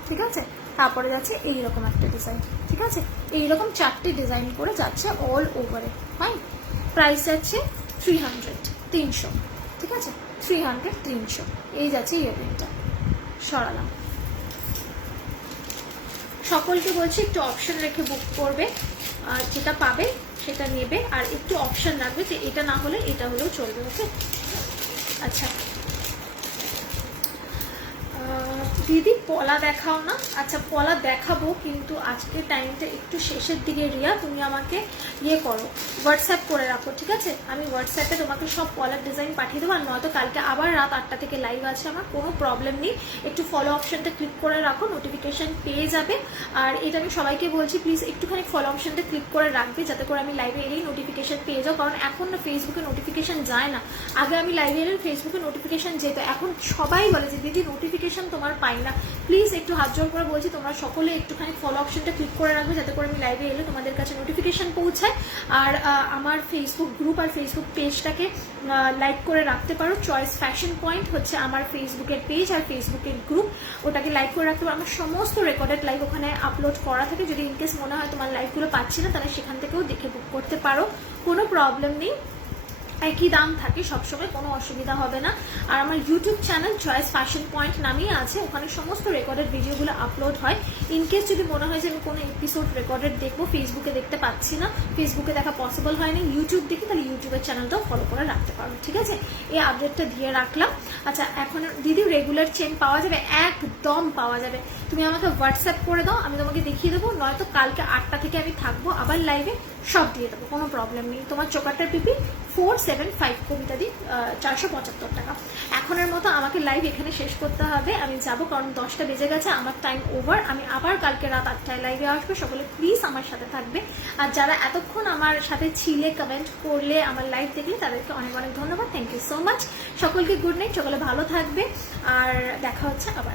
ঠিক আছে, তারপরে যাচ্ছে এইরকম একটা ডিজাইন, ঠিক আছে। এইরকম 4টে ডিজাইন করে যাচ্ছে অল ওভারে, ফাইন। প্রাইস যাচ্ছে 300, 300, ঠিক আছে, 300, 300। এই যাচ্ছে ইয়াররিংটা, সরালাম। সকলকে বলছি একটু অপশন রেখে বুক করবে, আর যেটা পাবে সেটা নেবে, আর একটু অপশন রাখবে যে এটা না হলে এটা হলেও চলবে, ওকে। আচ্ছা দিদি, পলা দেখাও না। আচ্ছা, পলা দেখাবো, কিন্তু আজকে টাইমটা একটু শেষের দিকে। রিয়া, তুমি আমাকে করো, হোয়াটসঅ্যাপ করে রাখো, ঠিক আছে। আমি হোয়াটসঅ্যাপে তোমাকে সব পলার ডিজাইন পাঠিয়ে দেবো। আর নয়তো কালকে আবার রাত 8টা থেকে লাইভ আছে আমার, কোনো প্রবলেম নেই। একটু ফলো অপশনটা ক্লিক করে রাখো, নোটিফিকেশন পেয়ে যাবে। আর এটা আমি সবাইকে বলছি, প্লিজ একটুখানি ফলো অপশনটা ক্লিক করে রাখবে, যাতে করে আমি লাইভে এলেই নোটিফিকেশন পেয়ে যাও। কারণ এখন না ফেসবুকে নোটিফিকেশন যায় না। আগে আমি লাইভে এলে ফেসবুকে নোটিফিকেশন যেত, এখন সবাই বলে যে দিদি নোটিফিকেশন তোমার পাই না। প্লিজ একটু হাত জোর করে বলছি, তোমরা সকলে একটুখানি ফলো অপশনটা ক্লিক করে রাখবে, যাতে করে আমি লাইভে এলে তোমাদের কাছে নোটিফিকেশন পৌঁছায়। আর আমার ফেসবুক গ্রুপ আর ফেসবুক পেজটাকে লাইক করে রাখতে পারো। চয়েস ফ্যাশন পয়েন্ট হচ্ছে আমার ফেসবুকের পেজ আর ফেসবুকের গ্রুপ, ওটাকে লাইক করে রাখতে পারো। আমার সমস্ত রেকর্ডেড লাইভ ওখানে আপলোড করা থাকে। যদি ইনকেস মনে হয় তোমার লাইভগুলো পাচ্ছি না, তাহলে সেখান থেকেও দেখে বুক করতে পারো, কোনো প্রবলেম নেই। একই দাম থাকে সবসময়, কোনো অসুবিধা হবে না। আর আমার YouTube channel choice fashion point নামেই আছে, ওখানে সমস্ত রেকর্ডেড ভিডিওগুলো আপলোড হয়। ইনকেস যদি মনে হয় যে আমি কোনো এপিসোড রেকর্ডেড দেখবো, ফেসবুকে দেখতে পাচ্ছি না, ফেসবুকে দেখা পসিবল হয়নি, ইউটিউব দেখি, তাহলে ইউটিউবের চ্যানেলটাও ফলো করে রাখতে পারো, ঠিক আছে? এই আপডেটটা দিয়ে রাখলাম। আচ্ছা, এখন দিদি রেগুলার চেন পাওয়া যাবে? একদম পাওয়া যাবে। তুমি আমাকে হোয়াটসঅ্যাপ করে দাও, আমি তোমাকে দেখিয়ে দেবো, নয়তো কালকে 8টা থেকে আমি থাকবো আবার লাইভে, সব দিয়ে দেবো, কোনো প্রবলেম নেই। তোমার চোকারটার পিপি 475 কবিতা দি 475 টাকা। এখনের মতো আমাকে লাইভ এখানে শেষ করতে হবে, আমি যাব, কারণ 10টা বেজে গেছে, আমার টাইম ওভার। আমি আবার কালকে রাত 8টায় লাইভে আসবো, সকলে প্লিজ আমার সাথে থাকবে। আর যারা এতক্ষণ আমার সাথে ছিলে, কমেন্ট করলে, আমার লাইভ দেখলে, তাদেরকে অনেক অনেক ধন্যবাদ, থ্যাংক ইউ সো মাচ। সকলকে গুড নাইট, সকলে ভালো থাকবে, আর দেখা হচ্ছে আবার।